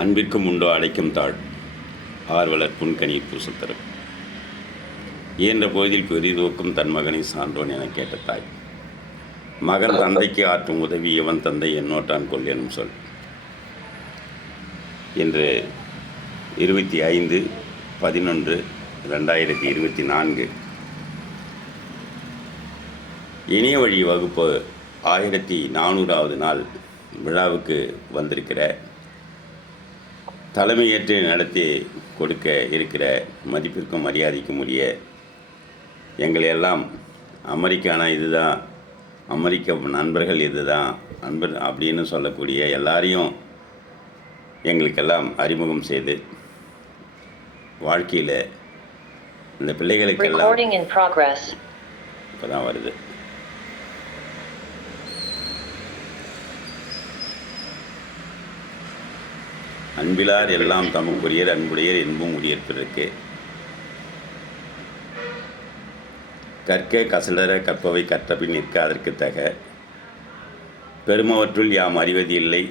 அன்பிற்கும் உண்டோ அடைக்கும் தாழ் ஆர்வலர் புன்கணீர் பூசத்தரும் இயன்ற பொழுதில் பெரிதோக்கும் தன் மகனை சான்றோன் என கேட்ட தாய். மகன் தந்தைக்கு ஆற்றும் உதவி இவன் தந்தை என்னோட்டான் கொள் எனும் சொல். இன்று 25/11/2024 இணைய வழி வகுப்பு 1400வது நாள் விழாவுக்கு வந்திருக்கிற, தலைமையேற்று நடத்தி கொடுக்க இருக்கிற மதிப்பிற்கும் மரியாதைக்கும் உரிய எங்களையெல்லாம் அமெரிக்கானா இதுதான், அமெரிக்க நண்பர்கள் இதுதான், நண்பர் அப்படின்னு சொல்லக்கூடிய எல்லாரையும் எங்களுக்கெல்லாம் அறிமுகம் செய்து வாழ்க்கையில் இந்த பிள்ளைகளுக்கெல்லாம் இப்போ தான் வருது. அன்பிலார் எல்லாம் தமக்குரியர் அன்புடையர் என்பும் உரியர் பிறருக்கு. கற்க கசடர கற்பவை கற்றபின் நிற்க அதற்கு தக பெருமவற்றுள் யாம் அறிவது இல்லை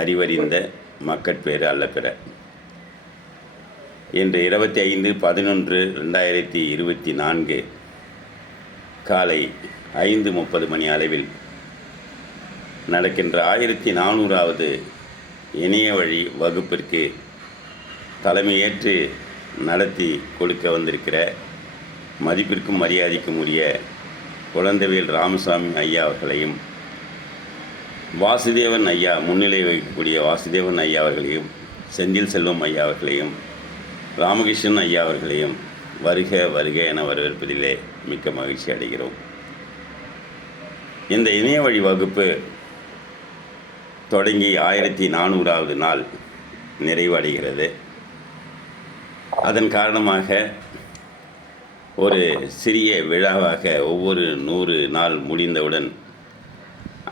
அறிவறிந்த மக்கட்பேறு அல்ல பிற. இன்று 25/11/2024 காலை 5:30 மணி அளவில் நடக்கின்ற 1400வது இணைய வழி வகுப்பிற்கு தலைமையேற்று நடத்தி கொடுக்க வந்திருக்கிற மதிப்பிற்கும் மரியாதைக்கும் உரிய குழந்தைவேல் ராமசாமி ஐயா அவர்களையும், வாசுதேவன் ஐயா முன்னிலை வகிக்கக்கூடிய வாசுதேவன் ஐயா அவர்களையும், செந்தில் செல்வம் ஐயா அவர்களையும், ராமகிருஷ்ணன் ஐயா அவர்களையும் வருக வருக என வரவேற்பதிலே மிக்க மகிழ்ச்சி அடைகிறோம். இந்த இணைய வழி வகுப்பு தொடங்கி 1400வது நாள் நிறைவடைகிறது. அதன் காரணமாக ஒரு சிறிய விழாவாக ஒவ்வொரு 100 நாள் முடிந்தவுடன்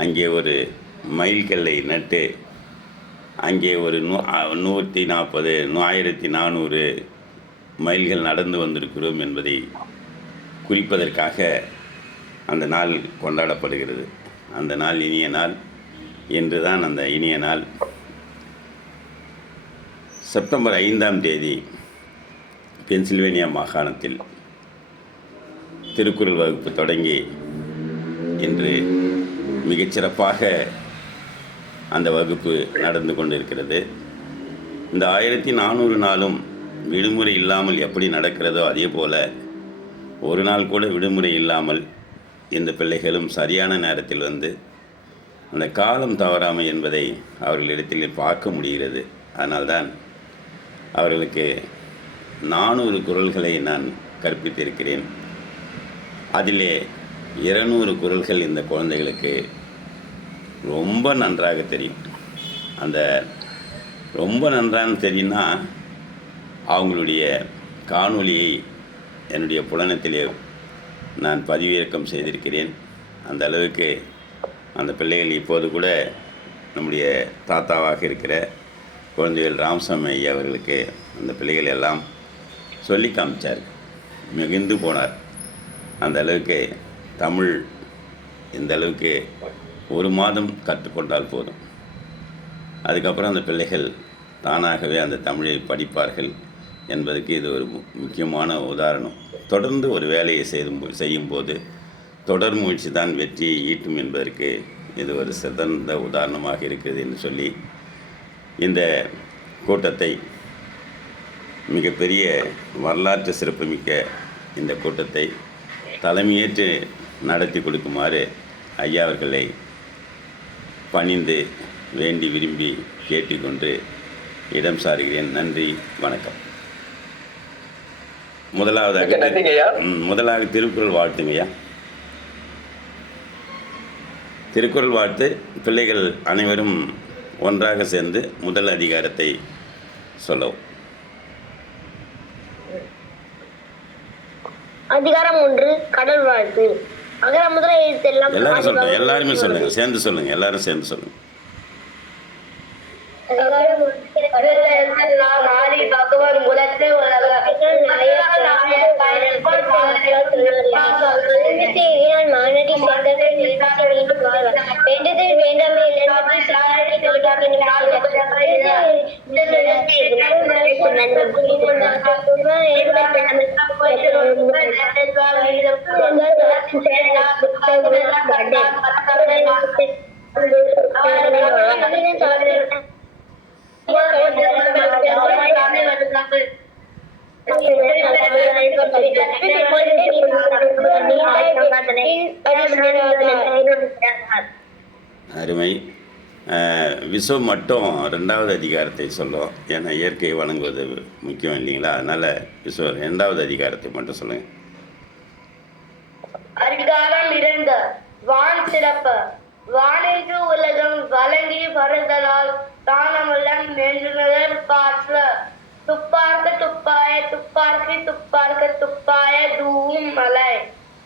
அங்கே ஒரு மைல்கல்லை நட்டு அங்கே ஒரு 140 1400 மைல்கள் நடந்து வந்திருக்கிறோம் என்பதை குறிப்பதற்காக அந்த நாள் கொண்டாடப்படுகிறது. அந்த நாள் இனிய நாள். இன்று தான் அந்த இனிய நாள். செப்டம்பர் 5ஆம் தேதி பென்சில்வேனியா மாகாணத்தில் திருக்குறள் வகுப்பு தொடங்கி இன்று மிகச்சிறப்பாக அந்த வகுப்பு நடந்து கொண்டிருக்கிறது. இந்த 1400 நாளும் விடுமுறை இல்லாமல் எப்படி நடக்கிறதோ அதே போல் ஒரு நாள் கூட விடுமுறை இல்லாமல் இந்த பிள்ளைகளும் சரியான நேரத்தில் வந்து அந்த காலம் தவறாமை என்பதை அவர்களிடத்தில் பார்க்க முடிகிறது. அதனால்தான் அவர்களுக்கு 400 குறள்களை நான் கற்பித்திருக்கிறேன். அதிலே 200 குறள்கள் இந்த குழந்தைகளுக்கு ரொம்ப நன்றாக தெரியும். அந்த ரொம்ப நன்றாக தெரியும்னா அவங்களுடைய காணொளியை என்னுடைய புலனத்திலே நான் பதிவிறக்கம் செய்திருக்கிறேன். அந்த அளவுக்கு அந்த பிள்ளைகள் இப்போது கூட நம்முடைய தாத்தாவாக இருக்கிற குழந்தைகள் ராமசாமி ஐயா அவர்களுக்கு அந்த பிள்ளைகள் எல்லாம் சொல்லி காமிச்சார். மிகுந்து போனார். அந்த அளவுக்கு தமிழ் இந்த அளவுக்கு 1 மாதம் கற்றுக்கொண்டால் போதும். அதுக்கப்புறம் அந்த பிள்ளைகள் தானாகவே அந்த தமிழை படிப்பார்கள் என்பதற்கு இது ஒரு முக்கியமான உதாரணம். தொடர்ந்து ஒரு வேலையை செய்யும்போது தொடர் முயற்சி தான் வெற்றியை ஈட்டும் என்பதற்கு இது ஒரு சிறந்த உதாரணமாக இருக்கிறது என்று சொல்லி இந்த கூட்டத்தை, மிகப்பெரிய வரலாற்று சிறப்புமிக்க இந்த கூட்டத்தை தலைமையேற்று நடத்தி கொடுக்குமாறு ஐயா அவர்களை பணிந்து வேண்டி விரும்பி கேட்டுக்கொண்டு இடம் சாருகிறேன். நன்றி, வணக்கம். முதலாக திருக்குறள் வாழ்த்துங்கய்யா. திருக்குறள் வாழ்த்து. பிள்ளைகள் அனைவரும் ஒன்றாக சேர்ந்து முதல் அதிகாரத்தை சொல்லவும். அதிகாரம் 1, கடல் வாழ்த்து. அகர முதல எழுத்தெல்லாம் எல்லாரும் சொல்லுங்க, எல்லாருமே சொல்லுங்க, சேர்ந்து சொல்லுங்க, எல்லாரும் சேர்ந்து சொல்லுங்க. பகவான் முதற்றே உலக மாநடி வேண்டுதல் வேண்டாமே அருமை. விசு மட்டும் 2வது அதிகாரத்தை சொல்லும். ஏன்னா இயற்கையை வணங்குவது முக்கியம் இல்லைங்களா? அதனால் விசு 2வது அதிகாரத்தை மட்டும் சொல்லுங்கள். அதிகாரம் 2. வான் சிறப்பு. வானென்று உலகம் வழங்கி வருதலால் தானமுள்ளம் நின்றுதல் பாற்ற துப்பார்க்க துப்பாய துப்பார்க்கு துப்பார்க்க துப்பாய தூவும் மலை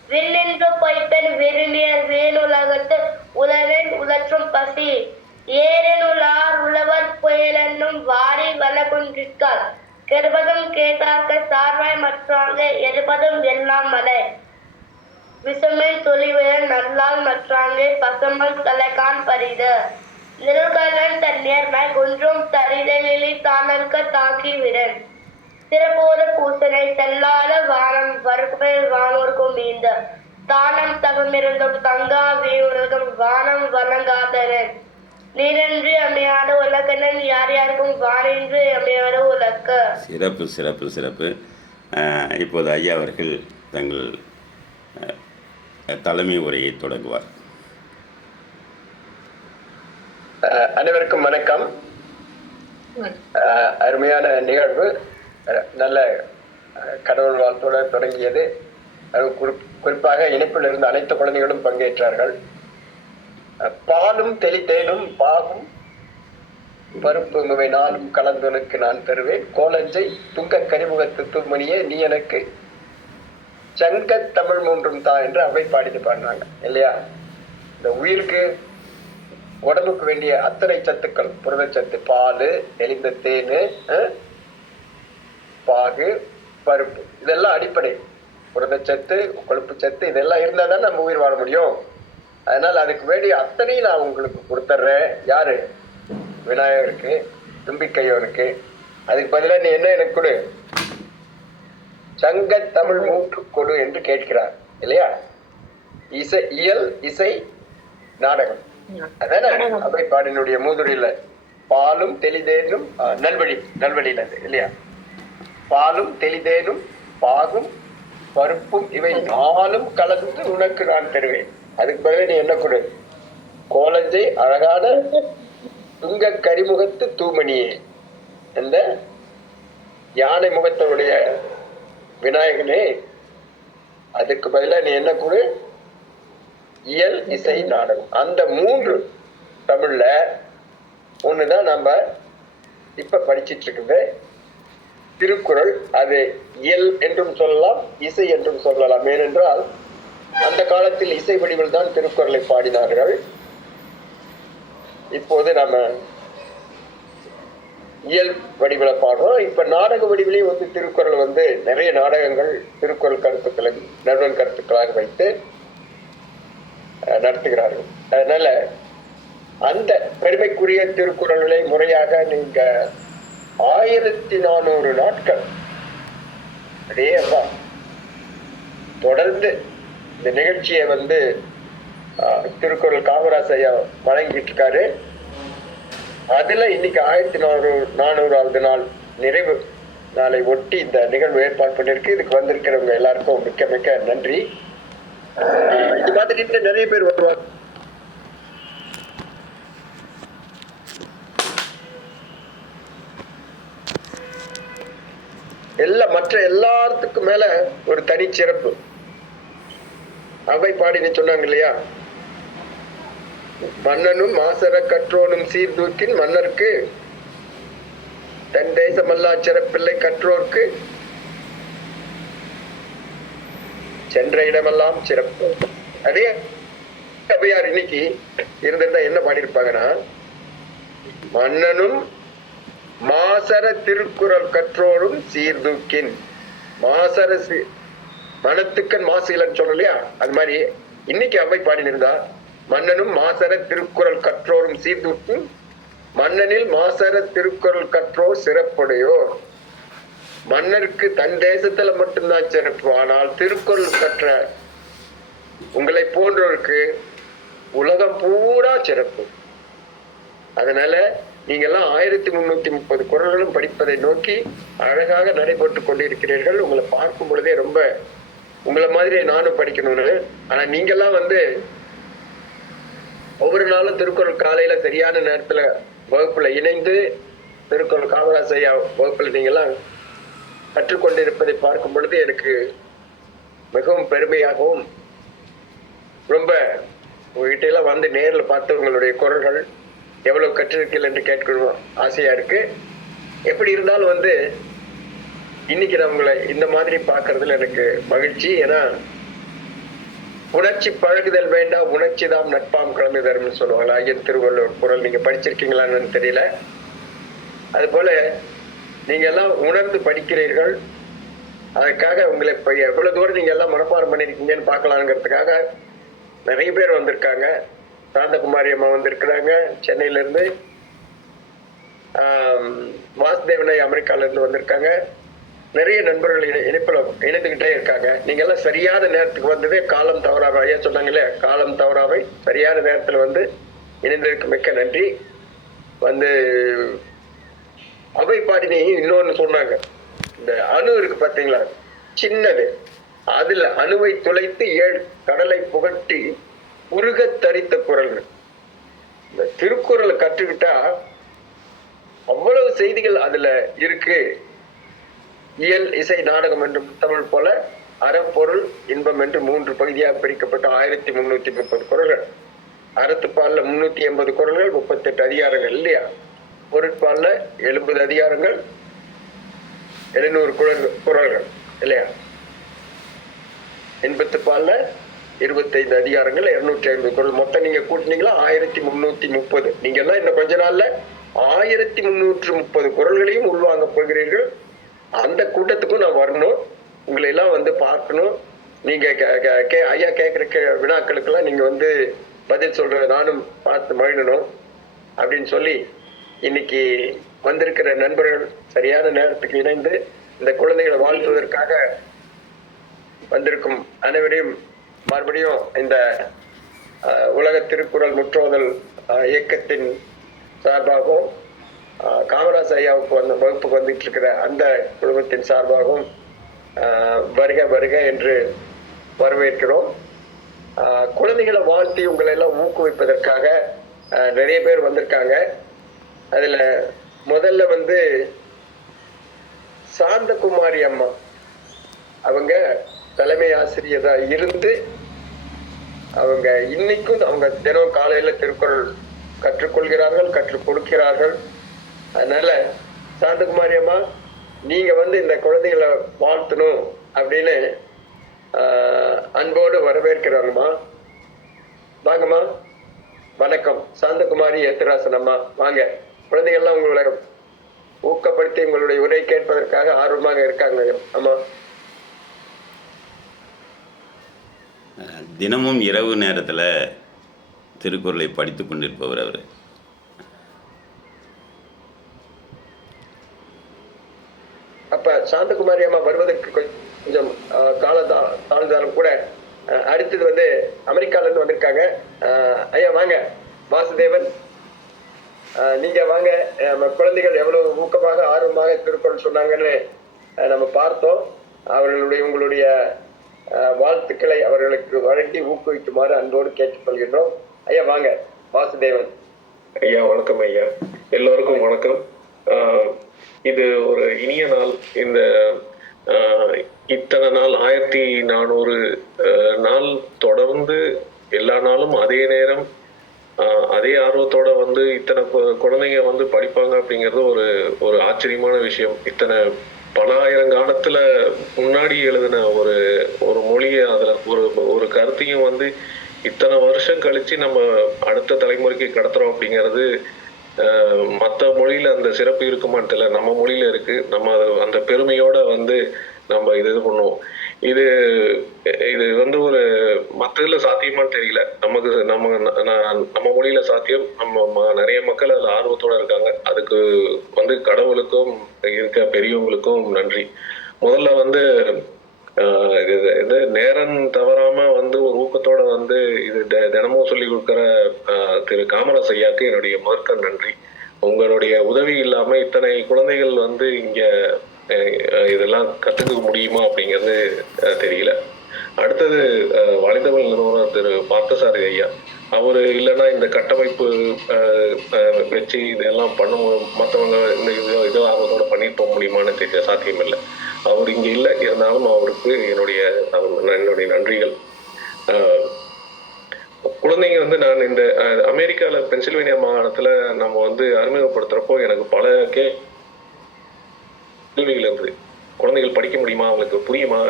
விண்ணென்று பொய்ப்பெண் விரும்பியர் வேணுலகத்து உலவென் உலற்றும் பசி ஏரெனுளார் உழவர் புயலென்னும் வாரி வளகுன்றிற்கால் கெடுபதும் கேட்டார்க்க சார்வாய் மற்றாங்க எருபதும் எல்லாம் மலை விசுமை தொழிவுடன் நல்லால் மற்றாங்கே பசுமல் தலைக்கான் பரிது நிழல்களன் தன் நேர்மை குன்றும் தரிதலிலி தானற்க தாக்கி விடன் சிறப்போடு பூசனை செல்லாத வானம் வறுப்பேல் வானோர்க்கும் மீந்த தானம் தகமிருந்தும் தங்கா வீணகம் வானம் வணங்காதனன் நீரின்றி அமையாத உலகனன் யார் யாருக்கும் வானின்றி அமையாத உலக்க. சிறப்பு சிறப்பு சிறப்பு. இப்போது ஐயா அவர்கள் தங்கள் தலைமை உரையை தொடங்குவார். அனைவருக்கும் வணக்கம். அருமையான நிகழ்வு, நல்ல கடவுள் வாழ்த்தோடு தொடங்கியது. குறிப்பாக இணைப்பில் இருந்த அனைத்து குழந்தைகளும் பங்கேற்றார்கள். பாலும் தெளித்தேனும் பாகும் பருப்பு மிவை நாளும் கலந்துனுக்கு நான் தருவேன் கோலஞ்சை துங்க கரிமுகத்து தூமணியே நீ எனக்கு சங்க தமிழ் மூன்றும் தான் என்று அவை பாடிட்டு பாடினாங்க இல்லையா? இந்த உயிருக்கு உடம்புக்கு வேண்டிய அத்தனை சத்துக்கள், புரதச்சத்து, பால், தெளிந்த தேனு, பாகு, பருப்பு, இதெல்லாம் அடிப்படை. புரதச்சத்து, கொழுப்பு சத்து, இதெல்லாம் இருந்தால் தான் நம்ம உயிர் வாழ முடியும். அதனால அதுக்கு வேண்டிய அத்தனையும் நான் உங்களுக்கு கொடுத்துட்றேன். யாரு? விநாயகருக்கு, தும்பிக்கையோனுக்கு. அதுக்கு பதிலாக நீ என்ன எனக்கு கொடு? சங்க தமிழ் மூன்று கொடு என்று கேட்கிறார் இல்லையா? இசை, இயல், இசை, நாடகம். அதான அவை பாடினுடைய மூதுரையில பாலும் தெளிதேனும் நல்வழியில இல்லையா? பாலும் தெளிதேனும் பாகும் பருப்பும் இவை நாளும் கலந்து உனக்கு நான் தருவேன். அதுக்கு பிறகு நீ என்ன கொடு? கோலஞ்சை அழகான துங்க கரிமுகத்து தூமணியே, அந்த யானை முகத்தவுடைய விநாயகனே, அதுக்கு பதிலாக நீ என்ன கொடு? இயல், இசை, நாடகம். அந்த மூன்று தமிழ்ல ஒண்ணுதான் நம்ம இப்ப படிச்சிட்டு இருக்குது திருக்குறள். அது இயல் என்றும் சொல்லலாம், இசை என்றும் சொல்லலாம். ஏனென்றால் அந்த காலத்தில் இசை வடிவில் தான் திருக்குறளை பாடினார்கள். இப்போது நம்ம இயல் வடிவில பாடுறோம். இப்ப நாடக வடிவிலேயே திருக்குறள் நிறைய நாடகங்கள் திருக்குறள் கருத்துக்களை நடுவன் கருத்துக்களாக வைத்து நடத்துகிறார்கள். அதனால அந்த பெருமைக்குரிய திருக்குறள்களை முறையாக நீங்க 1400 நாட்கள் அதே தொடர்ந்து இந்த நிகழ்ச்சியை திருக்குறள் காமராஜ் ஐயா வழங்கிட்டு இருக்காரு. அதுல இன்னைக்கு 1400வது நாள் நிறைவு நாளை ஒட்டி இந்த நிகழ்வு ஏற்பாடு பண்ணிருக்கு. இதுக்கு வந்திருக்கிறவங்க எல்லாருக்கும் மிக்க மிக்க நன்றி. இது பார்த்துட்டு நிறைய பேர் வருவாங்க. மற்ற எல்லாத்துக்கும் மேல ஒரு தனி சிறப்பு அவை பாடினு சொன்னாங்க இல்லையா? மன்னனும் மாசர கற்றோனும் சீர்தூக்கின் மன்னருக்கு தன் தேசமல்லா சிறப்பில்லை கற்றோர்க்கு சென்ற இடமெல்லாம் சிறப்பு. அதே அவையார் இன்னைக்கு இருந்திருந்தா என்ன பாடியிருப்பாங்கன்னா, மன்னனும் மாசர திருக்குறள் கற்றோரும் சீர்தூக்கின். மாசர மனத்துக்கன் மாசிலன்னு சொல்லலையா? அது மாதிரி இன்னைக்கு அவை பாடினிருந்தா, மன்னனும் மாசர திருக்குறள் கற்றோரும் சீர்தூக்கின் மன்னனில் மாசர திருக்குறள் கற்றோர் சிறப்புடையோர். மன்னருக்கு தன் தேசத்துல மட்டும்தான் சிறப்பு, ஆனால் திருக்குறள் கற்ற உங்களை போன்றோருக்கு உலகம் பூரா சிறப்பு. அதனால நீங்கெல்லாம் 1330 குறள்களும் படிப்பதை நோக்கி அழகாக நடைபெற்று கொண்டிருக்கிறீர்கள். உங்களை பார்க்கும் பொழுதே ரொம்ப உங்களை மாதிரி நானும் படிக்கணும்னு. ஆனா நீங்கெல்லாம் ஒவ்வொரு நாளும் திருக்குறள் காலையில சரியான நேரத்துல வகுப்புல இணைந்து திருக்குறள் காமராசையா வகுப்புல நீங்கெல்லாம் கற்றுக்கொண்டிருப்பதை பார்க்கும் பொழுது எனக்கு மிகவும் பெருமையாகவும் ரொம்ப உங்ககிட்ட எல்லாம் வந்து நேரில் பார்த்து உங்களுடைய குரல்கள் எவ்வளவு கற்றிருக்கீர்கள் என்று கேட்கணும் ஆசையா இருக்கு. எப்படி இருந்தாலும் இன்னைக்கு நான் உங்களை இந்த மாதிரி பார்க்கறதுல எனக்கு மகிழ்ச்சி. ஏன்னா உணர்ச்சி பழகுதல் வேண்டாம், உணர்ச்சி தான் நட்பாம் கிளம்பி தரும்னு சொல்லுவாங்களா ஐயன் திருவள்ளுவர் குறள். நீங்க படிச்சிருக்கீங்களான்னு தெரியல. அது போல நீங்க எல்லாம் உணர்ந்து படிக்கிறீர்கள். அதுக்காக உங்களை இப்ப எவ்வளவு தூரம் நீங்க எல்லாம் மனப்பாடம் பண்ணிருக்கீங்கன்னு பார்க்கலாங்கிறதுக்காக நிறைய பேர் வந்திருக்காங்க. சாந்தகுமாரி அம்மா வந்திருக்கிறாங்க சென்னையில இருந்து. வாசுதேவனை அமெரிக்கால இருந்து வந்திருக்காங்க. நிறைய நண்பர்கள் இணைப்புல இணைந்துகிட்டே இருக்காங்க. நீங்க எல்லாம் சரியான நேரத்துக்கு வந்ததே காலம் தவறாமை. ஐயா சொன்னாங்களே காலம் தவறாமை, சரியான நேரத்துல இணைந்ததுக்கு மிக்க நன்றி. அவை பாடினி இன்னொன்னு சொன்னாங்க. இந்த அணு இருக்கு பாத்தீங்களா, சின்னது, அதுல அணுவை துளைத்து 7 கடலை புகட்டி உருக தரித்த குறள். இந்த திருக்குறளை கற்றுக்கிட்டா அவ்வளவு செய்திகள் அதுல இருக்கு. இயல், இசை, நாடகம் என்று தமிழ் போல அறப்பொருள் இன்பம் என்று 3 பகுதியாக பிரிக்கப்பட்ட 1330 குறள்கள். அறத்துப்பால்ல 380 குறள்கள், 38 அதிகாரங்கள் இல்லையா? பொருட்பால்ல 70 அதிகாரங்கள், 700 குறள்கள் இல்லையா? இன்பத்துப்பால்ல 25 அதிகாரங்கள், 250 குறள். மொத்தம் நீங்க கூட்டினீங்களா 1330. நீங்க எல்லாம் இன்னும் கொஞ்ச நாள்ல 1330 குறள்களையும் உள்வாங்க போகிறீர்கள். அந்த கூட்டத்துக்கும் நான் வரணும், உங்களை எல்லாம் பார்க்கணும். நீங்க ஐயா கேட்கிற வினாக்களுக்கெல்லாம் நீங்க பதில் சொல்ற நானும் பார்த்து மகிழணும் அப்படின்னு சொல்லி இன்னைக்கு வந்திருக்கிற நண்பர்கள் சரியான நேரத்துக்கு இணைந்து இந்த குழந்தைகளை வாழ்த்துவதற்காக வந்திருக்கும் அனைவரையும் மறுபடியும் இந்த உலக திருக்குறள் முற்றோதல் இயக்கத்தின் சார்பாகவும் காமராஜ் ஐயாவுக்கு வகுப்புக்கு வந்துட்டு இருக்கிற அந்த குடும்பத்தின் சார்பாகவும் வருக வருக என்று வரவேற்கிறோம். குழந்தைகளை வாழ்த்தி உங்களை எல்லாம் ஊக்குவிப்பதற்காக நிறைய பேர் வந்திருக்காங்க. அதுல முதல்ல சாந்தகுமாரி அம்மா, அவங்க தலைமை ஆசிரியரா இருந்து அவங்க இன்னைக்கும் அவங்க தினம் காலையில திருக்குறள் கற்றுக்கொள்கிறார்கள், கற்றுக் கொடுக்கிறார்கள். அதனால சாந்தகுமாரி அம்மா, நீங்க இந்த குழந்தைகளை வாழ்த்தணும் அப்படின்னு அன்போடு வரவேற்கிறாங்கம்மா. வாங்கம்மா. வணக்கம். சாந்தகுமாரி எத்திராசன் அம்மா, வாங்க. குழந்தைகள்லாம் உங்களை ஊக்கப்படுத்தி உங்களுடைய உரை கேட்பதற்காக ஆர்வமாக இருக்காங்க அம்மா. தினமும் இரவு நேரத்தில் திருக்குறளை படித்து கொண்டிருப்பவர் அவர். அப்ப சாந்தகுமாரி அம்மா வருவதற்கு கொஞ்சம் தாழ்ந்தாலும் கூட அடுத்தது அமெரிக்கால இருந்து வந்திருக்காங்க. ஐயா வாங்க. வாசுதேவன், நீங்க வாங்க. நம்ம குழந்தைகள் எவ்வளவு ஊக்கமாக ஆர்வமாக திருக்குறள் சொன்னாங்கன்னு நம்ம பார்த்தோம். உங்களுடைய வாழ்த்துக்களை அவர்களுக்கு வழங்கி ஊக்குவிக்குமாறு அன்போடு கேட்டுக்கொள்கின்றோம். ஐயா வாங்க. வாசுதேவன் ஐயா வணக்கம். ஐயா எல்லோருக்கும் வணக்கம். இது ஒரு இனிய நாள். இந்த இத்தனை நாள் 1400 நாள் தொடர்ந்து எல்லா நாளும் அதே நேரம் அதே ஆர்வத்தோட இத்தனை குழந்தைங்க படிப்பாங்க அப்படிங்கிறது ஒரு ஆச்சரியமான விஷயம். இத்தனை பல ஆயிரம் காலத்துல முன்னாடி எழுதின ஒரு மொழியை, அதுல ஒரு கருத்தையும் இத்தனை வருஷம் கழிச்சு நம்ம அடுத்த தலைமுறைக்கு கடத்துறோம் அப்படிங்கிறது மற்ற மொழியில அந்த சிறப்பு இருக்குமான்னு தெரியல. நம்ம மொழியில இருக்கு. நம்ம அந்த பெருமையோட நம்ம இது பண்ணுவோம். இது ஒரு மற்ற இதுல சாத்தியமான்னு தெரியல. நம்ம மொழியில சாத்தியம். நம்ம நிறைய மக்கள் அதுல ஆர்வத்தோட இருக்காங்க. அதுக்கு கடவுளுக்கும் இருக்க பெரியவங்களுக்கும் நன்றி. முதல்ல இது நேரம் தவறாம வந்து ஒரு ஊக்கத்தோட வந்து இது தினமும் சொல்லி கொடுக்குற திரு காமராஜ் ஐயாவுக்கு என்னுடைய முதற்க நன்றி. உங்களுடைய உதவி இல்லாம இத்தனை குழந்தைகள் வந்து இங்க இதெல்லாம் கத்துக்க முடியுமா அப்படிங்கிறது தெரியல. அடுத்தது வலைதமிழ் நிறுவனர் திரு பார்த்தசாரதி ஐயா, அவரு இல்லைன்னா இந்த கட்டமைப்பு வச்சு இதெல்லாம் பண்ண மற்றவங்க இந்த இதோ ஆர்வத்தோட பண்ணிட்டு போக முடியுமான்னு தெரிய சாத்தியம் இல்லை. அவர் இங்கே இல்லை, இருந்தாலும் அவருக்கு என்னுடைய நன்றிகள். குழந்தைங்க வந்து நான் இந்த அமெரிக்காவில் பென்சில்வேனியா மாகாணத்தில் நம்ம வந்து அறிமுகப்படுத்துறப்போ எனக்கு பல கேள்விகள் இருந்தது. குழந்தைகள் படிக்க முடியுமா, அவங்களுக்கு புரியுமா,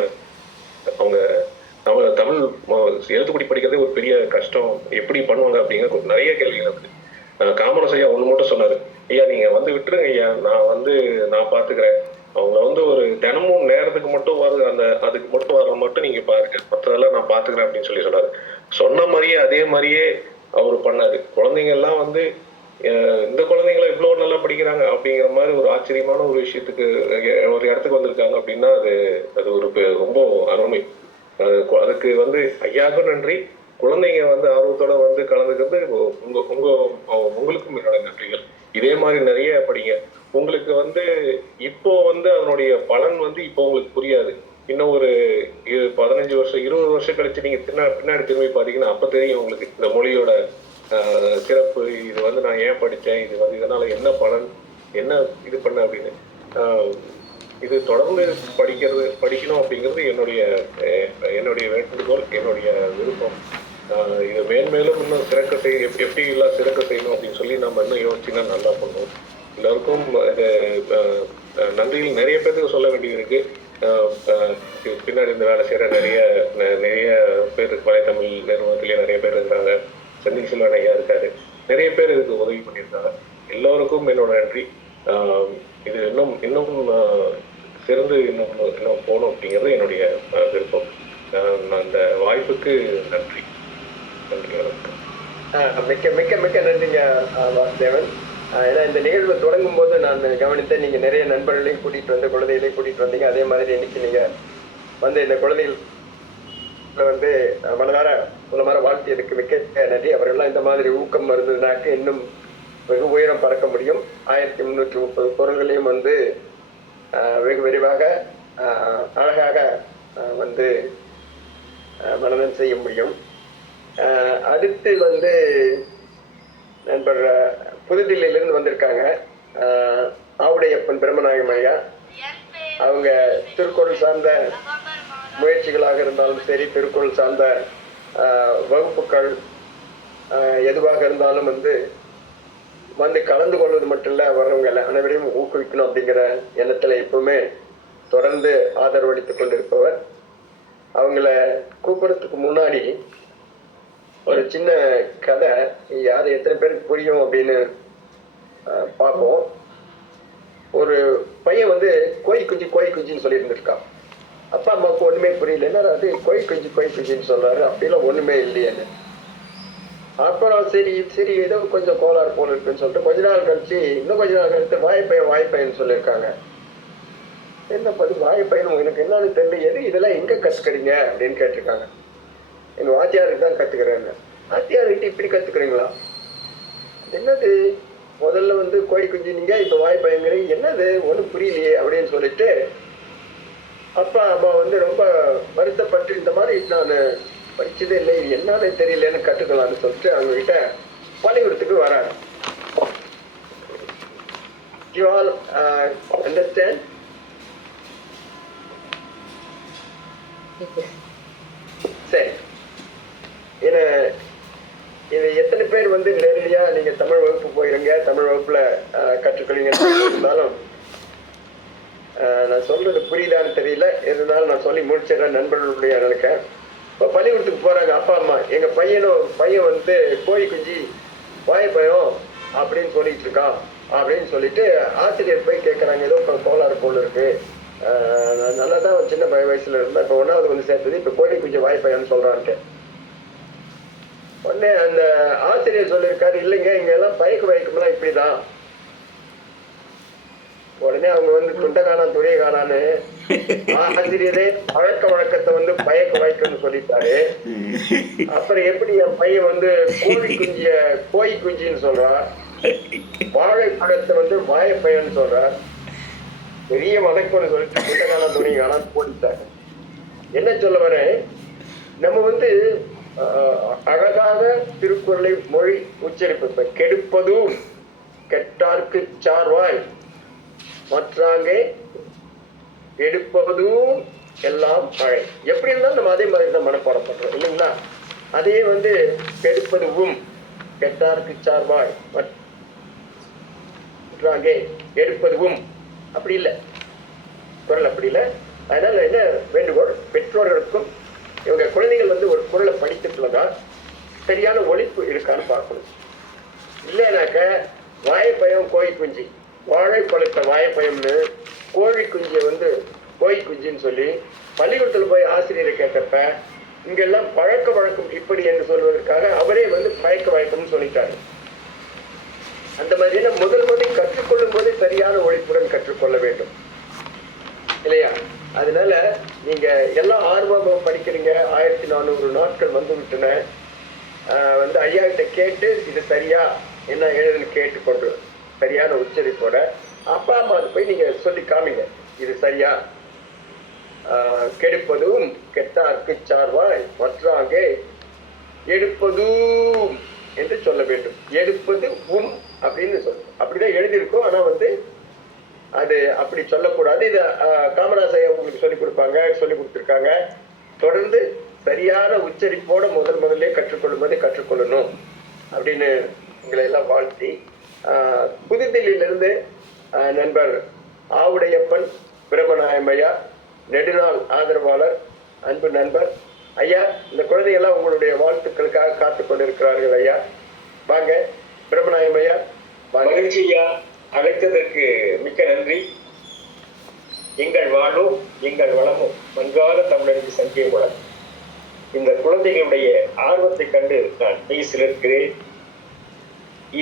அவங்க தமிழ் எழுத்துப்படி படிக்கிறதே ஒரு பெரிய கஷ்டம், எப்படி பண்ணுவாங்க அப்படிங்கிற நிறைய கேள்விகள் இருக்குது. காமராஜ் ஐயா ஒன்று மட்டும் சொன்னார், ஐயா நீங்கள் வந்து விட்டுருங்க ஐயா, நான் பார்த்துக்கிறேன், அவங்க வந்து ஒரு தினமும் நேரத்துக்கு மட்டும் அதுக்கு மட்டும் வர மட்டும் நீங்க பாருங்க, மற்றதெல்லாம் நான் பாத்துக்கிறேன் அப்படின்னு சொன்னாரு. சொன்ன மாதிரியே அதே மாதிரியே அவரு பண்ணாரு. குழந்தைங்க எல்லாம் வந்து இந்த குழந்தைங்கள இவ்வளவு நல்லா படிக்கிறாங்க அப்படிங்கிற மாதிரி ஒரு ஆச்சரியமான ஒரு விஷயத்துக்கு ஒரு இடத்துக்கு வந்திருக்காங்க அப்படின்னா அது ஒரு ரொம்ப அருமை. அதுக்கு வந்து ஐயாவுக்கும் நன்றி, குழந்தைங்க வந்து ஆர்வத்தோட வந்து கலந்துக்கிறது உங்களுக்கும் என்னோட நன்றிகள். இதே மாதிரி நிறைய படிங்க. உங்களுக்கு வந்து இப்போ வந்து அதனுடைய பலன் வந்து இப்போ உங்களுக்கு புரியாது, இன்னும் ஒரு 15 வருஷம் 20 வருஷம் கழிச்சு நீங்க பின்னாடி திரும்பி பாத்தீங்கன்னா அப்ப தெரியும் உங்களுக்கு இந்த மொழியோட சிறப்பு. இது வந்து நான் ஏன் படித்தேன், இது வந்து இதனால என்ன பலன், என்ன இது பண்ண அப்படின்னு. இது தொடர்ந்து படிக்கணும் அப்படிங்கிறது என்னுடைய வேண்டுகோள், என்னுடைய விருப்பம். இது மேன்மேலும் இன்னும் எப்படி எல்லாம் சிறக்க செய்யணும் அப்படின்னு சொல்லி நம்ம இன்னும் யோசிச்சுன்னா நல்லா பண்ணுவோம். எல்லாருக்கும் நன்றியில் நிறைய பேருக்கு சொல்ல வேண்டியது இருக்கு. பின்னாடி இந்த வேலை செய்யற நிறைய பேர் வலைத்தமிழ் நிறுவனத்திலேயே நிறைய பேர் இருக்கிறாங்க. செந்தில் செல்வன் ஐயா இருக்காரு, நிறைய பேர் இதுக்கு உதவி பண்ணியிருக்காங்க. எல்லோருக்கும் என்னோட நன்றி. இது இன்னும் சிறந்து இன்னும் போகணும் அப்படிங்கிறது என்னுடைய விருப்பம். அந்த வாய்ப்புக்கு நன்றி. வணக்கம். மிக்க மிக்க மிக்க நன்றிங்க வாசுதேவன். ஏன்னா இந்த நிகழ்வு தொடங்கும் போது நான் கவனித்தேன், நீங்க நிறைய நண்பர்களையும் கூட்டிட்டு வந்து குழந்தைகளையும் கூட்டிட்டு வந்தீங்க. அதே மாதிரி இன்னைக்கு நீங்க வந்து இந்த குழந்தைகள் வந்து மனதார வாழ்த்தியதுக்கு மிக்க நன்றி. அவர்கள்லாம் இந்த மாதிரி ஊக்கம் இருந்ததுனாக்க இன்னும் வெகு உயரம் பறக்க முடியும். 1330 பொருள்களையும் வந்து வெகு விரைவாக அழகாக வந்து மனதம் செய்ய முடியும். அடுத்து வந்து நண்பர் புதுதில்லியிலிருந்து வந்திருக்காங்க, ஆவுடையப்பன் பிரம்மநாயகம் ஐயா. அவங்க திருக்குறள் சார்ந்த முயற்சிகளாக இருந்தாலும் சரி, திருக்குறள் சார்ந்த வகுப்புகள் எதுவாக இருந்தாலும் வந்து கலந்து கொள்வது மட்டும் இல்லை, வர்றவங்க அனைவரையும் ஊக்குவிக்கணும் அப்படிங்கிற எண்ணத்துல எப்பவுமே தொடர்ந்து ஆதரவளித்துக் கொண்டிருப்பவர். அவங்கள கூப்பிடறதுக்கு முன்னாடி ஒரு சின்ன கதை, யார் எத்தனை பேருக்கு புரியும் அப்படின்னு பார்ப்போம். ஒரு பையன் வந்து கோய் குஞ்சின்னு சொல்லி இருந்திருக்கான். அப்பா அம்மாவுக்கு ஒண்ணுமே புரியல, என்ன அது கோய் குஞ்சின்னு சொல்றாரு, அப்படிலாம் ஒண்ணுமே இல்லையேன்னு. அப்புறம் சரி ஏதோ கொஞ்சம் கோளாறு போல இருக்குன்னு சொல்லிட்டு கொஞ்ச நாள் கழிச்சு வாய்ப்பையன் சொல்லியிருக்காங்க. என்ன பார்த்து வாய்ப்பையன் எனக்கு என்னன்னு தெரியல, எது இதெல்லாம் எங்க கத்துக்கிறீங்க அப்படின்னு கேட்டிருக்காங்க. எங்க வாத்தியாருக்கு தான் கத்துக்கிறேன்னு. வாத்தியார்கிட்ட இப்படி கத்துக்கிறீங்களா, என்னது முதல்ல வந்து கோய் குஞ்சினீங்க, இப்ப வாய்ப்பையங்கிறீங்க, என்னது ஒன்றும் புரியலையே அப்படின்னு சொல்லிட்டு அப்பா அம்மா வந்து ரொம்ப வருத்தப்பட்டு, இந்த மாதிரி நான் படிச்சதே இல்லை, இது என்னன்னு தெரியலன்னு கற்றுக்கலாம்னு சொல்லிட்டு அவங்க கிட்ட பள்ளிக்கூடத்துக்கு வராங்க. You all understand? சரி, இது எத்தனை பேர் வந்து நேரடியா நீங்க தமிழ் வகுப்பு போயிருங்க, தமிழ் வகுப்புல கற்றுக்கொள்ளுங்கன்னு இருந்தாலும் நான் சொல்றது புரியுதான்னு தெரியல, இருந்தாலும் நான் சொல்லி முடிச்சிடறேன் நண்பர்களுடைய நினைக்கிறேன். இப்போ பள்ளிக்கூடத்துக்கு போறாங்க அப்பா அம்மா, எங்க பையன் வந்து கோய் குஞ்சி வாய்ப்பயம் அப்படின்னு சொல்லிட்டு இருக்கான் அப்படின்னு சொல்லிட்டு ஆசிரியர் போய் கேட்கறாங்க. ஏதோ கோளாறு போல இருக்கு, நல்லா தான் சின்ன வயசுல இருந்தா, இப்போ 1வது வந்து சேர்த்தது, இப்போ கோழி குஞ்சு வாய்ப்பயம்னு சொல்றான்ட்டு. உடனே அந்த ஆசிரியர் சொல்லியிருக்காரு, இல்லைங்க இங்க எல்லாம் பயக்கம்லாம் இப்படிதான். உடனே உடனே அவங்க வந்து துண்டை காணான் துணியை காணான்னு ஆசிரியரே பழக்க வழக்கத்தை வந்து பயக்க வாய்க்கன்னு சொல்லிட்டாரு. அப்புறம் எப்படி என் பையன் வந்து கோழி குஞ்சின்னு சொல்றான், வாழைப்பழத்தை வந்து வாழைப்பயன்னு சொல்றான், பெரிய வழக்கம்னு சொல்லிட்டு துண்டை காணான் துணி காணான்னு போட்டுட்டாங்க. என்ன சொல்ல வரேன், நம்ம வந்து அழகாக திருக்குறளை மொழி உச்சரிப்பு கெடுப்பதும் கெட்டார்க்கு சார்வாய் மற்றாங்கே எடுப்பதும் எல்லாம் மழை. எப்படி இருந்தாலும் நம்ம அதே மாதிரி தான் மனப்பாடம் பண்றோம் இல்லைங்களா? அதே வந்து கெடுப்பதுவும் கெட்டார்க்கு சார்வாய் மற்றாங்கே எடுப்பதுவும் அப்படி இல்லை, குரல் அப்படி இல்லை. அதனால என்ன வேண்டுகோள், பெற்றோர்களுக்கும் இவங்க குழந்தைகள் வந்து ஒரு குரலை படித்துட்டுலதா சரியான ஒழிப்பு இருக்கான்னு பார்க்கணும். இல்லைனாக்க வாழைப்பயம் கோழி குஞ்சு, வாழைப்பழத்தை வாழைப்பயம்னு கோழி குஞ்சியை வந்து கோழி குஞ்சின்னு சொல்லி பள்ளிக்கூடத்தில் போய் ஆசிரியரை கேட்டப்ப இங்கெல்லாம் பழக்க வழக்கம் இப்படி என்று சொல்வதற்காக அவரே வந்து பழக்க வழக்கம்னு சொல்லிட்டாரு. அந்த மாதிரியான முதல் கற்றுக்கொள்ளும் போதே சரியான ஒழிப்புடன் கற்றுக்கொள்ள வேண்டும் இல்லையா? அதனால நீங்க எல்லாம் ஆர்வமாக படிக்கிறீங்க. 1400 நாட்கள் வந்து விட்டன. வந்து ஐயா கிட்ட கேட்டு இது சரியா என்ன எழுதுன்னு கேட்டுக்கொண்டு சரியான உச்சரிப்போட அப்பா அம்மா போய் நீங்க சொல்லி காமிங்க, இது சரியா. கெடுப்பதும் கெட்டார்க்கு சார்வாய் மற்றாங்கே எடுப்பதும் என்று சொல்ல வேண்டும். எடுப்பது அப்படின்னு சொல்லணும். அப்படிதான் எழுதியிருக்கோம். ஆனா வந்து அது அப்படி சொல்லக்கூடாது. இது காமராஜர் உங்களுக்கு சொல்லி கொடுத்துருக்காங்க. தொடர்ந்து சரியான உச்சரிப்போட முதல்ல கற்றுக்கொள்ளும் போது கற்றுக்கொள்ளணும் அப்படின்னு உங்களை எல்லாம் வாழ்த்தி, புதுதில்லியிலிருந்து நண்பர் ஆவுடையப்பன் பிரம்மநாயம் ஐயா, நெடுநாள் ஆதரவாளர், அன்பு நண்பர் ஐயா, இந்த குழந்தைகள்லாம் உங்களுடைய வாழ்த்துக்களுக்காக காத்து கொண்டிருக்கிறார்கள் ஐயா. வாங்க பிரம்மநாயம் ஐயா. மகிழ்ச்சி ஐயா, அழைத்ததற்கு மிக்க நன்றி. எங்கள் வாழ்வும் எங்கள் வளமும் மன்றாத தமிழருக்கு சங்கே வளம். இந்த குழந்தைகளுடைய ஆர்வத்தை கண்டு நான் பேசியிருக்கிறேன்.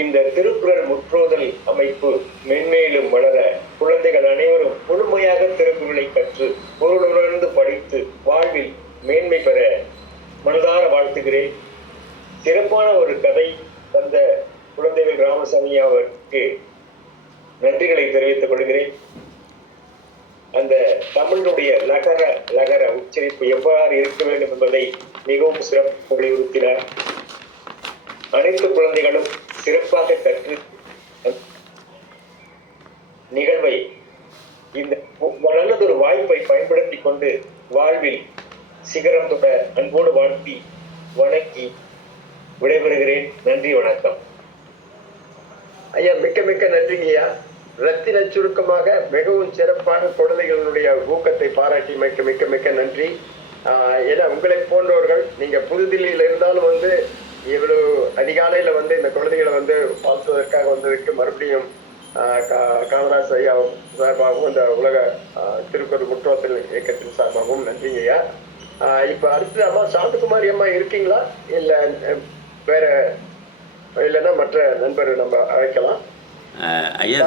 இந்த திருக்குறள் முற்றோதல் அமைப்பு மென்மேலும் வளர குழந்தைகள் அனைவரும் முழுமையாக திருக்குறளை கற்று பொருளுணர்ந்து படித்து வாழ்வில் மேன்மை பெற மனதார வாழ்த்துகிறேன். சிறப்பான ஒரு கதை தந்த குழந்தைகள் ராமசாமி அவருக்கு நன்றிகளை தெரிவித்துக் கொள்கிறேன். அந்த தமிழுடைய லகர உச்சரிப்பு எவ்வாறு இருக்க வேண்டும் என்பதை மிகவும் சிறப்பு வலியுறுத்தினார். அனைத்து குழந்தைகளும் சிறப்பாக கற்று நிகழ்வை இந்த நல்லதொரு வாய்ப்பை பயன்படுத்தி கொண்டு வாழ்வில் சிகரம் தொட அன்போடு வாழ்த்தி வணங்கி விடைபெறுகிறேன். நன்றி, வணக்கம் ஐயா. மிக்க மிக்க நன்றிங்க ஐயா. ரத்தின சுருக்கமாக மிகவும் சிறப்பாக குழந்தைகளுடைய ஊக்கத்தை பாராட்டி மிக்க மிக்க மிக்க நன்றி. ஏன்னா உங்களை போன்றவர்கள் நீங்க புதுதில்லியில இருந்தாலும் வந்து இவ்வளவு அதிகாலையில வந்து இந்த குழந்தைகளை வந்து வாழ்த்துவதற்காக வந்ததுக்கு மறுபடியும் காமராஜ் ஐயா சார்பாகவும் இந்த உலக திருக்குறள் முற்றோதல் இயக்கத்தின் சார்பாகவும் நன்றிங்க ஐயா. இப்ப அடுத்து அம்மா சாந்தகுமாரி அம்மா இருக்கீங்களா? இல்ல வேற இல்லைன்னா மற்ற நண்பர் நம்ம அழைக்கலாம். ஐயா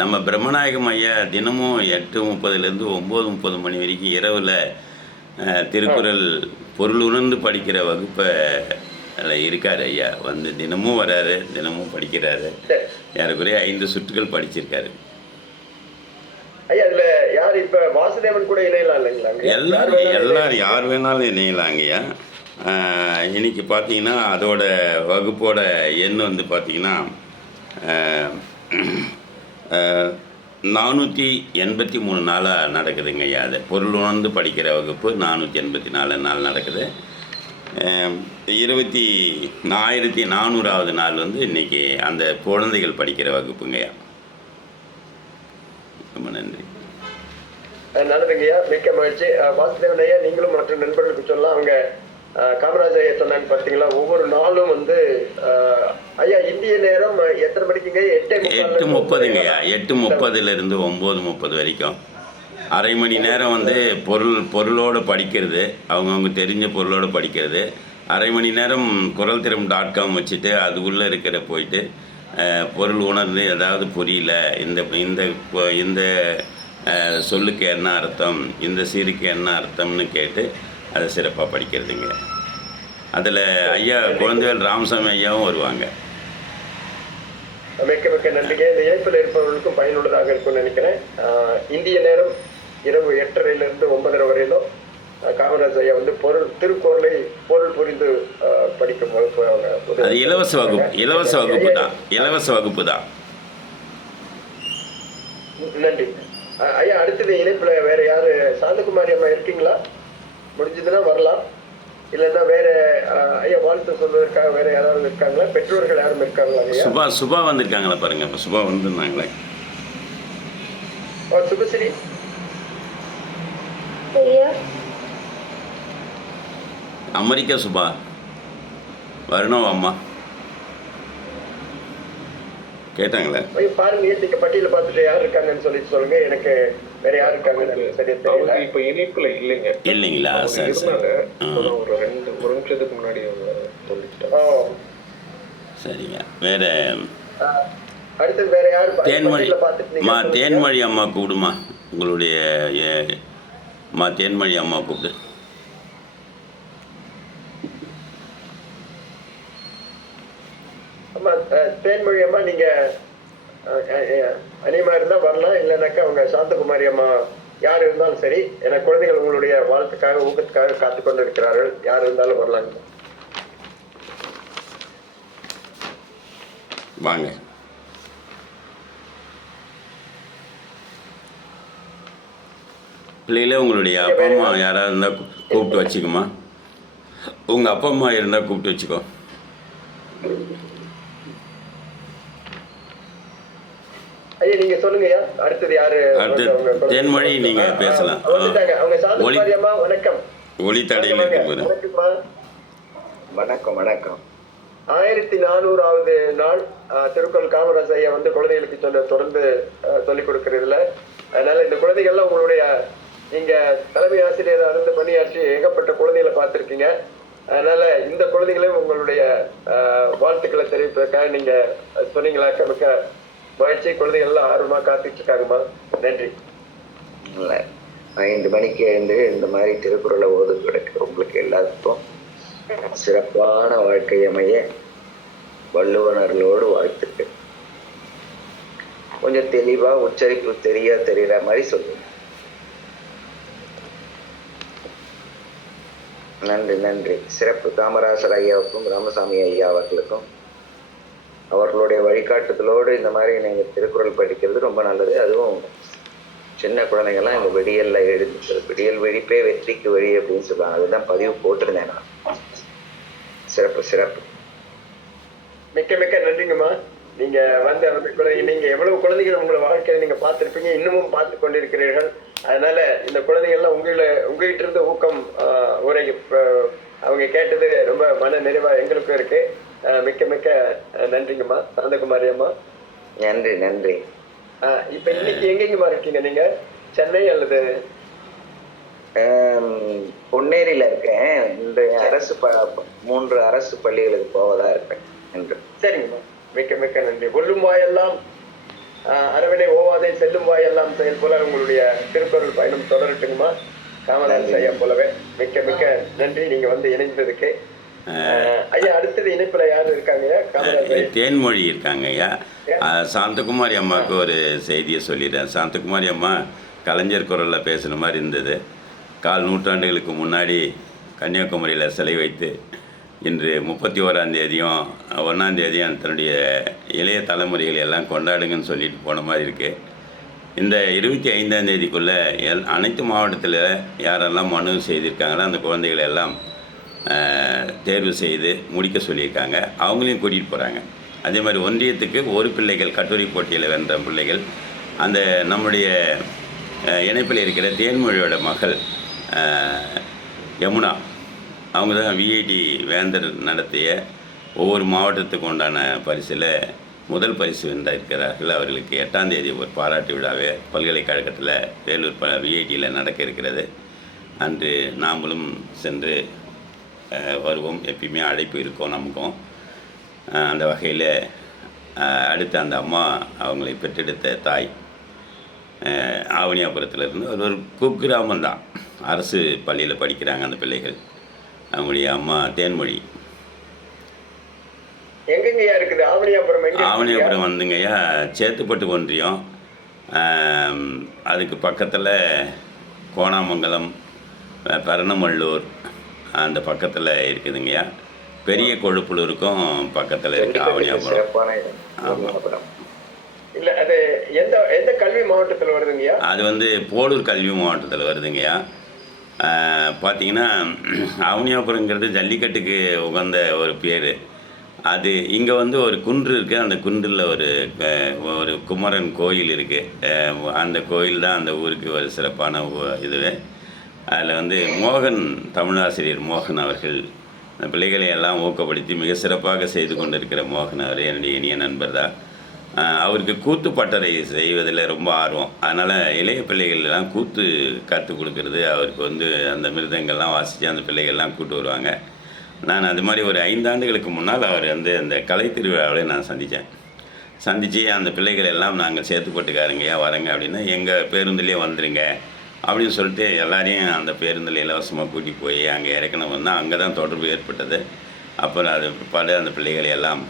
நம்ம பிரம்மநாயகம் ஐயா தினமும் 8:30 9:30 மணி வரைக்கும் இரவில் திருக்குறள் பொருள் உணர்ந்து படிக்கிற வகுப்பை இருக்கார் ஐயா. வந்து தினமும் வராரு, தினமும் படிக்கிறாரு. ஏறக்குறைய 5 சுற்றுகள் படிச்சிருக்காரு ஐயா. அதுல யார் இப்ப வாசுதேவன் கூட இணையலாம் இல்லைங்களா? எல்லாரும் யார் வேணாலும் இணையலாங்கய்யா. இன்னைக்கு பார்த்தீங்கன்னா அதோட வகுப்போட எண் வந்து பார்த்தீங்கன்னா 483 நாளாக நடக்குதுங்க ஐயா. அது பொருள் உணர்ந்து படிக்கிற வகுப்பு 484 நாள் நடக்குது. 1400வது நாள் வந்து இன்றைக்கி அந்த குழந்தைகள் படிக்கிற வகுப்புங்கய்யா. ரொம்ப நன்றி. நல்லதுங்கய்யா, மிக்க மகிழ்ச்சி. வாசுதேவன் ஐயா, நீங்களும் மற்ற நண்பர்களுக்கு சொல்லலாம். அவங்க காமராஜ் ஐயா சொன்னாங்க பார்த்தீங்களா, ஒவ்வொரு நாளும் வந்து ஐயா இந்திய நேரம் எத்தனை மணிக்குங்க? 8:30ங்கய்யா. 8:30 9:30 வரைக்கும் அரை மணி நேரம் வந்து பொருளோடு படிக்கிறது, அவங்கவுங்க தெரிஞ்ச பொருளோடு படிக்கிறது. அரை மணி நேரம் குரல்திறம்.com வச்சுட்டு அது உள்ளே இருக்கிற போயிட்டு பொருள் உணர்ந்து ஏதாவது புரியல, இந்த இந்த இந்த சொல்லுக்கு என்ன அர்த்தம், இந்த சீருக்கு என்ன அர்த்தம்னு கேட்டு அதை சிறப்பாக படிக்கிறதுங்க. அதில் ஐயா குழந்தைகள் ராமசாமி ஐயாவும் வருவாங்க. மிக்க மிக்க நன்றிங்க. இந்த இணைப்பில் இருப்பவர்களுக்கும் பயனுள்ளதாக இருக்கும்னு நினைக்கிறேன். இந்திய நேரம் இரவு 8:30 to 9:30 வரையிலும் காமராஜ் ஐயா வந்து திருக்குறளை பொருள் புரிந்து படிக்கும் வகுப்பு. அது இலவச வகுப்பு தான். நன்றி ஐயா. அடுத்தது இணைப்புல வேற யாரு? சாந்தகுமாரி அம்மா இருக்கீங்களா? முடிஞ்சதுன்னா வரலாம். இல்லைன்னா வேற ஐயா வாழ்த்து சொல்வதற்காக வேற யாராவது இருக்காங்களா? பெற்றோர்கள் யாரும் இருக்காங்களா ஐயா? சுபா வந்திருக்காங்களா பாருங்க. இப்போ சுபா வந்துருந்தாங்களே. சுபஸ்ரீ அமெரிக்கா சுபா வரணும் அம்மா கேட்டாங்களே. பாருங்க, நீங்க பட்டியல பார்த்துட்டு யார் இருக்காங்கன்னு சொல்லிட்டு சொல்லுங்க. எனக்கு வேற யார் இருக்காங்கன்னு சரியா தெரியல. இப்ப இணைப்புல இல்லைங்களா? சரி ஒரு 2 நிமிஷத்துக்கு முன்னாடி சொல்லிட்டேன். சரிங்க. வேற அடுத்து வேற யாரு? தேன்மொழி அம்மா கூப்பிடுமா. உங்களுடைய தேன்மொழி அம்மா கூப்பிடு. தேன்மொழி அம்மா நீங்க அனிமா இருந்தா வரலாம். இல்லைனாக்கா அவங்க சாந்தகுமாரி அம்மா யார் இருந்தாலும் சரி. ஏன்னா குழந்தைகள் உங்களுடைய வாழ்த்துக்காக ஊக்கத்துக்காக காத்து கொண்டு இருக்கிறார்கள். யார் இருந்தாலும் வரலாம். வாங்க. பிள்ளைகளே உங்களுடைய அப்பா அம்மா யாராவது இருந்தால் கூப்பிட்டு வச்சுக்குமா. உங்கள் அப்பா அம்மா இருந்தால் கூப்பிட்டு வச்சுக்கோ. ஐயா நீங்க சொல்லுங்கய்யா. அடுத்தது யாரு? அடுத்து தேன்மொழி, நீங்க பேசலாம். வணக்கம். ஒளி தடையில் இருக்கும்போது வணக்கம். 1400வது நாள் திருக்குறள் காமராஜ் ஐயா வந்து குழந்தைகளுக்கு தொடர்ந்து சொல்லிக் கொடுக்கறதுல. அதனால இந்த குழந்தைகள்லாம் உங்களுடைய நீங்க தலைமை ஆசிரியர் இருந்து பணியாற்றி ஏகப்பட்ட குழந்தைகளை பார்த்துருக்கீங்க. அதனால இந்த குழந்தைகளையும் உங்களுடைய வாழ்த்துக்களை தெரிவிப்பதற்காக நீங்க சொன்னீங்களா? மிக்க மகிழ்ச்சி. குழந்தைகள் எல்லாம் ஆர்வமா காத்துட்டு இருக்காங்கம்மா. நன்றி. 5 மணிக்கு எழுந்து இந்த மாதிரி திருக்குறளை ஓது கிடைக்கும். உங்களுக்கு எல்லாத்துக்கும் சிறப்பான வாழ்க்கை அமைய வள்ளுவனர்களோடு வாழ்த்துக்கு. கொஞ்சம் தெளிவா உச்சரிப்பு தெரியற மாதிரி சொல்லுங்க. நன்றி. சிறப்பு. காமராசர் ஐயாவுக்கும் ராமசாமி ஐயா அவர்களுக்கும் அவர்களுடைய வழிகாட்டுதலோடு இந்த மாதிரி நீங்கள் திருக்குறள் படிக்கிறது ரொம்ப நல்லது. அதுவும் சின்ன குழந்தைங்கள்லாம் இந்த விடியல்ல எழுதுறது. விடியல் வெடிப்பே வெற்றிக்கு வழி அப்படின்னு சொல்லுவாங்க. அதுதான் பதிவு போட்டிருந்தேன் நான். சிறப்பு. மிக்க நன்றிங்கம்மா. நீங்க வந்து நீங்க எவ்வளவு குழந்தைகள் உங்களை வாழ்க்கையில நீங்க பார்த்திருப்பீங்க, இன்னமும் பார்த்து கொண்டிருக்கிறீர்கள். அதனால இந்த குழந்தைகள்லாம் உங்ககிட்ட இருந்து ஊக்கம் உரை அவங்க கேட்டது ரொம்ப மன நிறைவா எங்களுக்கும் இருக்கு. மிக்க நன்றிங்கம்மா. சாந்தகுமாரி அம்மா நன்றி. இப்ப இன்னைக்கு எங்கெங்கம்மா இருக்கீங்க நீங்க? சென்னை அல்லது பொன்னேரியில இருக்கேன். இந்த 3 அரசு பள்ளிகளுக்கு போவதா இருக்கேன் என்று. சரிங்கம்மா. மிக்க நன்றி. கொல்லும் வாயெல்லாம் அரவணை ஓவாதை, செல்லும் வாயெல்லாம் செயல் போல உங்களுடைய திருக்குறள் பயணம் தொடரட்டுங்கம்மா. காமராஜ் ஐயா போலவே. மிக்க நன்றி நீங்க வந்து இணைந்ததுக்கு. ஐயா அடுத்தது இணைப்புல யாரு இருக்காங்க? தேன்மொழி இருக்காங்க ஐயா. சாந்தகுமாரி அம்மாவுக்கு ஒரு செய்தியை சொல்லிடுறேன். சாந்தகுமாரி அம்மா கலைஞர் குரலில் பேசுகிற மாதிரி இருந்தது. 4 நூற்றாண்டுகளுக்கு முன்னாடி கன்னியாகுமரியில் சிலை வைத்து இன்று 31ஆம் தேதியும் 1ஆம் தேதியும் தன்னுடைய இளைய தலைமுறைகள் எல்லாம் கொண்டாடுங்கன்னு சொல்லிட்டு போன மாதிரி இருக்குது. இந்த 25ஆம் தேதிக்குள்ளே அனைத்து மாவட்டத்தில் யாரெல்லாம் மனு செய்திருக்காங்களோ அந்த குழந்தைகளை எல்லாம் தேர்வு செய்து முடிக்க சொல்லியிருக்காங்க. அவங்களையும் கூட்டிகிட்டு போகிறாங்க. அதே மாதிரி ஒன்றியத்துக்கு ஒரு பிள்ளைகள் கட்டுரை போட்டியில் வென்ற பிள்ளைகள் அந்த நம்முடைய இணைப்பில் இருக்கிற தேன்மொழியோட மகள் யமுனா, அவங்க தான் விஐடி வேந்தர் நடத்திய ஒவ்வொரு மாவட்டத்துக்கு உண்டான பரிசில் முதல் பரிசு வென்றிருக்கிறார்கள். அவர்களுக்கு 8ஆம் தேதி ஒரு பாராட்டு விழாவே பல்கலைக்கழகத்தில் வேலூர் விஐடியில் நடக்க இருக்கிறது. அன்று நாமளும் சென்று வருவோம். எப்பயுமே அழைப்பு இருக்கும் நமக்கும். அந்த வகையில் அடுத்து அந்த அம்மா அவங்களை பெற்றெடுத்த தாய் ஆவணியாபுரத்துலேருந்து ஒரு குக்கிராமம் தான். அரசு பள்ளியில் படிக்கிறாங்க அந்த பிள்ளைகள். அவங்களுடைய அம்மா தேன்மொழி. எங்கெங்கய்யா இருக்குது ஆவணியாபுரம்? ஆவணியாபுரம் வந்துங்கய்யா சேத்துப்பட்டு ஒன்றியம், அதுக்கு பக்கத்தில் கோணாமங்கலம், பெரணமல்லூர் அந்த பக்கத்தில் இருக்குதுங்கய்யா. பெரிய கொழுப்புலூருக்கும் பக்கத்தில் இருக்குது ஆவணியாபுரம். சிறப்பான இடம் ஆவணியாபுரம். இல்லை, அது எந்த எந்த கல்வி மாவட்டத்தில் வருதுங்கய்யா? அது வந்து போலூர் கல்வி மாவட்டத்தில் வருதுங்கய்யா. பார்த்தீங்கன்னா ஆவணியாபுரங்கிறது ஜல்லிக்கட்டுக்கு உகந்த ஒரு பேர். அது இங்கே வந்து ஒரு குன்று இருக்குது. அந்த குன்றில் ஒரு குமரன் கோயில் இருக்குது. அந்த கோயில் தான் அந்த ஊருக்கு ஒரு சிறப்பான இதுவே. அதில் வந்து மோகன், தமிழாசிரியர் மோகன் அவர்கள் அந்த பிள்ளைகளை எல்லாம் ஊக்கப்படுத்தி மிக சிறப்பாக செய்து கொண்டிருக்கிற மோகன் அவர் என்னுடைய இனிய நண்பர் தான். அவருக்கு கூத்து பட்டறை செய்வதில் ரொம்ப ஆர்வம். அதனால் இளைய பிள்ளைகளெல்லாம் கூத்து கற்றுக் கொடுக்கறது, அவருக்கு வந்து அந்த மிருதங்கள்லாம் வாசித்து அந்த பிள்ளைகள்லாம் கூட்டு வருவாங்க. நான் அது மாதிரி ஒரு 5 ஆண்டுகளுக்கு முன்னால் அவர் வந்து அந்த கலை திருவிழாவில் நான் சந்தித்து அந்த பிள்ளைகள் எல்லாம் நாங்கள் சேத்துப்பட்டுக்காரங்கய்யா வரங்க அப்படின்னா எங்கள் பேருந்துலேயே வந்துடுங்க அப்படின்னு சொல்லிட்டு எல்லாரையும் அந்த பேருந்தில் இலவசமாக கூட்டி போய் அங்கே இறக்கணும்னா அங்கே தான் தொடர்பு ஏற்பட்டது. அப்புறம் அது பிற்பாடு அந்த பிள்ளைகளை எல்லாம்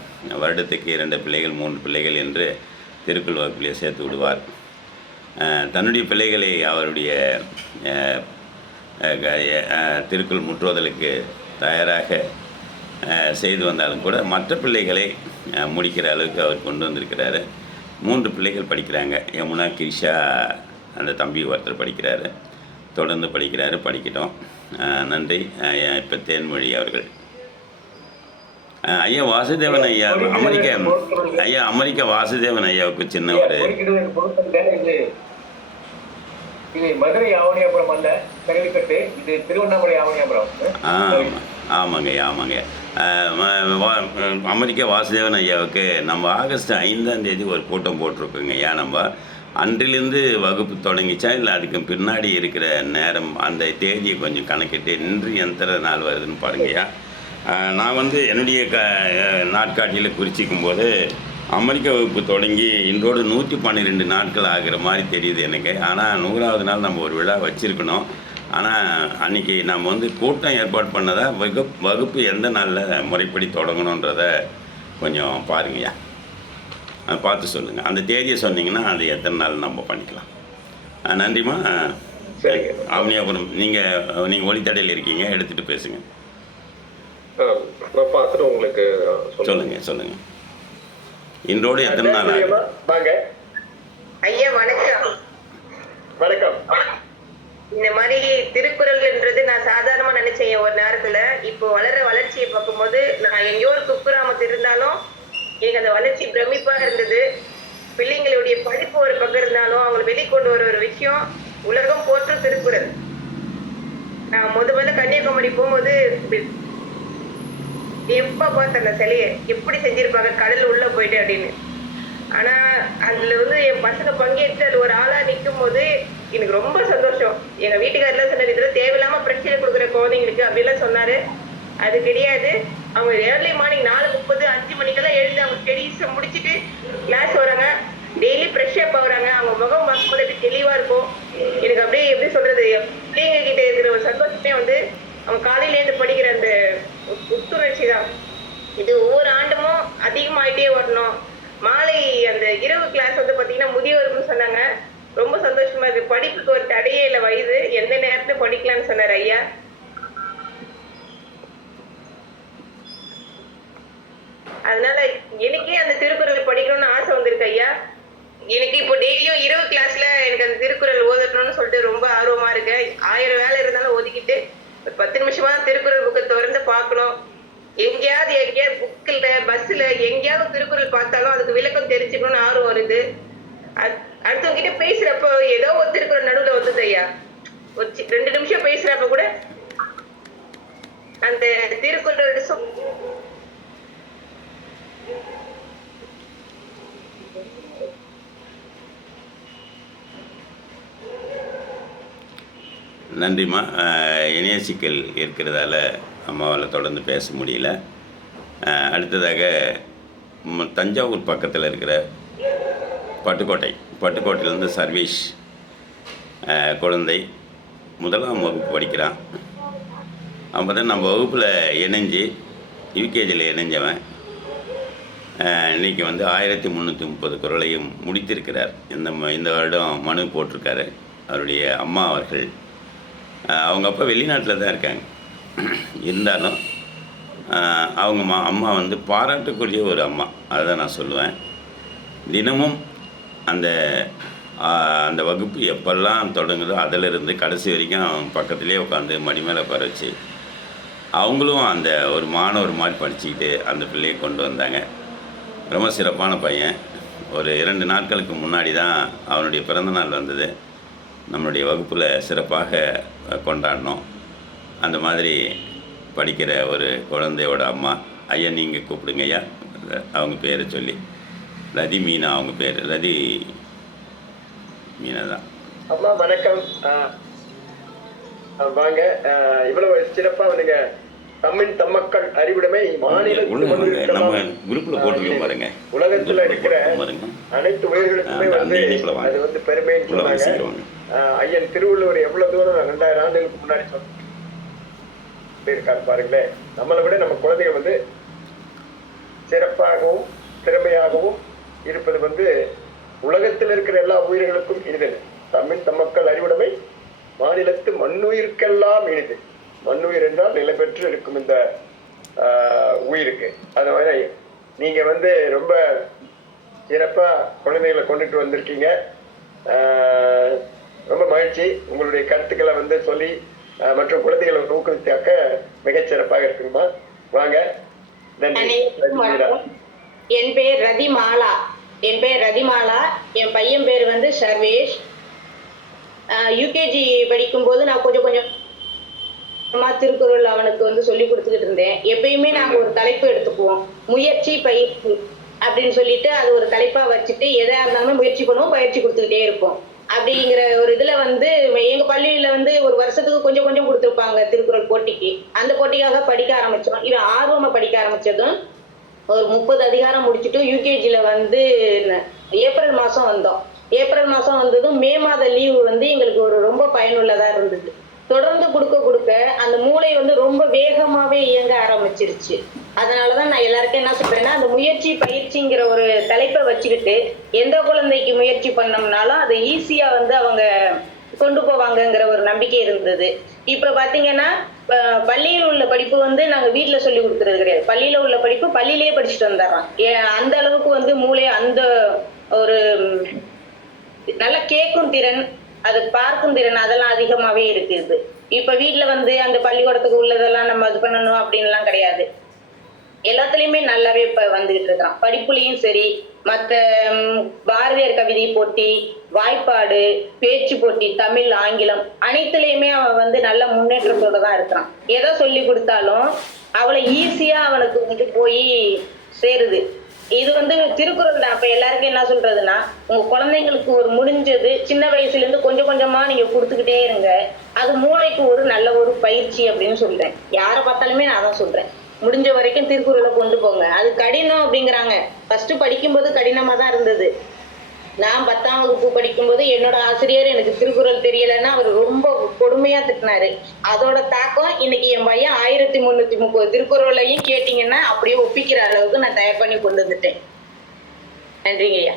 வருடத்துக்கு 2 பிள்ளைகள் 3 பிள்ளைகள் என்று திருக்குறள் வகுப்பிலே சேர்த்து விடுவார். தன்னுடைய பிள்ளைகளை அவருடைய திருக்குறள் முற்றுவதலுக்கு தயாராக செய்து வந்தாலும் கூட மற்ற பிள்ளைகளை முடிக்கிற அளவுக்கு அவர் கொண்டு வந்திருக்கிறாரு. 3 பிள்ளைகள் படிக்கிறாங்க. யமுனா, கிரிஷா, அந்த தம்பி ஒருத்தர் படிக்கிறாரு. தொடர்ந்து படிக்கட்டும். நன்றி. இப்போ தேன்மொழி அவர்கள். ஐயா வாசுதேவன் ஐயா, அமெரிக்கா வாசுதேவன் ஐயாவுக்கு சின்ன ஒரு இது மதுரை ஆவணியாபுரம் அல்ல, கருவிக்கட்டு. இது திருவண்ணாமலை ஆவணியாபுரம். ஆமாங்க. அமெரிக்கா வாசுதேவன் ஐயாவுக்கு நம்ம ஆகஸ்ட் 5ஆம் தேதி ஒரு கூட்டம் போட்டிருக்கோங்க ஐயா. நம்ம அன்றிலிருந்து வகுப்பு தொடங்கிச்சா இல்லை அதுக்கு பின்னாடி இருக்கிற நேரம் அந்த தேதியை கொஞ்சம் கணக்கிட்டு இன்று எத்தனை நாள் வருதுன்னு பாருங்கய்யா. நான் வந்து என்னுடைய நாட்காட்டியில் குறிச்சிக்கும் போது அமெரிக்க வகுப்பு தொடங்கி இன்றோடு 112 நாட்கள் ஆகிற மாதிரி தெரியுது எனக்கு. ஆனால் 100வது நாள் நம்ம ஒரு விழா வச்சுருக்கணும். ஆனால் அன்றைக்கி நம்ம வந்து கூட்டம் ஏற்பாடு பண்ணதா வகுப்பு எந்த நாளில் முறைப்படி தொடங்கணுன்றத கொஞ்சம் பாருங்கய்யா, பார்த்து சொல்லுங்கள். அந்த தேதியை சொன்னீங்கன்னா அது எத்தனை நாள் நம்ம பண்ணிக்கலாம். நன்றிம்மா. ஆவணியாபுரம் நீங்கள் ஒளித்தடையில் இருக்கீங்க, எடுத்துகிட்டு பேசுங்க. நான் பார்த்துட்டு உங்களுக்கு சொல்லுங்க. இன்றோடு எத்தனை நாள் ஆகுது? வாங்க ஐயா வணக்கம். வணக்கம். இந்த மாதிரி திருக்குறள்ன்றது நான் சாதாரணமா நினைச்சேன் ஒரு நேரத்துல. இப்போ வளர்ச்சியை பார்க்கும்போது நான் எங்கேயோ ஒரு குக்கிராமத்தில் இருந்தாலும் எனக்கு அந்த வளர்ச்சி பிரமிப்பா இருந்தது. பிள்ளைங்களுடைய படிப்பு ஒரு பக்கம் இருந்தாலும் அவங்களை வெளிக்கொண்டு வர ஒரு விஷயம் உலகம் போற்றும் திருக்குறள். நான் முதல்ல கன்னியாகுமரி போகும்போது எப்ப பார்த்த அந்த சிலையை எப்படி செஞ்சிருப்பாங்க கடல் உள்ள போயிட்டு அப்படின்னு. ஆனா அதுல வந்து என் பசங்க பங்கேற்று அது ஒரு ஆளா நிற்கும் போது எனக்கு ரொம்ப சந்தோஷம். எங்க வீட்டுக்காரெல்லாம் சொன்னாரு, இதுல தேவையில்லாம பிரச்சனை கொடுக்குற குழந்தைங்களுக்கு அப்படிலாம் சொன்னாரு. அது கிடையாது. அவங்க ஏர்லி மார்னிங் 4:30 5 மணிக்கெல்லாம் எழுந்து அவங்க ஸ்டடீஸை முடிச்சுட்டு கிளாஸ் வராங்க. டெய்லி ஃப்ரெஷ் அப் ஆகுறாங்க. அவங்க முகம் பார்க்கும்போது தெளிவா இருக்கும். எனக்கு அப்படியே எப்படி சொல்றது, பிள்ளைங்க கிட்ட இருக்கிற ஒரு சந்தோஷமே வந்து அவங்க காலையிலேருந்து படிக்கிற அந்த புத்துணர்ச்சி தான். இது ஒவ்வொரு ஆண்டுமும் அதிகமாயிட்டே வரணும். மாலை அந்த இரவு கிளாஸ் வந்து பாத்தீங்கன்னா முதியோர்னு சொன்னாங்க. ரொம்ப சந்தோஷமா இருக்கு. படிப்புக்கு ஒரு தடையே இல்லை, வயது எந்த நேரத்துல படிக்கலாம்னு சொன்னார் ஐயா. அதனால எனக்கே அந்த திருக்குறள் படிக்கணும்னு ஆசை வந்திருக்கு ஐயா. எனக்கு இப்போ டெய்லியும் இரவு கிளாஸ்ல எனக்கு அந்த திருக்குறள் ஓதட்டணும்னு சொல்லிட்டு ரொம்ப ஆர்வமா இருக்கு. 1000 வேலை இருந்தாலும் ஒதுக்கிட்டு 10 நிமிஷமா திருக்குறள் புக்கை திறந்து பார்க்கணும். எங்கேயாவது புக்கில் பஸ்ல எங்கேயாவது திருக்குறள் பார்த்தாலும் அதுக்கு விளக்கம் தெரிஞ்சுக்கணும்னு ஆர்வம் வருது. அடுத்தவங்க கிட்ட பேசுறப்ப ஏதோ ஒரு திருக்குறள் நடுவுல வந்தது ஐயா. ஒரு 2 நிமிஷம் பேசுறப்ப கூட அந்த திருக்குறள் நன்றிம்மா. இணைய சிக்கல் இருக்கிறதால அம்மாவால் தொடர்ந்து பேச முடியல. அடுத்ததாக தஞ்சாவூர் பக்கத்தில் இருக்கிற பட்டுக்கோட்டையிலேருந்து சர்வேஷ் குழந்தை 1ஆம் வகுப்பு படிக்கிறான். அவன் தான் நம்ம வகுப்பில் இணைஞ்சு யூகேஜியில் இணைஞ்சவன். இன்றைக்கி வந்து 1330 குறளையும் முடித்திருக்கிறார். இந்த வருடம் மனு போட்டிருக்காரு. அவருடைய அம்மா அவர்கள், அவங்க அப்பா வெளிநாட்டில் தான் இருக்காங்க. இருந்தாலும் அவங்க அம்மா வந்து பாராட்டக்கூடிய ஒரு அம்மா, அதை தான் நான் சொல்லுவேன். தினமும் அந்த வகுப்பு எப்பெல்லாம் தொடங்குதோ அதிலிருந்து கடைசி வரைக்கும் பக்கத்துலேயே உட்காந்து மடி மேலே உட்கார வச்சு அவங்களும் அந்த ஒரு மாணவர் மாதிரி படிச்சுக்கிட்டு அந்த பிள்ளையை கொண்டு வந்தாங்க. ரொம்ப சிறப்பான பையன். ஒரு 2 நாட்களுக்கு முன்னாடி தான் அவனுடைய பிறந்தநாள் வந்தது. நம்மளுடைய வகுப்பில் சிறப்பாக கொண்டாடினோம். அந்த மாதிரி படிக்கிற ஒரு குழந்தையோட அம்மா, ஐயா நீங்கள் கூப்பிடுங்க ஐயா, அவங்க பேரை சொல்லி. ரதி மீனா, அவங்க பேர் ரதி மீனா தான். அம்மா வணக்கம். வாங்க. இவ்வளவு சிறப்பா நீங்க தம்மக்கள் அறிவுடைமை நம்ம குரூப்ல போட்டுருக்கோம் பாருங்க. உலகத்துல இருக்கிற அனைத்து உயிர்களுக்குமே அது வந்து பெருமைன்னு சொன்னாங்க. ஐயன் திருவள்ளுவர் எவ்வளவு தூரம் 2000 ஆண்டுகளுக்கு முன்னாடி சொல்லியிருக்காரு பாருங்களேன். நம்மளை விட நம்ம குழந்தைகள் வந்து சிறப்பாகவும் திறமையாகவும் இருப்பது வந்து உலகத்தில் இருக்கிற எல்லா உயிர்களுக்கும் இனிது. தம்மக்கள் அறிவுடைமை மாநிலத்து மண்ணுயிர்க்கெல்லாம் இனிது. மண்ணுயிர் என்றால் நிலை பெற்று இருக்கும் இந்த உயிருக்கு. அது மாதிரி நீங்க வந்து ரொம்ப சிறப்பா குழந்தைகளை கொண்டுட்டு வந்திருக்கீங்க. ரொம்ப மகிழ்ச்சி. உங்களுடைய கருத்துக்களை வந்து சொல்லி மற்றும் குழந்தைகளை ஊக்குவித்தாக்க மிகச்சிறப்பாக இருக்குங்கம்மா. வாங்க. நன்றி. என் பேர் ரதிமாலா. என் பையன் பேர் வந்து சர்வேஷ். யூகேஜி படிக்கும்போது நான் கொஞ்சம் திருக்குறள் அவனுக்கு வந்து சொல்லி கொடுத்துக்கிட்டு இருந்தேன். எப்பயுமே நாங்கள் ஒரு தலைப்பு எடுத்துக்குவோம், முயற்சி பயிற்சி அப்படின்னு சொல்லிட்டு அது ஒரு தலைப்பா வச்சுட்டு எதா இருந்தாலும் முயற்சி பண்ணுவோம், பயிற்சி கொடுத்துக்கிட்டே இருப்போம். அப்படிங்கிற ஒரு இதுல வந்து எங்க பள்ளியில வந்து ஒரு வருஷத்துக்கு கொஞ்சம் கொடுத்துருப்பாங்க திருக்குறள் போட்டிக்கு. அந்த போட்டிக்காக படிக்க ஆரம்பிச்சோம். இது ஆர்வமா படிக்க ஆரம்பிச்சதும் ஒரு 30 அதிகாரம் முடிச்சுட்டு யூகேஜில வந்து ஏப்ரல் மாசம் வந்தோம். ஏப்ரல் மாசம் வந்ததும் மே மாத லீவு வந்து எங்களுக்கு ஒரு ரொம்ப பயனுள்ளதா இருந்தது. தொடர்ந்து கொடுக்க அந்த மூளை வந்து ரொம்ப வேகமாவே இயங்க ஆரம்பிச்சிருச்சு. அதனாலதான் நான் எல்லாருக்கும் என்ன சொல்றேன்னா, அந்த முயற்சி பயிற்சிங்கிற ஒரு தலைப்பை வச்சுக்கிட்டு எந்த குழந்தைக்கு முயற்சி பண்ணோம்னாலும் அதை ஈஸியா வந்து அவங்க கொண்டு போவாங்கங்கிற ஒரு நம்பிக்கை இருந்தது. இப்ப பாத்தீங்கன்னா பள்ளியில் உள்ள படிப்பு வந்து நாங்க வீட்டுல சொல்லி கொடுக்கறது கிடையாது. பள்ளியில உள்ள படிப்பு பள்ளியிலேயே படிச்சுட்டு வந்துடுறோம். அந்த அளவுக்கு வந்து மூளை அந்த ஒரு நல்லா கேட்கும் திறன், அது பார்க்கும் திறன் அதெல்லாம் அதிகமாவே இருக்குது. இப்ப வீட்டுல வந்து அந்த பள்ளிக்கூடத்துக்கு உள்ளதெல்லாம் நம்ம இது பண்ணணும் அப்படின்லாம் கிடையாது. எல்லாத்துலயுமே நல்லாவே இப்ப வந்துகிட்டு இருக்கான். படிப்புலயும் சரி, மற்ற பாரதியார் கவிதை போட்டி, வாய்ப்பாடு, பேச்சு போட்டி, தமிழ், ஆங்கிலம் அனைத்துலயுமே அவன் வந்து நல்ல முன்னேற்றத்தோட தான் இருக்கிறான். எதை சொல்லி கொடுத்தாலும் அவளை ஈஸியா அவனுக்கு வந்து போய் சேருது. இது வந்து திருக்குறள் தான். அப்ப எல்லாருக்கும் என்ன சொல்றதுன்னா, உங்க குழந்தைங்களுக்கு ஒரு முடிஞ்சது சின்ன வயசுல இருந்து கொஞ்சமா நீங்க கொடுத்துக்கிட்டே இருங்க. அது மூளைக்கு ஒரு நல்ல ஒரு பயிற்சி அப்படின்னு சொல்றேன். யாரை பார்த்தாலுமே நான் தான் சொல்றேன், முடிஞ்ச வரைக்கும் திருக்குறளை கொண்டு போங்க. அது கடினம் அப்படிங்கிறாங்க. ஃபர்ஸ்ட் படிக்கும்போது கடினமா தான் இருந்தது. நான் 10ஆம் வகுப்பு படிக்கும்போது என்னோட ஆசிரியர் எனக்கு திருக்குறள் தெரியலைன்னா அவர் ரொம்ப கொடுமையா திட்டினாரு. அதோட தாக்கம் இன்னைக்கு என் பையன் 1330 திருக்குறளையும் கேட்டீங்கன்னா அப்படியே ஒப்பிக்கிற அளவுக்கு நான் தயார் பண்ணி கொண்டு வந்துட்டேன். நன்றிங்க ஐயா.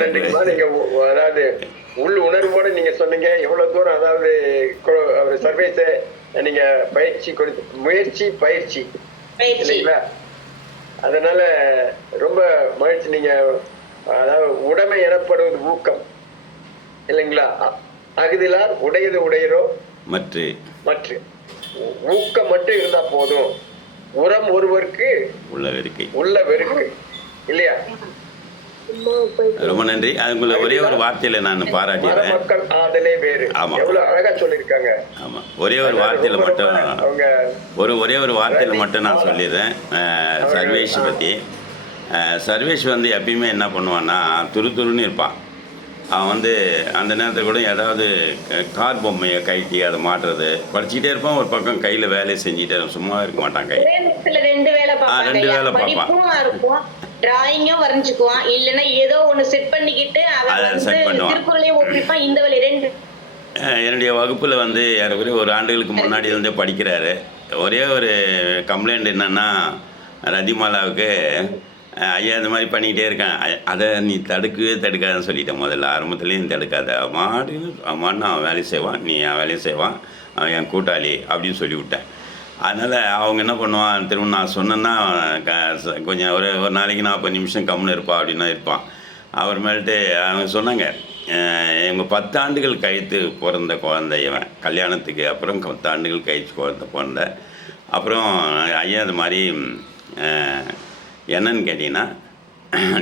நன்றிங்கம்மா. நீங்க அதாவது உள் உணர்வோட நீங்க சொன்னீங்க எவ்வளவு தூரம். அதாவது அவர் சர்வீஸ நீங்க பயிற்சி கொடுத்து முயற்சி பயிற்சி இல்லைங்களா? அதனால ரொம்ப மகிழ்ச்சி. நீங்க அதாவது உடைமை எனப்படுவது ஊக்கம் இல்லைங்களா? அகுதிலார் உடையது உடையரோ மற்ற ஊக்கம் மட்டும் இருந்தா போதும். உரம் ஒருவருக்கு உள்ள வெறுக்கு இல்லையா? ரொம்ப நன்றி. அதுக்குள்ள ஒரே ஒரு வார்த்தையில நான் பாராட்டிடுறேன். மக்கள் ஆதலே வேறு. ஆமா, எவ்வளவு அழகா சொல்லியிருக்காங்க. ஆமா, ஒரே ஒரு வார்த்தையில மட்டும் ஒரே ஒரு வார்த்தையில மட்டும் நான் சொல்லிடுறேன் சர்வேஷ் பத்தி. சர்வேஷ் வந்து எப்பயுமே என்ன பண்ணுவான்னா துருன்னு இருப்பான். அவன் வந்து அந்த நேரத்தில் கூட ஏதாவது கார் பொம்மையை கைட்டி அதை மாட்டுறது படிச்சுக்கிட்டே இருப்பான், ஒரு பக்கம் கையில் வேலையை செஞ்சுட்டே சும்மா இருக்க மாட்டான். கை ஒரே நேரத்துல 2 வேலை பார்ப்பாங்க 2 ஐயா. வேலை பார்ப்பான். படிப்பும் இருக்கும், டிராயிங்கும் வரைஞ்சுக்குவான், இல்லைன்னா ஏதோ ஒண்ணு செட் பண்ணிக்கிட்டு அவன் அதை வந்து செட் பண்ணுவான். திருக்குறளையும் ஒப்பிப்பான். இந்த வேலை 2 என்னுடைய வகுப்பில் வந்து ஏறக்குறைய ஒரு ஆண்டுகளுக்கு முன்னாடி இருந்தே படிக்கிறாரு. ஒரே ஒரு கம்ப்ளைண்ட் என்னென்னா, ரதிமாலாவுக்கு ஐயா இந்த மாதிரி பண்ணிக்கிட்டே இருக்கேன், அதை நீ தடுக்காதுன்னு சொல்லிட்டேன். முதல்ல ஆரம்பத்துலேயும் தடுக்காத, அம்மான்னு அவன் வேலையை செய்வான், நீ என் வேலையும் செய்வான், அவன் என் கூட்டாளி அப்படின்னு சொல்லிவிட்டேன். அதனால் அவங்க என்ன பண்ணுவான், திரும்ப நான் சொன்னேன்னா கொஞ்சம் ஒரு நாளைக்கு 40 நிமிஷம் கம்முன்னு இருப்பா அப்படின்னா இருப்பான். அப்புறமேல்ட்டு அவங்க சொன்னாங்க, இவங்க 10 ஆண்டுகள் கழித்து பிறந்த குழந்தை இவன், கல்யாணத்துக்கு அப்புறம் 10 ஆண்டுகள் கழித்து பிறந்த. அப்புறம் ஐயா இது மாதிரி என்னன்னு கேட்டிங்கன்னா,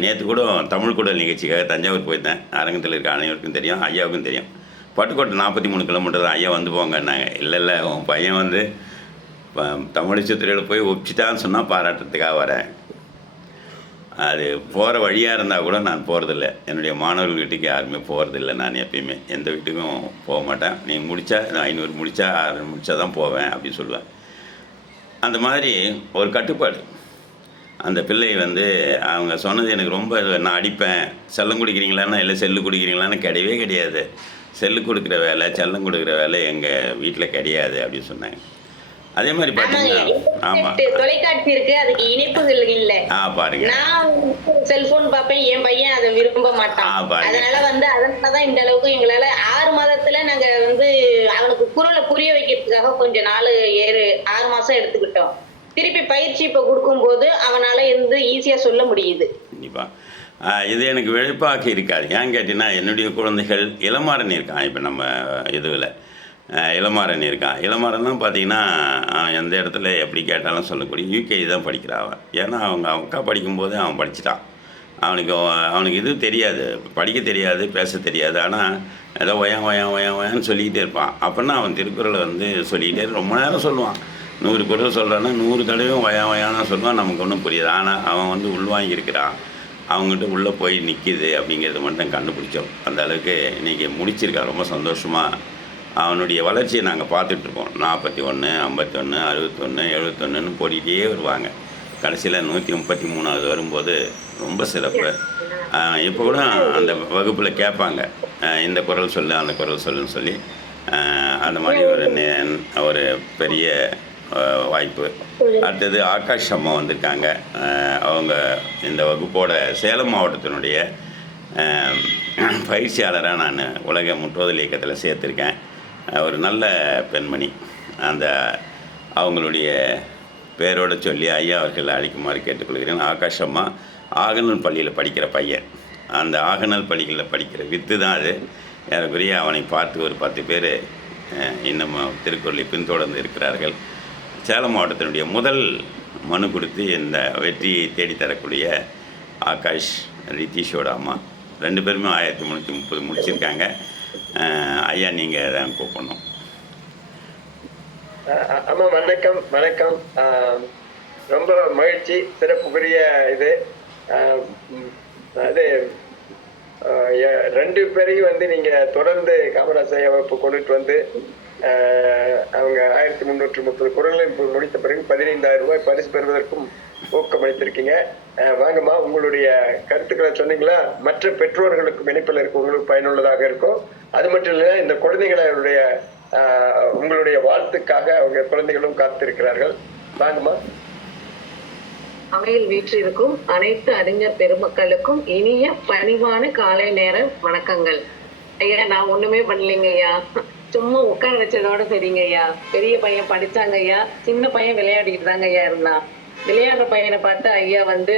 நேற்று கூட தமிழ் குடல் நிகழ்ச்சிக்காக தஞ்சாவூர் போயிருந்தேன். அரங்கத்தில் இருக்க அனைவருக்கும் தெரியும், ஐயாவுக்கும் தெரியும். பட்டுக்கோட்டை 43 கிலோமீட்டர் தான். ஐயா வந்து போங்கன்னாங்க. இல்லை உன் பையன் வந்து தமிழ் சித்திரையில் போய் ஒப்பிச்சிட்டான்னு சொன்னால் பாராட்டுறதுக்காக வரேன். அது போகிற வழியாக இருந்தால் கூட நான் போகிறதில்ல. என்னுடைய மாணவர்கள் வீட்டுக்கு யாருமே போகிறதில்ல. நான் எப்பயுமே எந்த வீட்டுக்கும் போக மாட்டேன். நீ முடித்தா 500 முடித்தா 600 முடித்தா தான் போவேன் அப்படின்னு சொல்லுவேன். அந்த மாதிரி ஒரு கட்டுப்பாடு. அந்த பிள்ளை வந்து அவங்க சொன்னது எனக்கு ரொம்ப, நான் அடிப்பேன், செல்லம் குடிக்கிறீங்களான்னா இல்லை செல்லு குடிக்கிறீங்களான்னு கிடையவே கிடையாது. செல்லு கொடுக்குற வேலை, செல்லம் கொடுக்குற வேலை எங்கள் வீட்டில் கிடையாது அப்படின்னு சொன்னாங்க. அதே மாதிரி பார்த்தீங்கன்னா, ஆமாம், தொலைக்காட்சி இருக்கு, அதுக்கு இணைப்புகள் இல்லை. பாருங்க, நான் செல்போன் பார்ப்பேன், என் பையன் அதை விரும்ப மாட்டான். அதனால வந்து அதனாலதான் இந்த அளவுக்கு எங்களால 6 மாதத்துல நாங்க வந்து அவனுக்கு குரலை புரிய வைக்கிறதுக்காக கொஞ்சம் நாள் 6 மாசம் எடுத்துக்கிட்டோம். திருப்பி பயிற்சி இப்போ கொடுக்கும்போது அவனால இருந்து ஈஸியா சொல்ல முடியுது. கண்டிப்பா இது எனக்கு விழிப்பாக இருக்காது. ஏன் கேட்டீங்கன்னா, என்னுடைய குழந்தைகள் இளமாறன் இருக்கான். இப்போ நம்ம இதுவில் இளமாறன் இருக்கான். இளமாறன் பார்த்தீங்கன்னா எந்த இடத்துல எப்படி கேட்டாலும் சொல்லக்கூடிய யூகேஜி தான் படிக்கிறான் அவன். ஏன்னா அவங்க அக்கா படிக்கும்போது அவன் படிச்சிட்டான். அவனுக்கு இது தெரியாது, படிக்க தெரியாது, பேச தெரியாது. ஆனால் ஏதோ ஒயான்னு சொல்லிக்கிட்டே இருப்பான். அப்படின்னா அவன் திருக்குறளை வந்து சொல்லிக்கிட்டே ரொம்ப நேரம் சொல்லுவான். 100 குறள் சொல்கிறான்னா 100 தடவையும் ஒயான்னு சொல்லுவான். நமக்கு ஒன்றும் புரியாது. ஆனால் அவன் வந்து உள்வாங்கியிருக்கிறான். அவங்ககிட்ட உள்ளே போய் நிற்கிது அப்படிங்கிறது மட்டும் கண்டுபிடிச்சோம். அந்த அளவுக்கு இன்றைக்கி முடிச்சிருக்கான். ரொம்ப சந்தோஷமாக அவனுடைய வளர்ச்சியை நாங்கள் பார்த்துட்ருக்கோம். 41, 51, 61, 71ன்னு போட்டிகிட்டே வருவாங்க. கடைசியில் 133வது வரும்போது ரொம்ப சிறப்பு. இப்போ கூட அந்த வகுப்பில் கேட்பாங்க, இந்த குறள் சொல்லு அந்த குறள் சொல்லுன்னு சொல்லி. அந்த மாதிரி ஒரு பெரிய வாய்ப்பு. அடுத்தது ஆகாஷ் அம்மா வந்திருக்காங்க. அவங்க இந்த வகுப்போட சேலம் மாவட்டத்தினுடைய பயிற்சியாளராக நான் உலக முற்றோதல் இயக்கத்தில் சேர்த்துருக்கேன். ஒரு நல்ல பெண்மணி. அந்த அவங்களுடைய பேரோடு சொல்லி ஐயா அவர்கள் அழைக்குமாறு கேட்டுக்கொள்கிறேன். ஆகாஷ் அம்மா ஆகநல் பள்ளியில் படிக்கிற பையன். அந்த ஆகநல் பள்ளிகளில் படிக்கிற வித்து தான் அது. ஏறக்குறைய அவனை பார்த்து ஒரு 10 பேர் இன்னும் திருக்குறளை பின்தொடர்ந்து இருக்கிறார்கள். சேலம் மாவட்டத்தினுடைய முதல் மனு கொடுத்து இந்த வெற்றியை தேடித்தரக்கூடிய ஆகாஷ், ரித்தீஷோட அம்மா 2 பேருமே 1330 முடிச்சிருக்காங்க. ஐயா நீங்கள் தான் கூப்பிடணும். அம்மா வணக்கம். ரொம்ப மகிழ்ச்சி, சிறப்புக்குரிய இது. அது 2 பேரையும் வந்து நீங்க தொடர்ந்து காமராஜர் வகுப்பு கொண்டுட்டு வந்து அவங்க 1330 குறளை முடித்த பிறகு 15,000 ரூபாய் பரிசு பெறுவதற்கும் ஊக்கமளித்திருக்கீங்க. வாங்கம்மா, உங்களுடைய கருத்துக்களை சொன்னீங்களா, மற்ற பெற்றோர்களுக்கும் இணைப்பில் இருக்கவங்களுக்கு பயனுள்ளதாக இருக்கும். அது மட்டும் இல்லை, இந்த குழந்தைகளுடைய உங்களுடைய வாழ்த்துக்காக அவங்க குழந்தைகளும் காத்திருக்கிறார்கள். வாங்கம்மா. அவையில் வீற்றிருக்கும் அனைத்து அறிஞர் பெருமக்களுக்கும் இனிய பணிவான காலை நேர வணக்கங்கள். ஐயா, நான் ஒண்ணுமே பண்ணலைங்க ஐயா, சும்மா உட்கார வச்சதோட சரிங்க ஐயா. பெரிய பையன் படிச்சாங்க ஐயா, சின்ன பையன் விளையாடிக்கிட்டு தாங்க ஐயா இருந்தான். விளையாடுற பையனை பார்த்து ஐயா வந்து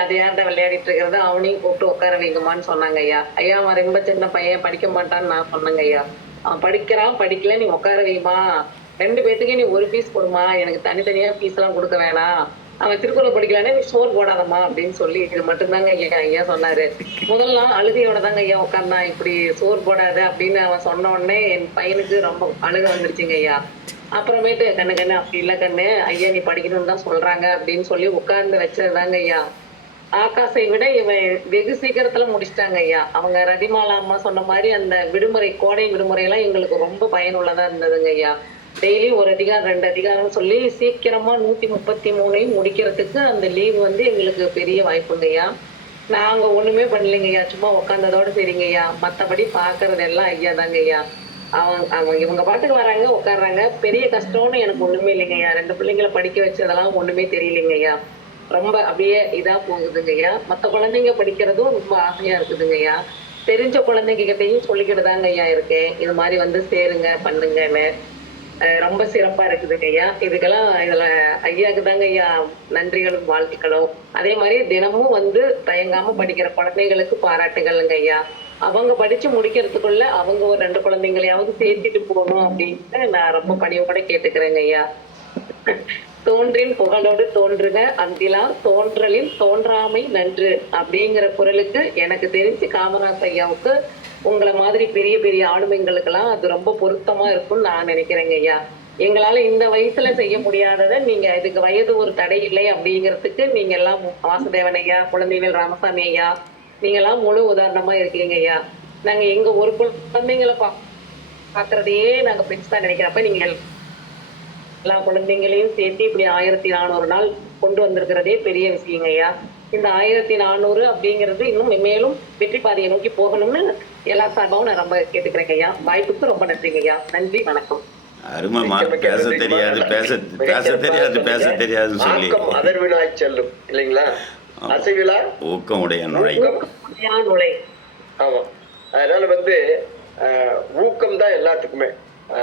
அது யார்கிட்ட விளையாடிட்டு இருக்கிறதா, அவனையும் கூப்பிட்டு உட்கார வைங்கம்மான்னு சொன்னாங்க ஐயா. ஐயா அவன் ரொம்ப சின்ன பையன், படிக்க மாட்டான்னு நான் சொன்னேங்க ஐயா. அவன் படிக்கிறான், படிக்கல, நீ உட்கார வைமா, 2 பேத்துக்கே நீ ஒரு பீஸ் கொடுமா, எனக்கு தனித்தனியா பீஸ் எல்லாம் கொடுக்க வேணாம், அவன் திருக்குறள் படிக்கலானே நீ சோறு போடாதம்மா அப்படின்னு சொல்லி இது மட்டும்தாங்க ஐயா சொன்னாரு. முதல் நாள் அழுகையோட தாங்க ஐயா உட்காந்தான். இப்படி சோறு போடாத அப்படின்னு அவன் சொன்ன உடனே என் பையனுக்கு ரொம்ப அழுக வந்துருச்சுங்க ஐயா. அப்புறமேட்டு கண்ணு அப்படி இல்லை கண்ணு, ஐயா நீ படிக்கணும்னு தான் சொல்றாங்க அப்படின்னு சொல்லி உட்கார்ந்து வச்சதுதாங்க ஐயா. ஆகாஷை விட இவன் வெகு சீக்கிரத்துல முடிச்சிட்டாங்க ஐயா. அவங்க ரதிமாலா அம்மா சொன்ன மாதிரி அந்த விடுமுறை, கோடை விடுமுறை எல்லாம் எங்களுக்கு ரொம்ப பயனுள்ளதா இருந்ததுங்க ஐயா. டெய்லி ஒரு அதிகாரம் 2 அதிகாரம் சொல்லி சீக்கிரமா 133 முடிக்கிறதுக்கு அந்த லீவ் வந்து எங்களுக்கு பெரிய வாய்ப்புங்க ஐயா. நாங்க ஒண்ணுமே பண்ணலைங்க ஐயா, சும்மா உட்காந்ததோட சரிங்க ஐயா. மத்தபடி பாக்குறது எல்லாம் ஐயா தாங்க ஐயா. அவங்க இவங்க பாட்டுக்கு வராங்க உட்காடுறாங்க. பெரிய கஷ்டம்னு எனக்கு ஒண்ணுமே இல்லைங்க ஐயா. 2 பிள்ளைங்களை படிக்க வச்சதெல்லாம் ஒண்ணுமே தெரியலைங்க ஐயா. ரொம்ப அப்படியே இதா போகுதுங்க ஐயா. மத்த குழந்தைங்க படிக்கிறதும் ரொம்ப ஆசையா இருக்குதுங்க ஐயா. தெரிஞ்ச குழந்தைங்க கிட்டையும் சொல்லிக்கிட்டு தாங்க ஐயா இருக்கேன், இது மாதிரி வந்து சேருங்க பண்ணுங்கன்னு. ரொம்ப சிறப்பா இருக்குதுங்க ஐயா. இதுல ஐயாவுக்கு தாங்க ஐயா நன்றிகளும் வாழ்த்துக்களும். அதே மாதிரி தினமும் வந்து தயங்காம படிக்கிற குழந்தைங்களுக்கு பாராட்டுகள்ங்க ஐயா. அவங்க படிச்சு முடிக்கிறதுக்குள்ள அவங்க ஒரு 2 குழந்தைங்களையாவது சேர்த்துட்டு போகணும் அப்படின்னு நான் ரொம்ப பணியோட கேட்டுக்கிறேங்க ஐயா. தோன்றின் புகழோடு தோன்றுக அந்திலா தோன்றலில் தோன்றாமை நன்று அப்படிங்கிற குரலுக்கு எனக்கு தெரிஞ்சு காமராஜ் ஐயாவுக்கு உங்களை மாதிரி பெரிய பெரிய ஆளுமைங்களுக்கெல்லாம் அது ரொம்ப பொருத்தமா இருக்கும்னு நான் நினைக்கிறேங்க ஐயா. எங்களால இந்த வயசுல செய்ய முடியாததை நீங்க இதுக்கு வயது ஒரு தடை இல்லை அப்படிங்கிறதுக்கு நீங்க எல்லாம் வாசுதேவன் ஐயா, குழந்தைகள் ராமசாமி ஐயா, நீங்க எல்லாம் முழு உதாரணமா இருக்கீங்க ஐயா. நாங்க எங்க ஒரு குழந்தைங்களை பாக்குறதையே நாங்க பெருசா நினைக்கிறப்ப நீங்க எல்லா குழந்தைங்களையும் சேர்த்து இப்படி 1400 நாள் கொண்டு வந்திருக்கிறதே பெரிய விஷயங்க ஐயா. இந்த 1400 அப்படிங்கிறது இன்னும் மேலும் வெற்றி பாதையை நோக்கி போகணும்னு எல்லா சார்பாவும் நான் ரொம்ப கேட்டுக்கிறேன் ஐயா. வாய்ப்புக்கு ரொம்ப நன்றிங்க ஐயா. நன்றி, வணக்கம். அருமைமா. பேச தெரியாது பேச தெரியாதுன்னு சொல்லி அதர்வினாய் செல்லும் இல்லைங்களா? அசைவிலா ஊக்கமுடைய நுழை. ஆமா, அதனால வந்து ஊக்கம் தான் எல்லாத்துக்குமே.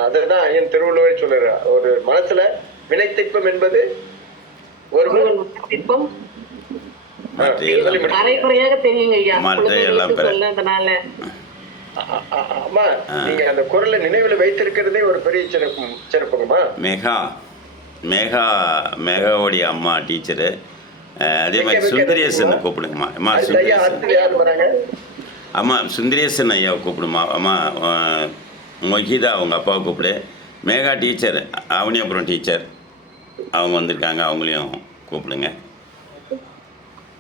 அதுதான் ஐயன் திருவள்ளுவர் சொல்லுறார், ஒரு மனசுல வினைத்திற்பம் என்பது ஒரு அரைக்குறையாக தெரியுங்க ஐயா. ஆமா, நீங்க அந்த குரலை நினைவுல வைத்திருக்கிறதே ஒரு பெரிய சிறப்புங்கம்மா. மேகாவுடைய அம்மா டீச்சரு. அதே மாதிரி சுந்தரேசன் கூப்பிடுங்கம்மா. அம்மா சுந்தரேசன் ஐயாவை கூப்பிடுமா. அம்மா மொஹிதா அவங்க அப்பாவை கூப்பிடு. மேகா டீச்சர், அவனியாபுரம் டீச்சர் அவங்க வந்திருக்காங்க, அவங்களையும் கூப்பிடுங்க.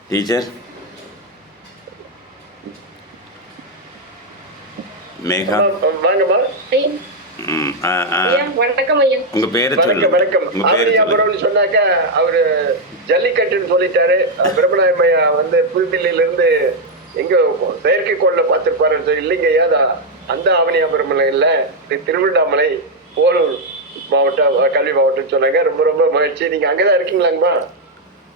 டீச்சர் மேகா வாங்கம்மா. உங்க பேரு சொன்னாக்க அவரு ஜல்லிக்கட்டுன்னு சொல்லிட்டாரு. பிரம்மநாயமையா வந்து புதுதில்லியில இருந்து எங்க செயற்கைக்கோள்ல பார்த்துருப்பாரு. இல்லைங்க ஐயா, அந்த ஆவணியாபுரம் இல்ல, திருவண்ணாமலை போலூர் மாவட்டம் கல்வி மாவட்டம் சொன்னாங்க. ரொம்ப ரொம்ப மகிழ்ச்சி. நீங்க அங்கதான் இருக்கீங்களாங்கம்மா?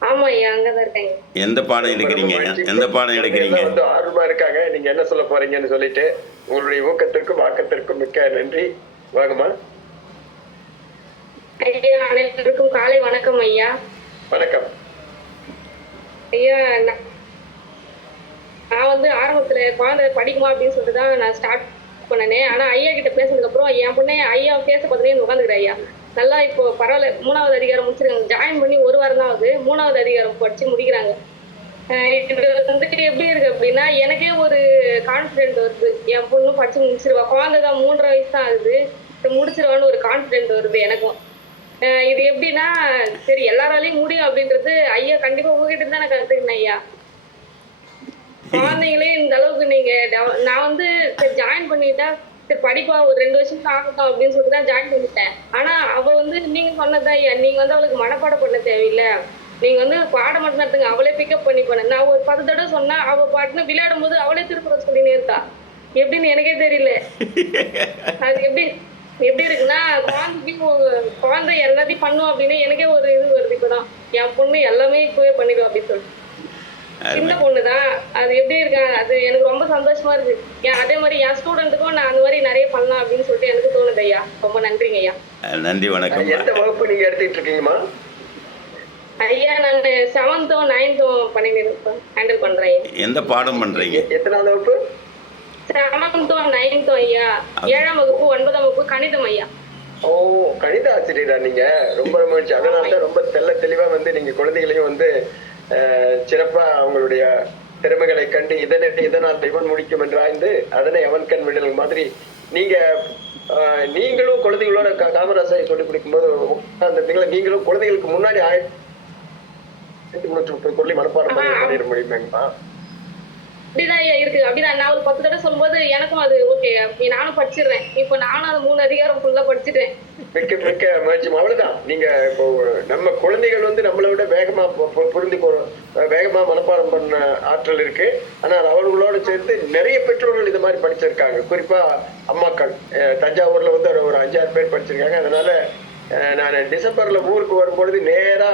ஆமா ஐயா, அங்கதான் இருக்கேன். எந்த பாடம் எடுக்கிறீங்க? வந்து ஆர்வமா இருக்காங்க. நீங்க என்ன சொல்ல போறீங்கன்னு சொல்லிட்டு உங்களுடைய ஊக்கத்திற்கும் வாக்கத்திற்கும் மிக்க நன்றி. வாங்கம்மா. ஐயா அனைவருக்கும் காலை வணக்கம் ஐயா. வணக்கம் ஐயா. நான் வந்து ஆரம்பத்துல குழந்தை படிக்குமா அப்படின்னு சொல்லிட்டு தான் நான் ஸ்டார்ட் பண்ணனேன். ஆனா ஐயா கிட்ட பேசுனதுக்கு அப்புறம் என் பொண்ணே ஐயா பேச பார்த்துட்டே உட்காந்துக்கிறேன் ஐயா. நல்லா இப்போ பரவாயில்ல, 3வது அதிகாரம் முடிச்சிருக்காங்க. ஜாயின் பண்ணி 1 வாரம் தான் ஆகுது. 3வது அதிகாரம் படிச்சு முடிக்கிறாங்க. இது வந்துட்டு எப்படி இருக்கு அப்படின்னா, எனக்கே ஒரு கான்ஃபிடென்ட் வருது. என் பொண்ணு படிச்சு முடிச்சிருவா, குழந்தை தான் 3.5 வயசு தான் ஆகுது, முடிச்சிருவான்னு ஒரு கான்ஃபிடென்ட் வருது எனக்கும். இது எப்படின்னா, சரி எல்லாராலையும் முடியும் அப்படின்றது ஐயா கண்டிப்பா உங்ககிட்ட தான் நான் கத்துக்கினேன் ஐயா. குழந்தைங்களே இந்த அளவுக்கு நீங்க நான் வந்து சரி ஜாயின் பண்ணிட்டா சரி படிப்பா ஒரு 2 வருஷம் ஆகட்டும் அப்படின்னு சொல்லிட்டு தான் ஜாயின் பண்ணிட்டேன். ஆனா அவ வந்து நீங்க சொன்னதான் ஐயா, நீங்க வந்து அவளுக்கு மனப்பாடம் பண்ண தேவையில்லை, நீங்க வந்து பாடம் மட்டும் நடத்துங்க, அவளே பிக்கப் பண்ணி பண்ண. நான் ஒரு 10 தடவை சொன்னா அவ பாட்டுன்னு விளையாடும் போது அவளே திருக்குறள் சொல்லினே இருக்கா. எப்படின்னு எனக்கே தெரியல. அது எப்படி இருக்குன்னா, குழந்தை எல்லாத்தையும் பண்ணும் அப்படின்னு எனக்கே ஒரு இது வருது. இப்பதான் என் பொண்ணு எல்லாமே இப்பவே பண்ணிடுவா அப்படின்னு சொல்லிட்டு. சின்ன பொண்ணுதான். அது எப்படி இருக்கா, அது எனக்கு ரொம்ப சந்தோஷமா இருக்கு. அதே மாதிரி என் ஸ்டூடெண்ட்டுக்கும் நான் அந்த மாதிரி நிறைய பண்ணலாம் அப்படின்னு சொல்லிட்டு எனக்கு தோணுது ஐயா. ரொம்ப நன்றிங்க ஐயா. நன்றி, வணக்கம். எந்த வகுப்பு நீங்க எடுத்துட்டு இருக்கீங்கம்மா? ஐயா நான் 7th 9th ஹேண்டில் பண்றேன். எந்த பாடம் பண்றீங்க? எத்தனாவது வகுப்பு? 7th 9th ஐயா. 7ஆம் வகுப்பு 9ஆம் வகுப்பு கணிதம் ஐயா. ஓ, கணித ஆசிரியரா நீங்க? ரொம்ப மகிழ்ச்சி. அதனாலதான் ரொம்ப தெளிவா வந்து நீங்க குழந்தைகளையும் வந்து சிறப்பா அவங்களுடைய திறமைகளை கண்டு இதனால் இவன் முடிக்கும் என்று ஆய்ந்து அதனை அவன் கண் விடல் மாதிரி நீங்களும் குழந்தைகளோட காமராசை சொல்லிக் கொடுக்கும் போது அந்த நீங்களும் குழந்தைகளுக்கு முன்னாடி 130 குரலை மனப்பாடம் பண்ணி பண்ணிட முடியுமேங்கம்மா? அப்படிதான் ஐயா இருக்கு. அப்படிதான் நான் ஒரு 10 தடவை சொல்லும்போது எனக்கும் அது ஓகே, நானும் படிச்சிடுறேன். இப்போ நானும் அது 3 அதிகாரம் ஃபுல்லா படிச்சுட்டேன். மிக்க மிக்க மகிழ்ச்சி. அவ்வளவுதான். நீங்க இப்போ நம்ம குழந்தைகள் வந்து நம்மளை விட வேகமா வேகமா மனப்பாடம் பண்ண ஆற்றல் இருக்கு. ஆனால் அவர்களோடு சேர்த்து நிறைய பெற்றோர்கள் இது மாதிரி படிச்சிருக்காங்க. குறிப்பா அம்மாக்கள் தஞ்சாவூர்ல வந்து ஒரு 5-6 பேர் படிச்சிருக்காங்க. அதனால நான் டிசம்பர்ல ஊருக்கு வரும்பொழுது நேரா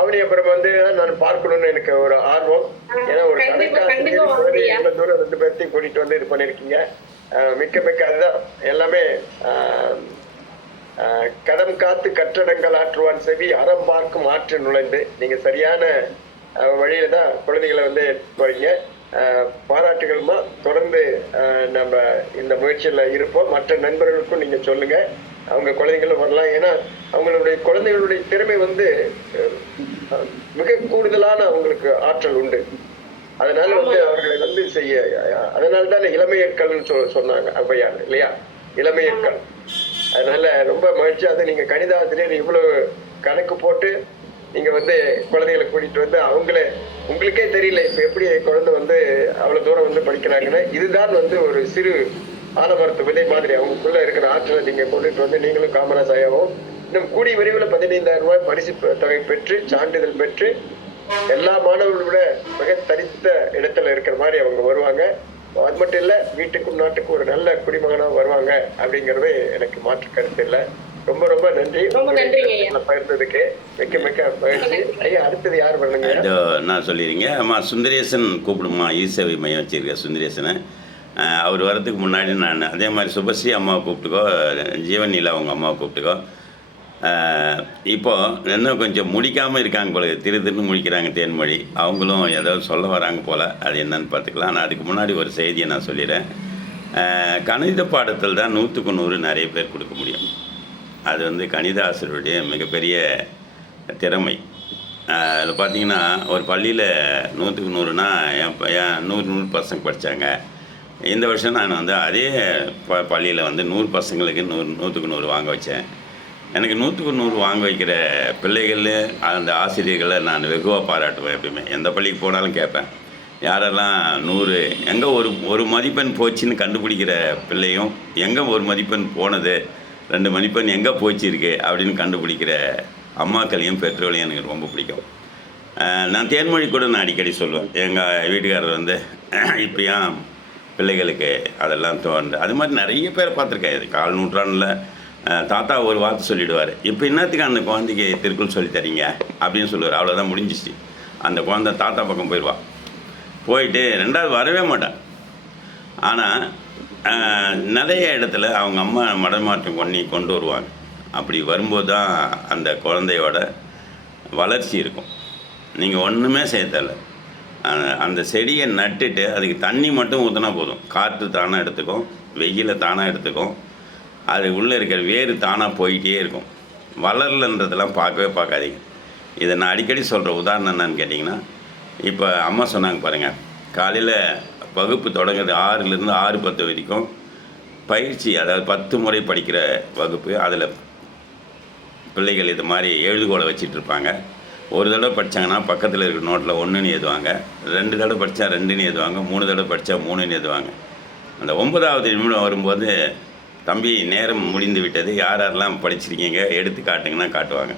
ஆவணியபுரம் வந்து நான் பார்க்கணும்னு எனக்கு ஒரு ஆர்வம். ஏன்னா ஒரு இவ்வளவு தூரம் 2 பேர்த்தையும் கூட்டிட்டு வந்து இது பண்ணிருக்கீங்க. மிக்க மிக்க அதுதான் எல்லாமே. கடம் காத்து கட்டடங்கள் ஆற்றுவான் செவி அறம் பார்க்கும் ஆற்று நுழைந்து நீங்க சரியான வழியில தான் குழந்தைகளை வந்து போறீங்க. பாராட்டுகள்மா. தொடர்ந்து நம்ம இந்த முயற்சியில இருப்போம். மற்ற நண்பர்களுக்கும் நீங்க சொல்லுங்க, அவங்க குழந்தைங்களும் வரலாம். ஏன்னா அவங்களுடைய குழந்தைகளுடைய திறமை வந்து மிக கூடுதலான அவங்களுக்கு ஆற்றல் உண்டு. அதனால வந்து அவர்களை வந்து செய்ய, அதனால தானே இளமையற்கள்னு சொன்னாங்க ஔவையார் இல்லையா? இளமையற்கள். அதனால ரொம்ப மகிழ்ச்சி. அது நீங்க கணித ஆசிரியர் இவ்வளவு கணக்கு போட்டு நீங்க வந்து குழந்தைகளை கூட்டிட்டு வந்து உங்களுக்கே தெரியல இப்ப எப்படி குழந்தை வந்து அவ்வளவு தூரம் வந்து படிக்கிறாங்கன்னு. இதுதான் வந்து ஒரு சிறு ஆலமரத்து விதை மாதிரி அவங்களுக்குள்ள இருக்கிற ஆற்றலை நீங்க கொண்டுட்டு வந்து நீங்களும் காமராஜ் ஐயாவும் இன்னும் கூடிய விரைவில் 15,000 ரூபாய் பரிசு தொகை பெற்று சான்றிதழ் பெற்று எல்லா மாணவர்களை விட மிக தனித்த இடத்துல இருக்கிற மாதிரி அவங்க வருவாங்க. அது மட்டும் இல்ல, வீட்டுக்கும் நாட்டுக்கும் ஒரு நல்ல குடிமகனா வருவாங்க அப்படிங்கறது எனக்கு மாற்று கருத்து இல்லை. ரொம்ப ரொம்ப நன்றி பகிர்ந்ததுக்கு. மிக்க மிக்க மகிழ்ச்சி. ஐயா அடுத்தது யார் பண்ணுங்க? நான் சொல்லிடுங்க. அம்மா சுந்தரேசன் கூப்பிடுமா, ஈசேவை மையம் வச்சிருக்க சுந்தரேசனை. அவர் வரதுக்கு முன்னாடி நான் அதே மாதிரி சுபஸ்ரீ அம்மாவை கூப்பிட்டுக்கோ, ஜீவனில் அவங்க அம்மாவை கூப்பிட்டுக்கோ. இப்போது இன்னும் கொஞ்சம் முடிக்காமல் இருக்காங்க போல, திருன்னு முடிக்கிறாங்க தேன்மொழி. அவங்களும் ஏதாவது சொல்ல வராங்க போல், அது என்னன்னு பார்த்துக்கலாம். ஆனால் அதுக்கு முன்னாடி ஒரு செய்தியை நான் சொல்லிடுறேன். கணித பாடத்தில் தான் 100க்கு 100 நிறைய பேர் கொடுக்க முடியும். அது வந்து கணித ஆசிரியருடைய மிகப்பெரிய திறமை. அதில் பார்த்திங்கன்னா ஒரு பள்ளியில் 100க்கு 100னா என் 100 பசங்க படித்தாங்க. இந்த வருஷம் நான் வந்து அதே பள்ளியில் வந்து 100 பசங்களுக்கு 100க்கு 100 வாங்க வச்சேன். எனக்கு 100க்கு 100 வாங்க வைக்கிற பிள்ளைகள் அந்த ஆசிரியர்களை நான் வெகுவாக பாராட்டுவேன். எப்பயுமே எந்த பள்ளிக்கு போனாலும் கேட்பேன், யாரெல்லாம் 100 எங்கே ஒரு மதிப்பெண் போச்சுன்னு கண்டுபிடிக்கிற பிள்ளையும், எங்கே ஒரு மதிப்பெண் போனது 2 மதிப்பெண் எங்கே போச்சிருக்கு அப்படின்னு கண்டுபிடிக்கிற அம்மாக்களையும் பெற்றோர்களையும் எனக்கு ரொம்ப பிடிக்கும். நான் தேன்மொழி கூட நான் அடிக்கடி சொல்லுவேன். எங்கள் வீட்டுக்காரர் வந்து இப்படியாம் பிள்ளைகளுக்கு அதெல்லாம் தோன்று. அது மாதிரி நிறைய பேரை பார்த்துருக்கேன். இது 4 நூற்றாண்டில் தாத்தா ஒரு வார்த்தை சொல்லிவிடுவார், இப்போ என்னத்துக்கு அந்த குழந்தைக்கு திருக்குறள் சொல்லி தரீங்க அப்படின்னு சொல்லுவார். அவ்வளோதான், முடிஞ்சிச்சு. அந்த குழந்தை தாத்தா பக்கம் போயிடுவான். போயிட்டு 2வது வரவே மாட்டான். ஆனால் நிறைய இடத்துல அவங்க அம்மா மடமாற்றம் கொண்டு வருவாங்க. அப்படி வரும்போது தான் அந்த குழந்தையோட வளர்ச்சி இருக்கும். நீங்கள் ஒன்றுமே செய்ய தேவை. அந்த செடியை நட்டுட்டு அதுக்கு தண்ணி மட்டும் ஊற்றினா போதும். காற்று தானாக எடுத்துக்கும், வெயிலை தானாக எடுத்துக்கும், அது உள்ளே இருக்கிற வேறு தானாக போயிட்டே இருக்கும். வளரலன்றதெல்லாம் பார்க்காதீங்க. இதை நான் அடிக்கடி சொல்கிற உதாரணம் என்னன்னு கேட்டிங்கன்னா, இப்போ அம்மா சொன்னாங்க பாருங்கள், காலையில் வகுப்பு தொடங்குறது 6லேருந்து 6:10 வரைக்கும் பயிற்சி, அதாவது 10 முறை படிக்கிற வகுப்பு. அதில் பிள்ளைகள் இது மாதிரி எழுதுகோலை வச்சிட்ருப்பாங்க. ஒரு தடவை படித்தாங்கன்னா பக்கத்தில் இருக்கிற நோட்டில் 1ன்னு எழுதுவாங்க, 2 தடவை படித்தா 2ன்னு எழுதுவாங்க, 3 தடவை படித்தா 3ன்னு எழுதுவாங்க. அந்த 9வது நிமிடம் வரும்போது, தம்பி நேரம் முடிந்து விட்டது, யாரெல்லாம் படிச்சிருக்கீங்க எடுத்து காட்டுங்கன்னா காட்டுவாங்க.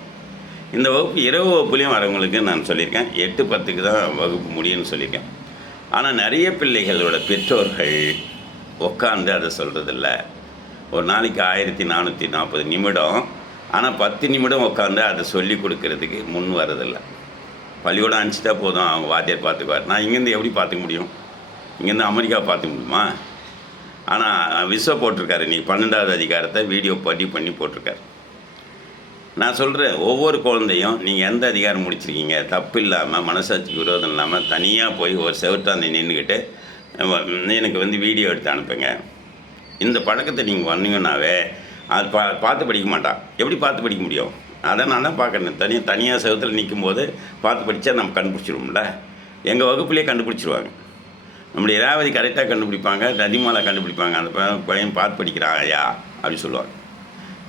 இந்த வகுப்பு இரவு வகுப்புலேயும் வரவங்களுக்கு நான் சொல்லியிருக்கேன், 8:10க்கு தான் வகுப்பு முடியும்னு சொல்லியிருக்கேன். ஆனால் நிறைய பிள்ளைகளோட பெற்றோர்கள் உட்காந்து அதை சொல்கிறதில்ல. ஒரு நாளைக்கு 1440 நிமிடம், ஆனால் 10 நிமிடம் உட்காந்து அதை சொல்லி கொடுக்கறதுக்கு முன் வரதில்லை. பள்ளிக்கூடம் அனுப்பிச்சிட்டா போதும், அவங்க வாத்தியார் பார்த்துக்குவார். நான் இங்கேருந்து எப்படி பார்த்துக்க முடியும்? இங்கேருந்து அமெரிக்கா பார்த்துக்க முடியுமா? ஆனால் விஸ்வ போட்டிருக்காரு, நீ 12வது அதிகாரத்தை வீடியோ பண்ணி போட்டிருக்காரு. நான் சொல்கிறேன், ஒவ்வொரு குழந்தையும் நீங்கள் எந்த அதிகாரம் முடிச்சிருக்கீங்க, தப்பு இல்லாமல் மனசாட்சிக்கு விரோதம் இல்லாமல் தனியாக போய் ஒரு செவட்டாந்தி நின்றுக்கிட்டு எனக்கு வந்து வீடியோ எடுத்து அனுப்புங்க. இந்த பழக்கத்தை நீங்கள் வந்தீங்கன்னாவே அது பார்த்து படிக்க மாட்டான். எப்படி பார்த்து படிக்க முடியும்? அதை நான் தான் பார்க்குறேன். தனியாக செவத்தில் நிற்கும் போது பார்த்து படித்தா நம்ம கண்டுபிடிச்சிடுவோம்ல. எங்கள் வகுப்புலேயே கண்டுபிடிச்சிருவாங்க. நம்முடைய ரேவதி கரெக்டாக கண்டுபிடிப்பாங்க, நதிமாலா கண்டுபிடிப்பாங்க. அந்த பையன் பார்த்து படிக்கிறான் ஐயா அப்படி சொல்லுவாங்க.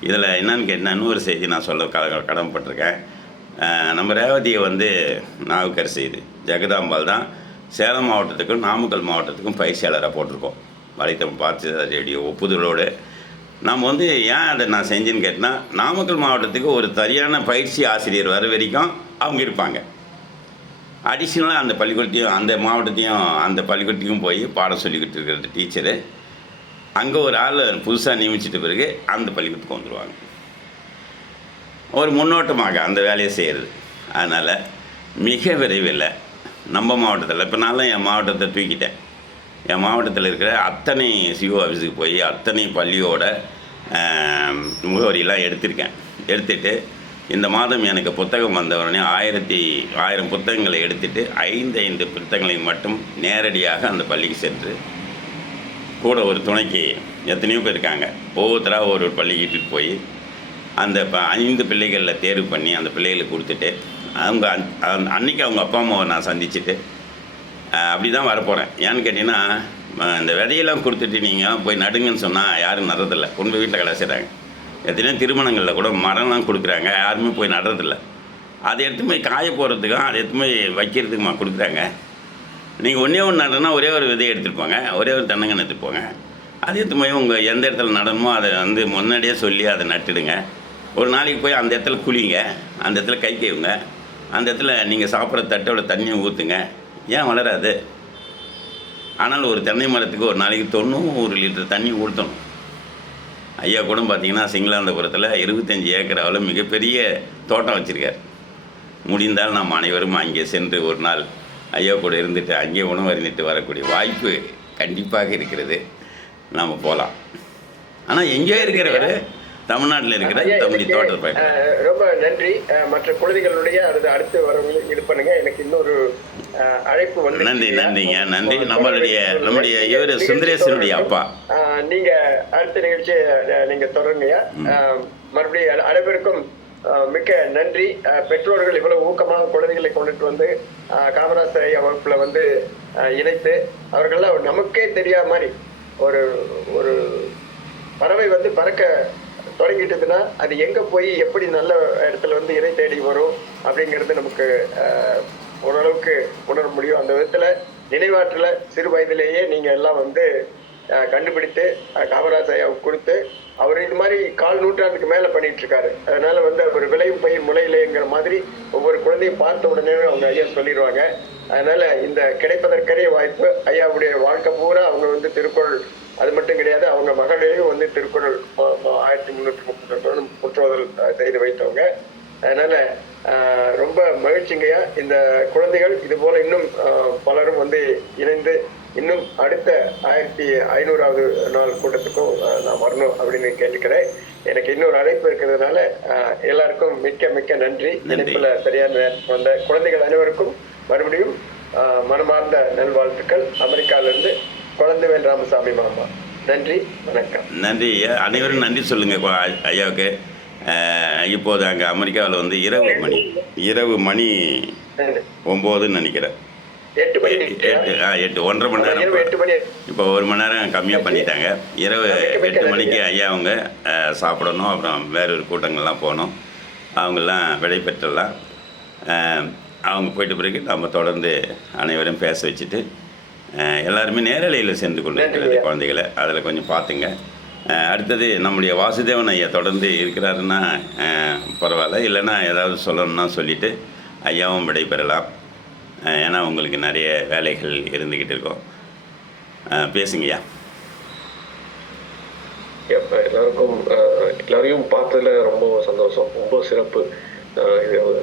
இதில் என்னன்னு கேட்டால் இன்னொரு செய்தி நான் சொல்ல கடமைப்பட்டிருக்கேன். நம்ம ரேவதியை வந்து நாவுக்கரசு இது ஜெகதாம்பாள் தான் சேலம் மாவட்டத்துக்கும் நாமக்கல் மாவட்டத்துக்கும் பயிற்சியாளராக போட்டிருக்கோம். வலைத்தளம் பார்த்து ரேடியோ ஒப்புதலோடு நாம் வந்து ஏன் அதை நான் செஞ்சேன்னு கேட்டேன்னா, நாமக்கல் மாவட்டத்துக்கு ஒரு சரியான பயிற்சி ஆசிரியர் வர வரைக்கும் அவங்க இருப்பாங்க. அடிஷ்னலாக அந்த பள்ளிக்கூடத்தையும் அந்த பள்ளிக்கூடத்தையும் போய் பாடம் சொல்லிக்கிட்டு இருக்கிற டீச்சரு அங்கே ஒரு ஆள் புதுசாக நியமிச்சிட்ட பிறகு அந்த பள்ளிக்கூடத்துக்கு வந்துடுவாங்க. ஒரு முன்னோட்டமாக அந்த வேலையை செய்கிறது. அதனால் மிக விரைவில் நம்ம மாவட்டத்தில் இப்போ நான்லாம் என் மாவட்டத்தை தூக்கிட்டேன். என் மாவட்டத்தில் இருக்கிற அத்தனை சிஓ ஆஃபீஸுக்கு போய் அத்தனை பள்ளியோட முகவரியெல்லாம் எடுத்துட்டு இந்த மாதம் எனக்கு புத்தகம் வந்தவுடனே 1000 புத்தகங்களை எடுத்துகிட்டு 5 புத்தகங்களை மட்டும் நேரடியாக அந்த பள்ளிக்கு சென்று கூட ஒரு துணைக்கு எத்தனையோ பேர் இருக்காங்க, ஒவ்வொருத்தராக ஒரு பள்ளிக்கு இட்டுட்டு போய் அந்த 5 பிள்ளைகளில் தேர்வு பண்ணி அந்த பிள்ளைகளுக்கு கொடுத்துட்டு அவங்க அன்றைக்கி அவங்க அப்பா அம்மாவை நான் சந்திச்சுட்டு அப்படி தான் வரப்போகிறேன். ஏன்னு கேட்டிங்கன்னா, இந்த விதையெல்லாம் கொடுத்துட்டு நீங்கள் போய் நடுங்கன்னு சொன்னால் யாரும் நடுறதில்லை, உங்கள் வீட்டில் கடைசிறாங்க. எத்தனையோ திருமணங்களில் கூட மரம்லாம் கொடுக்குறாங்க, யாருமே போய் நடுறதில்லை. அதை எடுத்து போய் காய போகிறதுக்கும் அதை எடுத்து போய் வைக்கிறதுக்குமா கொடுக்குறாங்க. நீங்கள் ஒன்றே ஒன்று நடுறதுனா ஒரே ஒரு விதையை எடுத்துகிட்டு போங்க, ஒரே ஒரு தென்னங்கன்று எடுத்துகிட்டு போங்க. அதை எடுத்து போய் உங்கள் எந்த இடத்துல நடணுமோ அதை வந்து முன்னாடியே சொல்லி அதை நட்டுடுங்க. ஒரு நாளைக்கு போய் அந்த இடத்துல குளிங்க, அந்த இடத்துல கை கைவுங்க, அந்த இடத்துல நீங்கள் சாப்பிட்ற தட்டோட தண்ணியை ஊற்றுங்க. ஏன் வளராது? ஆனால் ஒரு தென்னை மரத்துக்கு ஒரு நாளைக்கு 90 லிட்டர் தண்ணி ஊற்றணும். ஐயா கூட பார்த்திங்கன்னா சிங்களாந்தபுரத்தில் 25 ஏக்கர் அளவில் மிகப்பெரிய தோட்டம் வச்சுருக்கார். முடிந்தால் நாம் அனைவரும் அங்கே சென்று ஒரு நாள் ஐயா கூட இருந்துட்டு அங்கே உணவு அறிந்துட்டு வரக்கூடிய வாய்ப்பு கண்டிப்பாக இருக்கிறது. நாம் போகலாம். ஆனால் எங்கேயோ இருக்கிறவர் தமிழ்நாட்டில் இருக்கிற தமிழ் தோட்டத்தை பயன். ரொம்ப நன்றி. மற்ற குழந்தைகளுடைய அடுத்து வரவங்களுக்கு இது பண்ணுங்க. எனக்கு இன்னொரு அழைப்பு வந்து நன்றிங்க. நம்முடைய இவர் சுந்தரேசனுடைய அப்பா. நீங்க அடுத்த நிகழ்ச்சியை நீங்க தொடருங்க. மறுபடியும் அனைவருக்கும் மிக்க நன்றி. பெற்றோர்கள் இவ்வளவு ஊக்கமாக குழந்தைகளை கொண்டுட்டு வந்து காமராசர் ஐயா வகுப்புல வந்து இணைத்து அவர்கள்லாம் நமக்கே தெரியாத மாதிரி ஒரு பறவை வந்து பறக்க தொடங்கிட்டதுன்னா அது எங்க போய் எப்படி நல்ல இடத்துல வந்து இறை தேடி வரும் அப்படிங்கிறது நமக்கு ஓரளவுக்கு உணர முடியும். அந்த விதத்துல நினைவாற்றல சிறு வயதிலேயே நீங்க எல்லாம் வந்து கண்டுபிடித்து காமராஜ் ஐயாவுக்கு கொடுத்து அவர் இது மாதிரி 1/4 நூற்றாண்டுக்கு மேல பண்ணிட்டு இருக்காரு. அதனால வந்து அவர் விளையும் பயிர் முளையிலேங்கிற மாதிரி ஒவ்வொரு குழந்தையும் பார்த்த உடனே அவங்க ஐயா சொல்லிடுவாங்க. அதனால இந்த கிடைப்பதற்கரிய வாய்ப்பு ஐயாவுடைய வாழ்க்கை பூரா அவங்க வந்து திருக்குறள் அது மட்டும் கிடையாது, அவங்க மகளிரையும் வந்து திருக்குறள் 1332 முற்றுவதல் செய்து வைத்தவங்க. அதனால ரொம்ப மகிழ்ச்சிங்கய்யா. இந்த குழந்தைகள் இது போல இன்னும் பலரும் வந்து இணைந்து இன்னும் அடுத்த 1500வது நாள் கூட்டத்துக்கும் நான் வரணும் அப்படின்னு கேட்டுக்கிறேன். எனக்கு இன்னொரு அழைப்பு இருக்கிறதுனால எல்லாருக்கும் மிக்க மிக்க நன்றி. இணைப்புல சரியான நேரத்துக்கு வந்த குழந்தைகள் அனைவருக்கும் மறுபடியும் மனமார்ந்த நல்வாழ்த்துக்கள். அமெரிக்காவிலிருந்து குழந்தைவேல் ராமசாமி மாமா. நன்றி, வணக்கம். நன்றி ஐயா. அனைவரும் நன்றி சொல்லுங்க ஐயாவுக்கு. இப்போது அங்கே அமெரிக்காவில் வந்து இரவு மணி 9ன்னு நினைக்கிறேன். 8 மணி 1.5 மணி நேரம். இப்போ 1 மணி நேரம் கம்மியாக பண்ணிட்டாங்க. இரவு 8 மணிக்கு ஐயா அவங்க சாப்பிடணும். அப்புறம் வேறொரு கூட்டங்கள்லாம் போகணும். அவங்கெல்லாம் விடை பெற்றலாம். அவங்க போயிட்ட பிறகு நம்ம தொடர்ந்து அனைவரும் பேச வச்சுட்டு எல்லாருமே நேரலையில் சென்று கொண்டு இருக்கிறது குழந்தைகளை அதில் கொஞ்சம் பார்த்துங்க. அடுத்தது நம்முடைய வாசுதேவன் ஐயா தொடர்ந்து இருக்கிறாருன்னா பரவாயில்ல, இல்லைன்னா ஏதாவது சொல்லணும்னா சொல்லிவிட்டு ஐயாவும் விடைபெறலாம். ஏன்னா உங்களுக்கு நிறைய வேலைகள் இருந்துக்கிட்டு இருக்கோம். பேசுங்கய்யா. எல்லாரையும் பார்த்ததுல ரொம்ப சந்தோஷம், ரொம்ப சிறப்பு.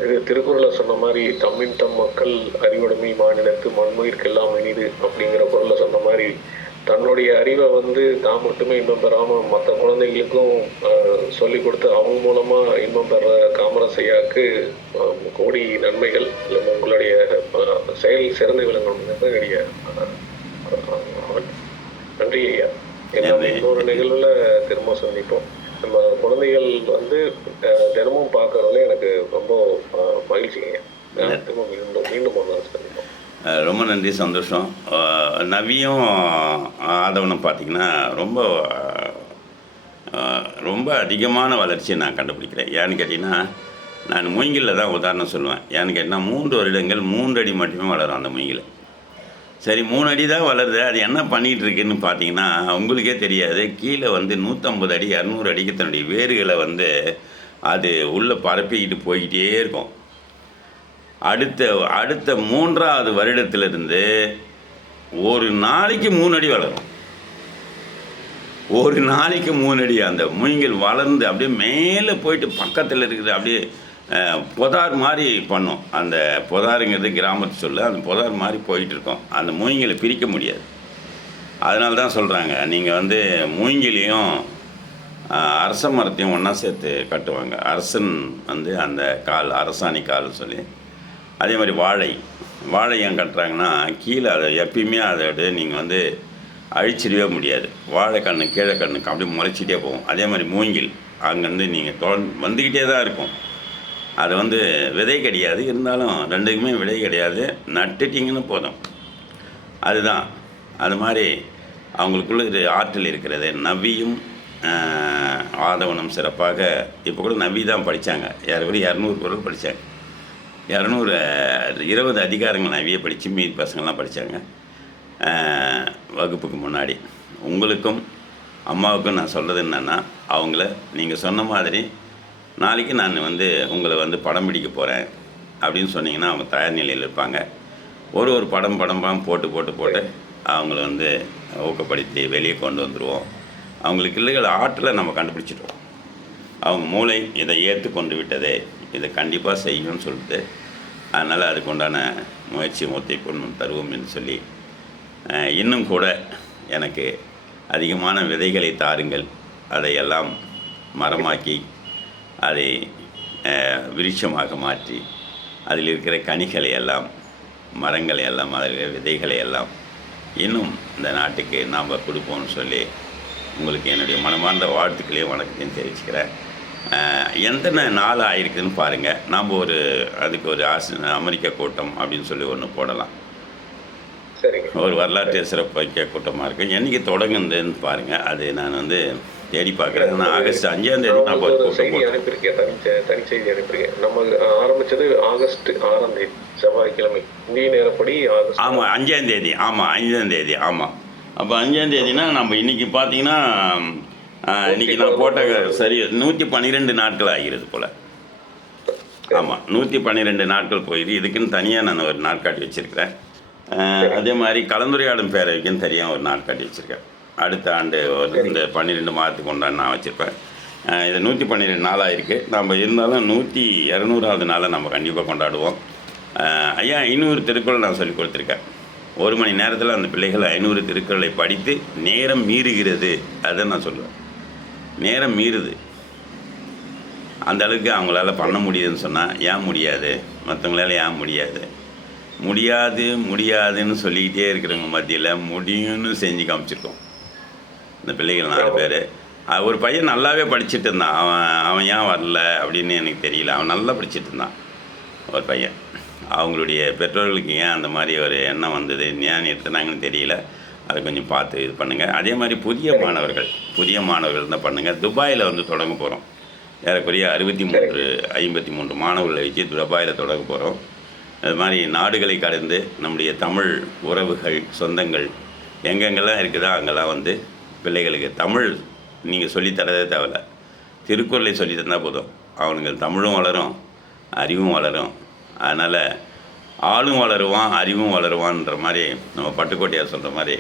இது திருக்குறளை சொன்ன மாதிரி தம்மின் தம் மக்கள் அறிவுடைமை மாநிலத்து மண்முயிர்க்கெல்லாம் இனிது அப்படிங்கிற குறளை சொன்ன மாதிரி தன்னுடைய அறிவை வந்து தான் மட்டுமே இன்பம் பெறாமல் மற்ற குழந்தைகளுக்கும் சொல்லி கொடுத்து அவங்க மூலமா இன்பம் பெற காமராஜ் ஐயாவுக்கு கோடி நன்மைகள். உங்களுடைய செயல் சிறந்து விளங்கணுங்கிறது நன்றி ஐயா. இன்னொரு நிகழ்வுல திரும்ப சந்திப்போம். நம்ம குழந்தைகள் வந்து தினமும் பார்க்கறதுல எனக்கு ரொம்ப மகிழ்ச்சிங்க. மீண்டும் ஒரு நாள் சந்திப்போம். ரொம்ப நன்றி, சந்தோஷம். நவியும் ஆதவனும் பார்த்திங்கன்னா ரொம்ப அதிகமான வளர்ச்சியை நான் கண்டுபிடிக்கிறேன். ஏன்னு கேட்டிங்கன்னா நான் மூங்கிலில் தான் உதாரணம் சொல்லுவேன். ஏன்னு கேட்டால் 3 வருடங்கள் 3 அடி மட்டுமே வளரும் அந்த மூங்கில். சரி 3 அடி தான் வளருது, அது என்ன பண்ணிகிட்டு இருக்குன்னு பார்த்தீங்கன்னா உங்களுக்கே தெரியாது. கீழே வந்து 150 அடி 200 அடிக்கு தன்னுடைய வேர்களை வந்து அது உள்ளே பரப்பிக்கிட்டு போய்கிட்டே இருக்கும். அடுத்த 3வது வருடத்திலிருந்து ஒரு நாளைக்கு 3 அடி வளரும். ஒரு நாளைக்கு 3 அடி அந்த மூங்கில் வளர்ந்து அப்படியே மேலே போயிட்டு பக்கத்தில் இருக்கிற அப்படியே புதார் மாதிரி பண்ணும். அந்த புதாருங்கிறது கிராமத்து சொல்ல, அந்த புதார் மாதிரி போயிட்டு இருக்கோம். அந்த மூங்கிலை பிரிக்க முடியாது. அதனால தான் சொல்கிறாங்க, நீங்கள் வந்து மூங்கிலையும் அரச மரத்தையும் ஒன்றா சேர்த்து கட்டுவாங்க. அரசன் வந்து அந்த கால் அரசாணி கால்னு சொல்லி, அதே மாதிரி வாழை ஏன் கட்டுறாங்கன்னா கீழே அதை எப்பயுமே அதை நீங்கள் வந்து அழிச்சிடவே முடியாது. வாழைக்கண்ணு கீழே கண்ணுக்கு அப்படியே முளைச்சிட்டே போகும். அதே மாதிரி மூங்கில் அங்கேருந்து நீங்கள் வந்துக்கிட்டே தான் இருக்கும். அது வந்து விதை கிடையாது, இருந்தாலும் ரெண்டுக்குமே விதை கிடையாது, நட்டுட்டிங்கன்னு போதும். அதுதான் அது மாதிரி அவங்களுக்குள்ள இது ஆற்றல் இருக்கிறது. நவியும் ஆதவனும் சிறப்பாக இப்போ கூட நவி தான் படித்தாங்க. யாரும் 200 குறள் படித்தாங்க. 220 அதிகாரங்கள் நவியை படித்து மீதி பசங்கள்லாம் படித்தாங்க வகுப்புக்கு முன்னாடி. உங்களுக்கும் அம்மாவுக்கும் நான் சொல்கிறது என்னென்னா, அவங்கள நீங்கள் சொன்ன மாதிரி நாளைக்கு நான் வந்து உங்களை வந்து படம் பிடிக்க போகிறேன் அப்படின்னு சொன்னீங்கன்னா அவங்க தயார் நிலையில் இருப்பாங்க. ஒரு படமாக போட்டு அவங்கள வந்து ஊக்கப்படுத்தி வெளியே கொண்டு வந்துடுவோம். அவங்களுக்கு இல்லைகள் ஆற்றலை நம்ம கண்டுபிடிச்சிடுவோம். அவங்க மூளை இதை ஏற்றுக்கொண்டு விட்டதே, இதை கண்டிப்பாக செய்யணும்னு சொல்லிட்டு, அதனால் அதுக்கு உண்டான முயற்சி ஒத்துழைப்பு தருவோம் என்று சொல்லி, இன்னும் கூட எனக்கு அதிகமான விதைகளை தாருங்கள், அதையெல்லாம் மரமாக்கி அதை விருட்சமாக மாற்றி அதில் இருக்கிற கனிகளை எல்லாம், மரங்களை எல்லாம், அதில் விதைகளை எல்லாம் இன்னும் இந்த நாட்டுக்கு நாம் கொடுப்போம்னு சொல்லி உங்களுக்கு என்னுடைய மனமார்ந்த வாழ்த்துக்களையும் வணக்கத்தையும் தெரிவிச்சுக்கிறேன். எத்தனை நாள் ஆகிருக்குதுன்னு பாருங்கள். நாம் அதுக்கு ஒரு அமெரிக்க கூட்டம் அப்படின்னு சொல்லி ஒன்று போடலாம். ஒரு வரலாற்று சிறப்பாக கூட்டமாக இருக்குது. என்றைக்கு தொடங்குதுன்னு பாருங்கள். அது நான் வந்து தேடி பார்க்குறேன். நான் ஆகஸ்ட் 5ஆம் தேதி நான் அனுப்பியிருக்கேன், தனி செய்தி அனுப்பியிருக்கேன். நம்ம ஆரம்பித்தது ஆகஸ்ட் 6ஆம் தேதி செவ்வாய்க்கிழமை இந்திய நேரப்படி. ஆமாம் 5ஆம் தேதி. ஆமாம் 5ஆம் தேதி. ஆமாம். அப்போ 5ஆம் தேதினா நம்ம இன்றைக்கி பார்த்தீங்கன்னா இன்றைக்கி நான் போட்ட சரி 112 நாட்கள் ஆகிறது போல். ஆமாம் 112 நாட்கள் போயிடுது. இதுக்குன்னு தனியாக நான் ஒரு நாட்காட்டி வச்சுருக்கிறேன். அதே மாதிரி கலந்துரையாடும் பேரவைக்குன்னு தனியாக ஒரு நாட்காட்டி வச்சுருக்கேன். அடுத்த ஆண்டு இந்த 12 மாதத்துக்கு உண்டான நான் வச்சுருப்பேன். இது 112 நாளாக இருக்குது. நம்ம இருந்தாலும் 200வது நாளை நம்ம கண்டிப்பாக கொண்டாடுவோம். ஐயா 500 திருக்குறள் நான் சொல்லி கொடுத்துருக்கேன். 1 மணி நேரத்தில் அந்த பிள்ளைகள் 500 திருக்குறளை படித்து நேரம் மீறுகிறது. அதை நான் சொல்லுவேன். நேரம் மீறுது. அந்த அளவுக்கு அவங்களால பண்ண முடியுதுன்னு சொன்னால் ஏன் முடியாது? மற்றவங்களால ஏன் முடியாதுன்னு சொல்லிக்கிட்டே இருக்கிறவங்க மத்தியில் முடியும்னு செஞ்சு காமிச்சிருக்கோம் இந்த பிள்ளைகள் 4 பேர். ஒரு பையன் நல்லாவே படிச்சுட்டு இருந்தான். அவன் ஏன் வரல அப்படின்னு எனக்கு தெரியல. அவன் நல்லா படிச்சுட்டு இருந்தான் ஒரு பையன். அவங்களுடைய பெற்றோர்களுக்கு ஏன் அந்த மாதிரி ஒரு எண்ணம் வந்தது, ஏன் நிறுத்தினாங்கன்னு தெரியல. அதை கொஞ்சம் பார்த்து இது பண்ணுங்கள். அதே மாதிரி புதிய மாணவர்கள் தான் பண்ணுங்கள். துபாயில் வந்து தொடங்க போகிறோம். ஏறக்குறைய 53 மாணவர்களை வச்சு துபாயில் தொடங்க போகிறோம். அது மாதிரி நாடுகளை கடந்து நம்முடைய தமிழ் உறவுகள் சொந்தங்கள் எங்கெங்கெல்லாம் இருக்குதோ அங்கெல்லாம் வந்து பிள்ளைகளுக்கு தமிழ் நீங்கள் சொல்லித்தரதே தேவையில்ல, திருக்குறளை சொல்லி தந்தால் போதும். அவனுக்கு தமிழும் வளரும், அறிவும் வளரும். அதனால் ஆளும் வளருவான், அறிவும் வளருவான்ற மாதிரி நம்ம பட்டுக்கோட்டையார் சொல்கிற மாதிரி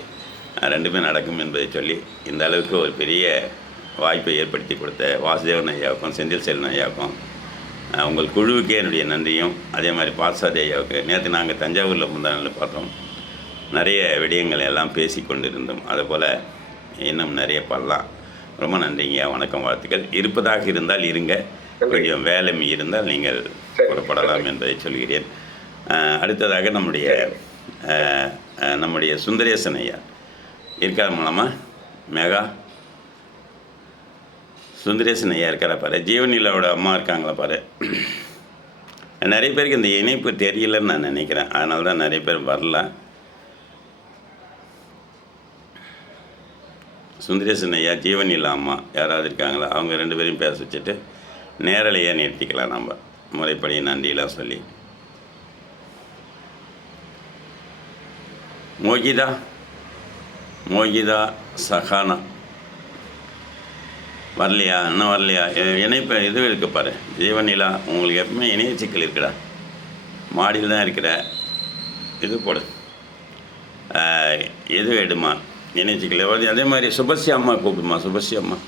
2மே நடக்கும் என்பதை சொல்லி இந்த அளவுக்கு ஒரு பெரிய வாய்ப்பை ஏற்படுத்தி கொடுத்த வாசுதேவன் ஐயாவுக்கும் செந்தில் செல்வன் ஐயாவுக்கும் உங்கள் குழுவுக்கே என்னுடைய நன்றியும், அதே மாதிரி பார்சாதி ஐயாவுக்கு. நேற்று நாங்கள் தஞ்சாவூரில் முந்தானில் பார்த்தோம். நிறைய விடயங்களை எல்லாம் பேசி கொண்டிருந்தோம். அதுபோல் இன்னும் நிறைய பண்ணலாம். ரொம்ப நன்றிங்க. வணக்கம், வாழ்த்துக்கள். இருப்பதாக இருந்தால் இருங்க, கொஞ்சம் வேலை இருந்தால் நீங்கள் புறப்படலாம் என்பதை சொல்கிறேன். அடுத்ததாக நம்முடைய சுந்தரேசன் ஐயா இருக்கார் மூலமா மேகா சுந்தரேசன் ஐயா இருக்காரா பாரு. ஜீவனிலாவோட அம்மா இருக்காங்களா பாரு. நிறைய பேருக்கு இந்த இணைப்பு தெரியலன்னு நான் நினைக்கிறேன். அதனால தான் நிறைய பேர் வரல. சுந்தரேசன் ஐயா, ஜீவனிலா அம்மா யாராவது இருக்காங்களா? அவங்க 2 பேரையும் பேச வச்சுட்டு நேரலையாக நிறுத்திக்கலாம் நம்ம. முறைப்படி நன்றியெல்லாம் சொல்லி. மோகிதா சஹானா வரலையா? இன்னும் வரலையா? இணைப்பு இது இருக்கு பாரு, ஜீவனிலா. உங்களுக்கு எப்பவுமே இணைய சிக்கல் இருக்குடா. மாடியில் தான் இருக்கிற. இது போடு, எது எடுமா இணைய சிக்கல். அதே மாதிரி சுபஸ்ரீ அம்மா கூப்பிடுமா. சுபஸ்ரீ அம்மா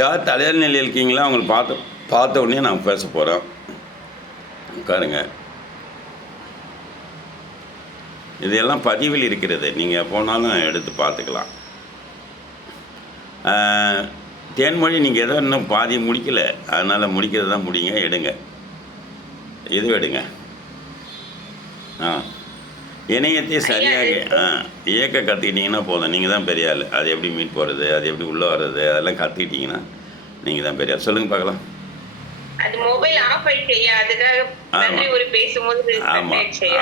யார் தலையார் நிலையில் இருக்கீங்களா? அவங்களை பார்த்த உடனே நான் பேச போகிறோம். உட்காருங்க. இதெல்லாம் பதிவில் இருக்கிறது, நீங்கள் போனாலும் எடுத்து பார்த்துக்கலாம். தேன்மொழி நீங்கள் எதோ இன்னும் பாதி முடிக்கலை, அதனால் முடிக்கிறது தான் முடிங்க. எடுங்க, இது எடுங்க. இணையத்தை சரியாக இயக்க கற்றுக்கிட்டிங்கன்னா போதும். நீங்கள் தான் பெரிய ஆள். அது எப்படி மீட் போகிறது, அது எப்படி உள்ளே வர்றது, அதெல்லாம் கற்றுக்கிட்டிங்கன்னா நீங்கள் தான் பெரிய ஆள். சொல்லுங்கள் பார்க்கலாம். அது மொபைல் ஆஃப் ஆயிடுச்சு. அதுக்காக நன்றி ஒரு பேசும்போது.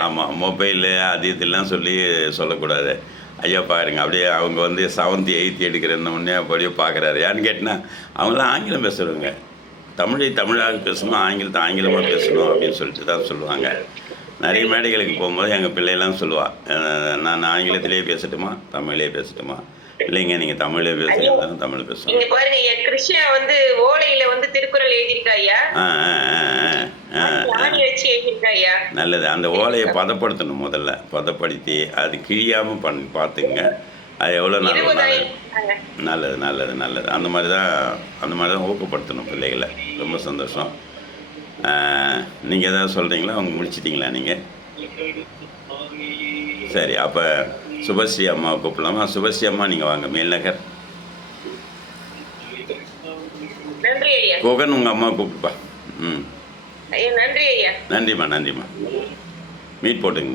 ஆமாம், மொபைலு அது இதெல்லாம் சொல்லக்கூடாது. ஐயா பாருங்க, அப்படியே அவங்க வந்து 7th 8th எடுக்கிறேன்னு உடனே அப்படியே பார்க்குறாரு. யான்னு கேட்டினா அவங்களாம் ஆங்கிலம் பேசுகிறவங்க. தமிழை தமிழாக பேசணும், ஆங்கிலத்தை ஆங்கிலமாக பேசணும் அப்படின்னு சொல்லிட்டு தான் சொல்லுவாங்க. நிறைய மேடைகளுக்கு போகும்போது எங்கள் பிள்ளையெல்லாம் சொல்லுவாள், நான் ஆங்கிலத்திலேயே பேசட்டுமா தமிழ்லேயே பேசட்டுமா? இல்லைங்க, நீங்கள் தமிழே பேசுங்க, தமிழ் பேசுவோம். இங்க பாருங்க, என் கிருஷ்ணா வந்து ஓலையில வந்து திருக்குறள் எழுதியிருக்கா ஐயா. வச்சு எழுதியிருக்கா ஐயா. நல்லது. அந்த ஓலையை பதப்படுத்தணும். முதல்ல பதப்படுத்தி அது கிழியாமல் பார்த்துங்க. அது எவ்வளோ நல்லது. அந்த மாதிரி தான் ஊக்கப்படுத்தணும் பிள்ளைகளை. ரொம்ப சந்தோஷம். நீங்கள் எதாவது சொல்கிறீங்களா? அவங்க முடிச்சிட்டிங்களா நீங்கள்? சரி, அப்போ சுபஸ்ரீ அம்மாவை கூப்பிடலாமா? சுபஸ்ரீ அம்மா நீங்கள் வாங்க, மேல்நகர். கோகன் உங்கள் அம்மா கூப்பிடுப்பா. நன்றிம்மா. மீட் போட்டுங்க.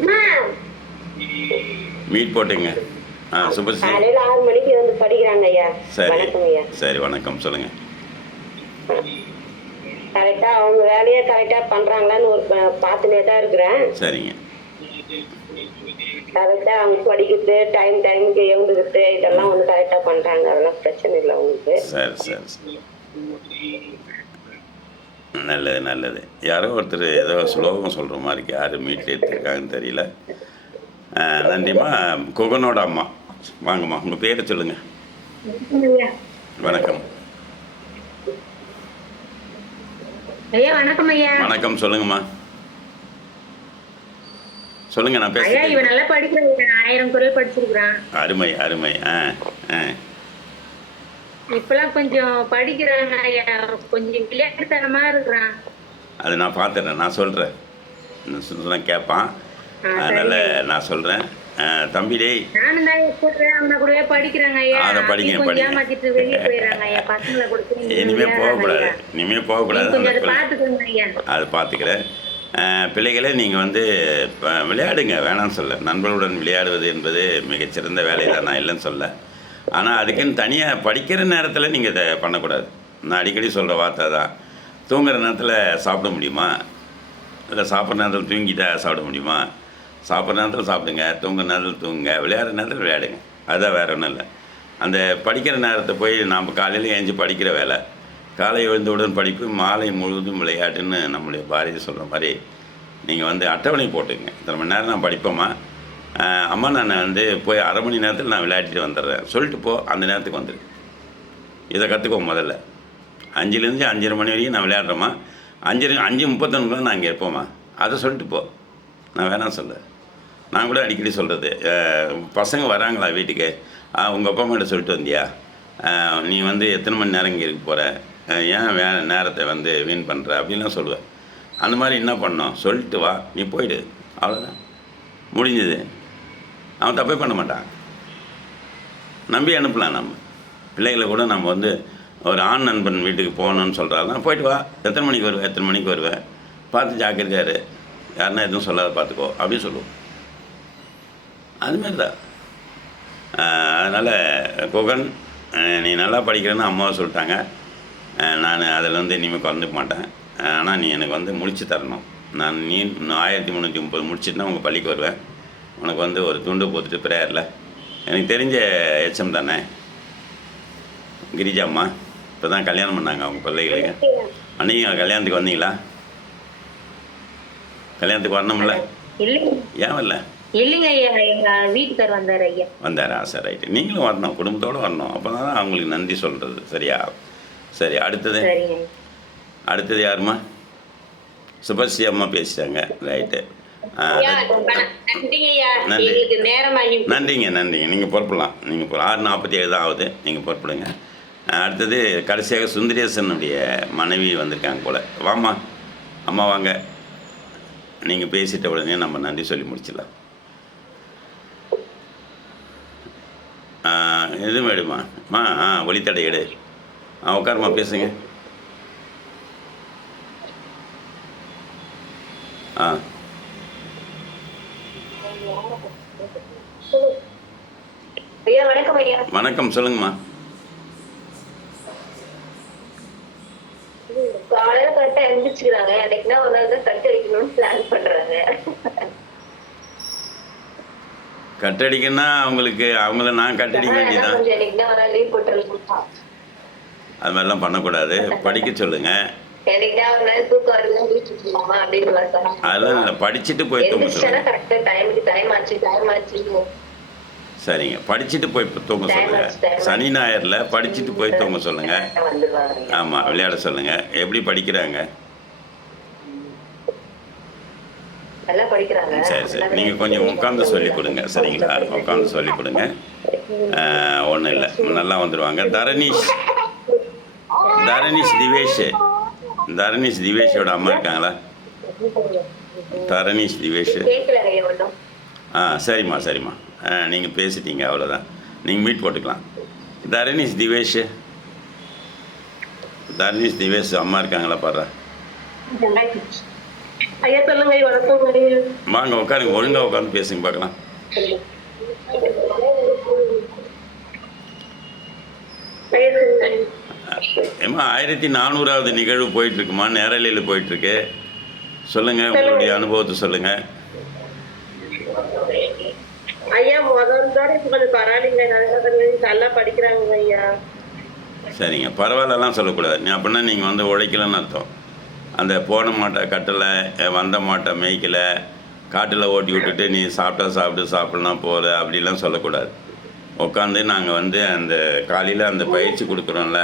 சுபஸ்ரீ 6 மணிக்கு வந்து படிக்கிறாங்க ஐயா. சரி, வணக்கம். சொல்லுங்கள். கரெக்டாக அவங்க வேலையை கரெக்டாக பண்ணுறாங்களான்னு ஒரு பார்த்துனே தான் இருக்கிறேன். சரிங்க. கரெக்டாக அவங்க படிக்கிறது, டைமுக்கு எழுந்துக்கிறது, இதெல்லாம் வந்து கரெக்டாக பண்ணுறாங்க. அதெல்லாம் பிரச்சனை இல்லை அவங்களுக்கு. சரி. நல்லது. யாரோ ஒருத்தர் ஏதோ ஸ்லோகம் சொல்கிற மாதிரி யார் மீட்டில் எடுத்துருக்காங்கன்னு தெரியல. நன்றிம்மா. குகனோட அம்மா வாங்கம்மா, உங்கள் பேரை சொல்லுங்கள். வணக்கம் ஐயா. வணக்கம் ஐயா. வணக்கம், சொல்லுங்கம்மா. சொல்லுங்க, நான் பேசுறேன். இவன் நல்லா படிக்கிறான், 1000 குறள் படிச்சிருக்கான். அருமை. இப்பெல்லாம் கொஞ்சம் படிக்கிறாங்க ஐயா, கொஞ்சம் விளையாட்டுத்தனமா இருக்கிறான். அது நான் பார்த்துறேன், நான் சொல்கிறேன், கேட்பான். அதனால் நான் சொல்கிறேன். தம்பி டேய், நானும் தான் சொல்கிறேன், அவனை கூடவே படிக்கிறாங்க ஐயா. அதை படிங்க. ஏமாத்திட்டு வெளியே போயிடறாங்க ஐயா. பசங்களை கொடுத்து இனிமேல் போகக்கூடாது. கொஞ்சம் பார்த்துக்கோங்க ஐயா. அதை பார்த்துக்கிறேன். பிள்ளைகளே, நீங்கள் வந்து விளையாடுங்க, வேணாம்னு சொல்ல. நண்பர்களுடன் விளையாடுவது என்பது மிகச்சிறந்த வேலை தான், நான் இல்லைன்னு சொல்ல. ஆனால் அதுக்குன்னு தனியாக படிக்கிற நேரத்தில் நீங்கள் இதை பண்ணக்கூடாது. நான் அடிக்கடி சொல்கிற வார்த்தை தான். தூங்குகிற நேரத்தில் சாப்பிட முடியுமா? இல்லை சாப்பிட்ற நேரத்தில் தூங்கிட்டா சாப்பிட முடியுமா? சாப்பிட்ற நேரத்தில் சாப்பிடுங்க, தூங்குற நேரத்தில் தூங்குங்க, விளையாடுற நேரத்தில் விளையாடுங்க. அதுதான், வேறு ஒன்றும் இல்லை. அந்த படிக்கிற நேரத்தை போய் நாம் காலையில் ஏஞ்சி படிக்கிற வேலை, காலை எழுந்தவுடன் படிப்பு, மாலை முழுவதும் விளையாட்டுன்னு நம்முடைய பாரதி சொல்கிற மாதிரி நீங்கள் வந்து அட்டவணை போட்டுங்க. இத்தனை மணி நேரம் நான் படிப்பேம்மா, அம்மா நான் வந்து போய் 1/2 மணி நேரத்தில் நான் விளையாடிட்டு வந்துடுறேன் சொல்லிட்டு போ. அந்த நேரத்துக்கு வந்துடு. இதை கற்றுக்கோ. முதல்ல 5லேருந்து 5:30 மணி வரைக்கும் நான் விளையாடுறேம்மா, 5:31 நான் இங்கே இருப்போம்மா, அதை சொல்லிட்டு போ. நான் வேணாம் சொல்ல. நான் கூட அடிக்கடி சொல்கிறது, பசங்க வராங்களா வீட்டுக்கு, உங்கள் அப்பா அம்மாட்ட சொல்லிட்டு வந்தியா, நீ வந்து எத்தனை மணி நேரம் இங்கே இருக்க போகிற, ஏன் நேரத்தை வந்து வீண் பண்ணுற அப்படின்லாம் சொல்லுவேன். அந்த மாதிரி என்ன பண்ணோம், சொல்லிட்டு வா, நீ போயிடு, அவ்வளோதான், முடிஞ்சது. அவன் தப்பே பண்ண மாட்டான். நம்பி அனுப்பலாம். நம்ம பிள்ளைகளை கூட நம்ம வந்து ஒரு ஆண் நண்பன் வீட்டுக்கு போகணுன்னு சொல்கிறாருன்னா போயிட்டு வா, எத்தனை மணிக்கு வருவேன், பார்த்து ஜாக்கிரதையாரு, யாருன்னா எதுவும் சொல்லாத பார்த்துக்கோ அப்படின்னு சொல்லுவோம். அதுமாரி தான். அதனால் குகன், நீ நல்லா படிக்கிறேன்னு அம்மாவை சொல்லிட்டாங்க. நான் அதில் வந்து இனிமேல் கலந்துக்க மாட்டேன். ஆனால் நீ எனக்கு வந்து முடிச்சு தரணும். நீ 1330 முடிச்சுட்டுனா உங்கள் பள்ளிக்கு வருவேன். உனக்கு வந்து ஒரு துண்டு போட்டுட்டு ப்ரேயரில், எனக்கு தெரிஞ்ச எச்எம் தானே கிரிஜாம்மா, இப்போ தான் கல்யாணம் பண்ணாங்க அவங்க பிள்ளைகளுக்கு. அன்றைக்கி கல்யாணத்துக்கு வந்தீங்களா? கல்யாணத்துக்கு வரணும்ல? இல்லைங்க ஏன் வரல? இல்லைங்க ஐயா, எங்க வீட்டுக்கார் வந்தாரு ஐயா. வந்தாரா? சரி, ரைட்டு. நீங்களும் வரணும், குடும்பத்தோடு வரணும். அப்போ தான் அவங்களுக்கு நன்றி சொல்கிறது. சரியா? சரி, அடுத்தது சரிங்க. அடுத்தது யாருமா? சுபஸ்ரீ அம்மா பேசிட்டாங்க. ரைட்டு. ஐயா, நன்றிங்க ஐயா. நன்றி. எங்களுக்கு நேரமாகி நன்றிங்க. நீங்கள் பொறுப்பலாம். நீங்கள் 6:47 தான் ஆகுது. நீங்கள் பொறுப்படுங்க. அடுத்தது கடைசியாக சுந்தரேசனுடைய மனைவி வந்திருக்காங்க போல். வாம்மா, அம்மா வாங்க. நீங்கள் பேசிட்ட உடனே நம்ம நன்றி சொல்லி முடிச்சிடலாம். எதுவும் எடுமா அம்மா. ஒளித்தடை எடு. உட்காருமா, பேசுங்க. ஐயா வணக்கம் ஐயா. வணக்கம், சொல்லுங்கம்மா. காலையில கரெக்டா எழுந்திரிச்சுக்கிறாங்க. அன்னைக்குனா ஒரு நாள் தான் கட்டு அடிக்கணும்னு பிளான் பண்றாங்க. கட்டடிக்கன்னா அவங்கள நான் கட்டடிக்க வேண்டியதான். கொஞ்சம் என்னைக்குனா ஒரு நாள் லீவ் போட்டுருக்கோம். அது மாதிரிலாம் பண்ணக்கூடாது. படிக்க சொல்லுங்கள். என்னைக்குனா ஒரு நாள் தூக்கம் வரலாம் வீட்டுமா அப்படின்னு பார்த்தா அதெல்லாம் இல்லை, படிச்சுட்டு போய் தூங்க சொல்லுங்கள். கரெக்டா டைம் ஆச்சு. சரிங்க, படிச்சுட்டு போய் தூங்க சொல்லுங்கள். சனி ஞாயிறில் படிச்சுட்டு போய் தூங்க சொல்லுங்கள். வந்துருவாங்க. ஆமாம், விளையாட சொல்லுங்கள். எப்படி படிக்கிறாங்க? நல்லா படிக்கிறாங்க. சரி, நீங்கள் கொஞ்சம் உட்காந்து சொல்லிக் கொடுங்க. சரிங்களா? உட்காந்து சொல்லிக் கொடுங்க. ஒன்றும் இல்லை, நல்லா வந்துடுவாங்க. தரணீஷ் திவேஷோட அம்மா இருக்காங்களா? தரணீஷ் திவேஷ். சரிம்மா. நீங்கள் பேசிட்டீங்க, அவ்வளோதான். நீங்கள் மீட் போட்டுக்கலாம். தரணீஷ் திவேஷ் அம்மா இருக்காங்களா? பாரு. ஐயா சொல்லுங்க. வணக்கம். வாங்க, உட்காருங்க. ஒழுங்காக உட்காந்து பேசுங்க பார்க்கலாம். ஏம்மா, 1400வது நிகழ்வு போயிட்டுருக்குமா? நேரலையில் போயிட்டுருக்கு. சொல்லுங்கள், உங்களுடைய அனுபவத்தை சொல்லுங்கள். ஐயா முதல் கொஞ்சம் பரவாயில்லைங்க. நல்லா படிக்கிறாங்க ஐயா. சரிங்க, பரவாயில்லலாம் சொல்லக்கூடாது. நீ அப்படின்னா நீங்கள் வந்து உழைக்கலன்னு அர்த்தம். அந்த போன மாட்டை கட்டலை, வந்த மாட்டை மேய்க்கலை, காட்டில் ஓட்டி விட்டுட்டு நீ சாப்பிடலாம் போகிற அப்படிலாம் சொல்லக்கூடாது. உட்காந்து நாங்கள் வந்து அந்த காலையில் அந்த பயிற்சி கொடுக்குறோம்ல,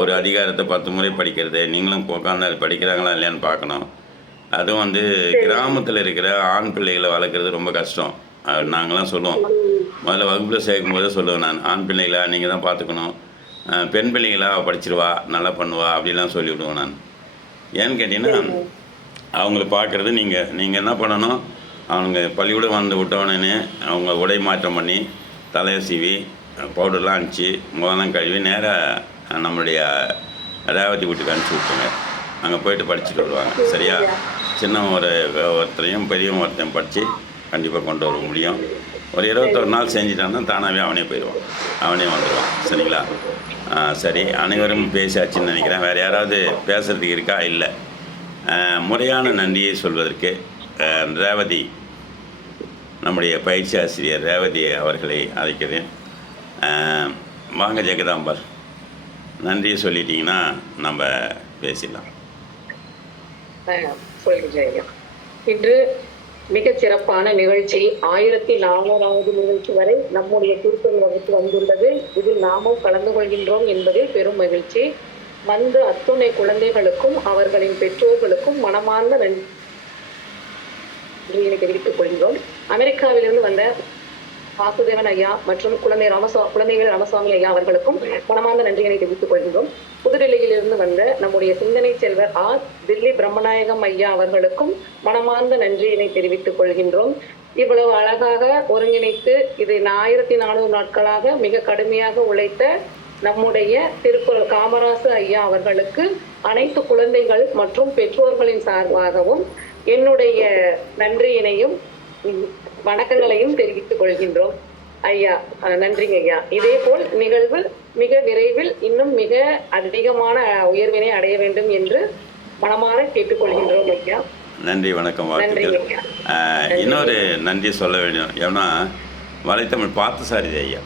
ஒரு அதிகாரத்தை 10 முறை படிக்கிறது. நீங்களும் உட்காந்து அது படிக்கிறாங்களா இல்லையான்னு பார்க்கணும். அதுவும் வந்து கிராமத்தில் இருக்கிற ஆண் பிள்ளைகளை வளர்க்குறது ரொம்ப கஷ்டம். நாங்களாம் சொல்லுவோம், முதல்ல வகுப்பில் சேர்க்கும் போதே சொல்லுவேன் நான், ஆண் பிள்ளைகளா நீங்கள் தான் பார்த்துக்கணும், பெண் பிள்ளைங்களா படிச்சிருவா, நல்லா பண்ணுவா அப்படிலாம் சொல்லிவிடுவேன் நான். ஏன்னு கேட்டிங்கன்னா, அவங்கள பார்க்குறது நீங்கள் என்ன பண்ணணும், அவங்க பள்ளிக்கூடம் வந்து விட்டோடனே அவங்க உடை மாற்றம் பண்ணி தலையை சீவி பவுடர்லாம் அனுப்பிச்சி முகம்லாம் கழுவி நேராக நம்மளுடைய ரேவதி வீட்டுக்கு அனுப்பிச்சி விட்டுருங்க. அங்கே போயிட்டு படிச்சுட்டு வருவாங்க. சரியா? சின்ன ஒருத்தரையும் பெரியவங்க ஒருத்தரையும் படித்து கண்டிப்பாக கொண்டு வர முடியும். ஒரு 21 நாள் செஞ்சிட்டான்னா தானாகவே அவனே போயிடுவான், அவனே வந்துடுவான். சரிங்களா? சரி, அனைவரும் பேசியாச்சுன்னு நினைக்கிறேன். வேறு யாராவது பேசுகிறதுக்கு இருக்கா? இல்லை. முறையான நன்றியை சொல்வதற்கு ரேவதி, நம்முடைய பயிற்சி ஆசிரியர் ரேவதி அவர்களை அழைக்கிறேன். வாங்க ஜெகதாம்பாள், நன்றியை சொல்லிட்டீங்கன்னா நம்ம பேசிடலாம். சொல்கிறேன். இன்று மிகச் சிறப்பான நிகழ்ச்சி, 1400வது நிகழ்ச்சி வரை நம்முடைய திருக்குறள் வகுப்பு வந்துள்ளது. இதில் நாமும் கலந்து கொள்கின்றோம் என்பதில் பெரும் மகிழ்ச்சி. வந்த அத்துணை குழந்தைகளுக்கும் அவர்களின் பெற்றோர்களுக்கும் மனமார்ந்த நன்றியை தெரிவித்துக் கொள்கிறோம். அமெரிக்காவிலிருந்து வந்த வாசுதேவன் ஐயா மற்றும் குழந்தைகள் ராமசாமி ஐயா அவர்களுக்கும் மனமார்ந்த நன்றிகளை தெரிவித்துக் கொள்கிறோம். புதுடெல்லியிலிருந்து வந்த நம்முடைய சிந்தனை செல்வர் தில்லி பிரம்மநாயகம் ஐயா அவர்களுக்கும் மனமார்ந்த நன்றியினை தெரிவித்துக் கொள்கின்றோம். இவ்வளவு அழகாக ஒருங்கிணைத்து இது 1400 நாட்களாக மிக கடுமையாக உழைத்த நம்முடைய திருக்குறள் காமராசு ஐயா அவர்களுக்கு அனைத்து குழந்தைகள் மற்றும் பெற்றோர்களின் சார்பாகவும் என்னுடைய நன்றியினையும் வணக்கங்களையும் தெரிவித்துக் கொள்கின்றோம். ஐயா நன்றிங்க ஐயா. இதே போல் நிகழ்வு மிக விரைவில் இன்னும் மிக அதிகமான உயர்வினை அடைய வேண்டும் என்று மனமாற கேட்டுக்கொள்கின்றோம் ஐயா. நன்றி, வணக்கம், வாழ்த்துக்கள். இன்னொரு நன்றி சொல்ல வேண்டும். ஏன்னா வலைத்தமிழ் பார்த்தசாரி ஐயா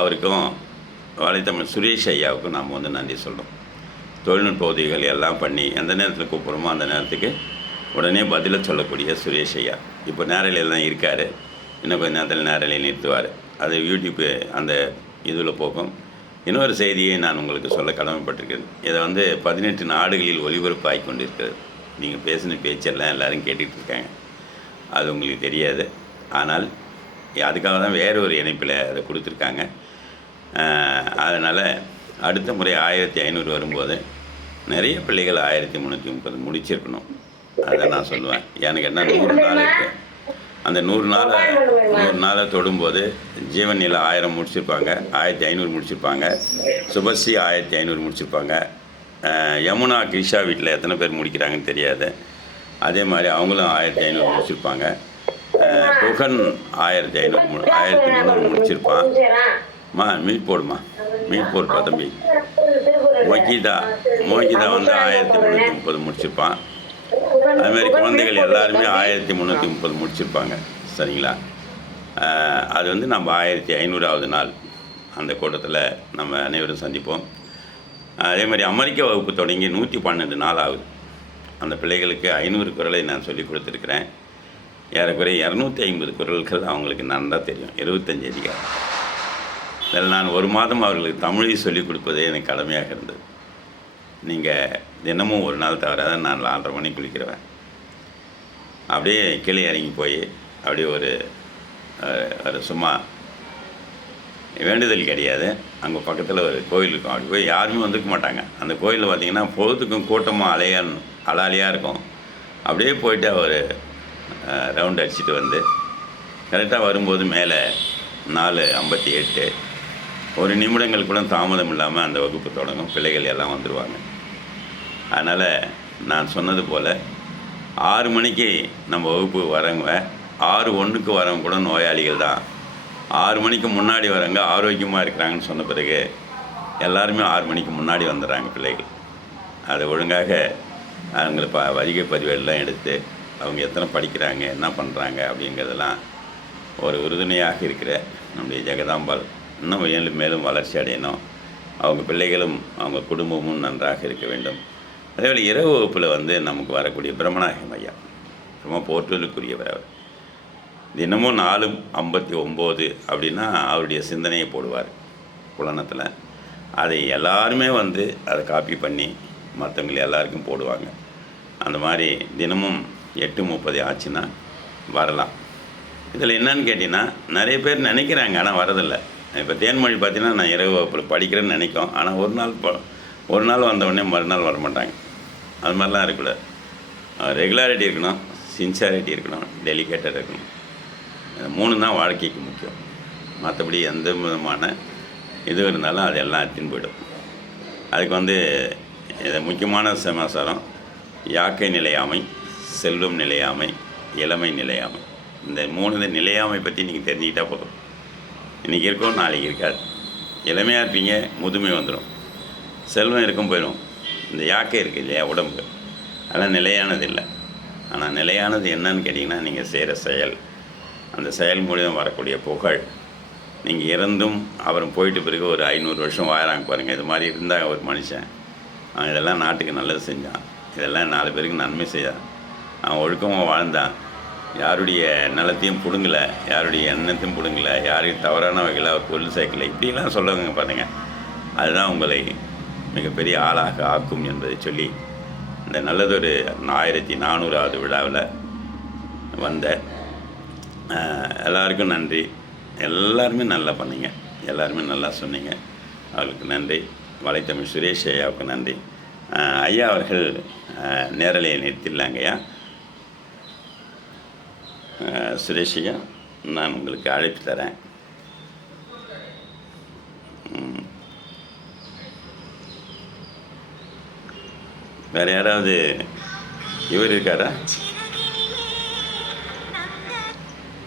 அவருக்கும் வலைத்தமிழ் சுரேஷ் ஐயாவுக்கும் நாம் வந்து நன்றி சொல்கிறோம். தொழில்நுட்ப உதவிகள் எல்லாம் பண்ணி எந்த நேரத்தில் கூப்பிட்றோமோ அந்த நேரத்துக்கு உடனே பதிலை சொல்லக்கூடிய சுரேஷ் ஐயா இப்போ நேரலையில் தான் இருக்கார். இன்னும் கொஞ்சம் நேரத்தில் நேரலையை நிறுத்துவார். அது யூடியூப்பு அந்த இதில் போகும். இன்னொரு செய்தியை நான் உங்களுக்கு சொல்ல கடமைப்பட்டிருக்கிறேன். இதை 18 நாடுகளில் ஒளிபரப்பு ஆகி கொண்டிருக்கிறது. நீங்கள் பேசின பேச்செல்லாம் எல்லோரும் கேட்டுக்கிட்டு இருக்காங்க. அது உங்களுக்கு தெரியாது. ஆனால் அதுக்காக தான் வேறு ஒரு இணைப்பில் அதை கொடுத்துருக்காங்க. அதனால் அடுத்த முறை 1500 வரும்போது நிறைய பிள்ளைகள் 1330 முடிச்சிருக்கணும். அதை நான் சொல்லுவேன். எனக்கு என்ன 100 நாள் இருக்குது. அந்த 100 நாளை தொடும்போது ஜீவனில் 1000 முடிச்சிருப்பாங்க, 1500 முடிச்சிருப்பாங்க, சுபஸ்ரீ 1500 முடிச்சிருப்பாங்க. யமுனா கிருஷா வீட்டில் எத்தனை பேர் முடிக்கிறாங்கன்னு தெரியாது. அதே மாதிரி அவங்களும் 1500 முடிச்சிருப்பாங்க. குகன் 1300 முடிச்சிருப்பான். மீட் போடுமா, மீட் போடுப்பா தம்பி. மோகிதா 1330 முடிச்சிருப்பான். அதுமாதிரி குழந்தைகள் எல்லாருமே 1330 முடிச்சிருப்பாங்க. சரிங்களா? அது நம்ம 1500வது நாள் அந்த கூட்டத்தில் நம்ம அனைவரும் சந்திப்போம். அதே மாதிரி அமெரிக்க வகுப்பு தொடங்கி 112 நாள் ஆகுது. அந்த பிள்ளைகளுக்கு 500 குரலை நான் சொல்லி கொடுத்துருக்குறேன். ஏறக்குறைய 250 குரல்கள் அவங்களுக்கு நன்றா தெரியும். 25 அதிகாரம். இதில் நான் 1 மாதம் அவர்களுக்கு தமிழை சொல்லிக் கொடுப்பதே எனக்கு கடமையாக இருந்தது. நீங்கள் தினமும் ஒரு நாள் தவிர நான் 4:30 மணிக்கு குளிக்கிறேன். அப்படியே கீழே இறங்கி போய் அப்படியே ஒரு சும்மா வேண்டுதல் கிடையாது. அங்கே பக்கத்தில் ஒரு கோயில் இருக்கும். அப்படி போய் யாருமே வந்துருக்க மாட்டாங்க. அந்த கோயிலில் பார்த்திங்கன்னா பொழுதுக்கும் கூட்டமாக அலாலியாக இருக்கும். அப்படியே போயிட்டு ஒரு ரவுண்ட் அடிச்சுட்டு கரெக்டாக வரும்போது மேலே 4:58 ஒரு நிமிடங்கள் கூட தாமதம் இல்லாமல் அந்த வகுப்பு தொடங்கும். பிள்ளைகள் எல்லாம் வந்துடுவாங்க. அதனால் நான் சொன்னது போல் 6 மணிக்கு நம்ம வகுப்பு வரவங்க 6:01க்கு வரவங்க கூட நோயாளிகள் தான். 6 மணிக்கு முன்னாடி வரவங்க ஆரோக்கியமாக இருக்கிறாங்கன்னு சொன்ன பிறகு எல்லாருமே 6 மணிக்கு முன்னாடி வந்துடுறாங்க பிள்ளைகள். அதை ஒழுங்காக அவங்களை வரிகை பதிவேடெல்லாம் எடுத்து அவங்க எத்தனை படிக்கிறாங்க, என்ன பண்ணுறாங்க அப்படிங்கிறதெல்லாம் ஒரு உறுதுணையாக இருக்கிற நம்முடைய ஜெகதாம்பாள் இன்னும் மேலும் வளர்ச்சி அடையணும். அவங்க பிள்ளைகளும் அவங்க குடும்பமும் நன்றாக இருக்க வேண்டும். அதேபோல் இரவு வகுப்பில் நமக்கு வரக்கூடிய பிரம்மநாயகம் ஐயா ரொம்ப போற்றுதலுக்குரியவர். அவர் தினமும் 4:59 அப்படின்னா அவருடைய சிந்தனையை போடுவார் புலனத்தில். அதை எல்லாருமே அதை காப்பி பண்ணி மற்றவங்களை எல்லாருக்கும் போடுவாங்க. அந்த மாதிரி தினமும் 8:30 ஆச்சுன்னா வரலாம். இதில் என்னன்னு கேட்டிங்கன்னா நிறைய பேர் நினைக்கிறாங்க, ஆனால் வரதில்லை. இப்போ தேன்மொழி பார்த்தீங்கன்னா நான் இரவு வகுப்பில் படிக்கிறேன்னு நினைக்கும். ஆனால் ஒரு நாள் வந்தவுடனே மறுநாள் வரமாட்டாங்க. அது மாதிரிலாம் இருக்கக்கூடாது. ரெகுலாரிட்டி இருக்கணும், சின்சியாரிட்டி இருக்கணும், டெலிகேட்டட் இருக்கணும். 3 தான் வாழ்க்கைக்கு முக்கியம். மற்றபடி எந்த விதமான இது இருந்தாலும் அது எல்லாம் அத்தின்னு போய்டும். அதுக்கு இது முக்கியமான சமாசாரம் யாக்கை நிலையாமை, செல்வம் நிலையாமை, இளமை நிலையாமை. இந்த 3 நிலையாமை பற்றி நீங்கள் தெரிஞ்சுக்கிட்டால் போதும். இன்றைக்கி இருக்கோம், நாளைக்கு இருக்காது. இளமையாக இருப்பீங்க, முதுமை வந்துடும். செல்வம் இருக்கும் போயிடும். இந்த யாக்கை இருக்குது இல்லையா உடம்பு, அதெல்லாம் நிலையானது இல்லை. ஆனால் நிலையானது என்னன்னு கேட்டிங்கன்னா நீங்கள் செய்கிற செயல். அந்த செயல் மூலியம் வரக்கூடிய புகழ். நீங்கள் இறந்தும் அப்புறம் போயிட்டு பிறகு ஒரு 500 வருஷம் வாழறாங்க பாருங்கள். இது மாதிரி இருந்தால் ஒரு மனுஷன் அவன் இதெல்லாம் நாட்டுக்கு நல்லது செஞ்சான், இதெல்லாம் 4 பேருக்கு நன்மை செய்தான், அவன் ஒழுக்கமாக வாழ்ந்தான், யாருடைய நிலத்தையும் பிடுங்கலை, யாருடைய எண்ணத்தையும் பிடுங்கலை, யாரையும் தவறான வகையில் அவர் பொருள் சேர்க்கலை, இப்படிலாம் சொல்லுவாங்க பாருங்கள். அதுதான் உங்களை மிகப்பெரிய ஆளாக ஆக்கும் என்பதை சொல்லி இந்த நல்லதொரு 1400வது விழாவில் வந்த எல்லாருக்கும் நன்றி. எல்லாருமே நல்லா பண்ணீங்க, எல்லாருமே நல்லா சொன்னீங்க. அவர்களுக்கு நன்றி. வலைத்தமிழ் சுரேஷ் ஐயாவுக்கு நன்றி. ஐயா அவர்கள் நேரலையை நிறுத்திடலாங்க. ஐயா சுரேஷ் ஐயா, நான் உங்களுக்கு அழைப்பு தரேன். வேறு யாராவது இவர் இருக்காரா?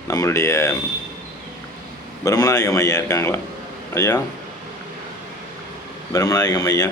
நம்மளுடைய பிரம்மநாயகம் ஐயா இருக்காங்களா? ஐயா பிரம்மநாயகம் ஐயா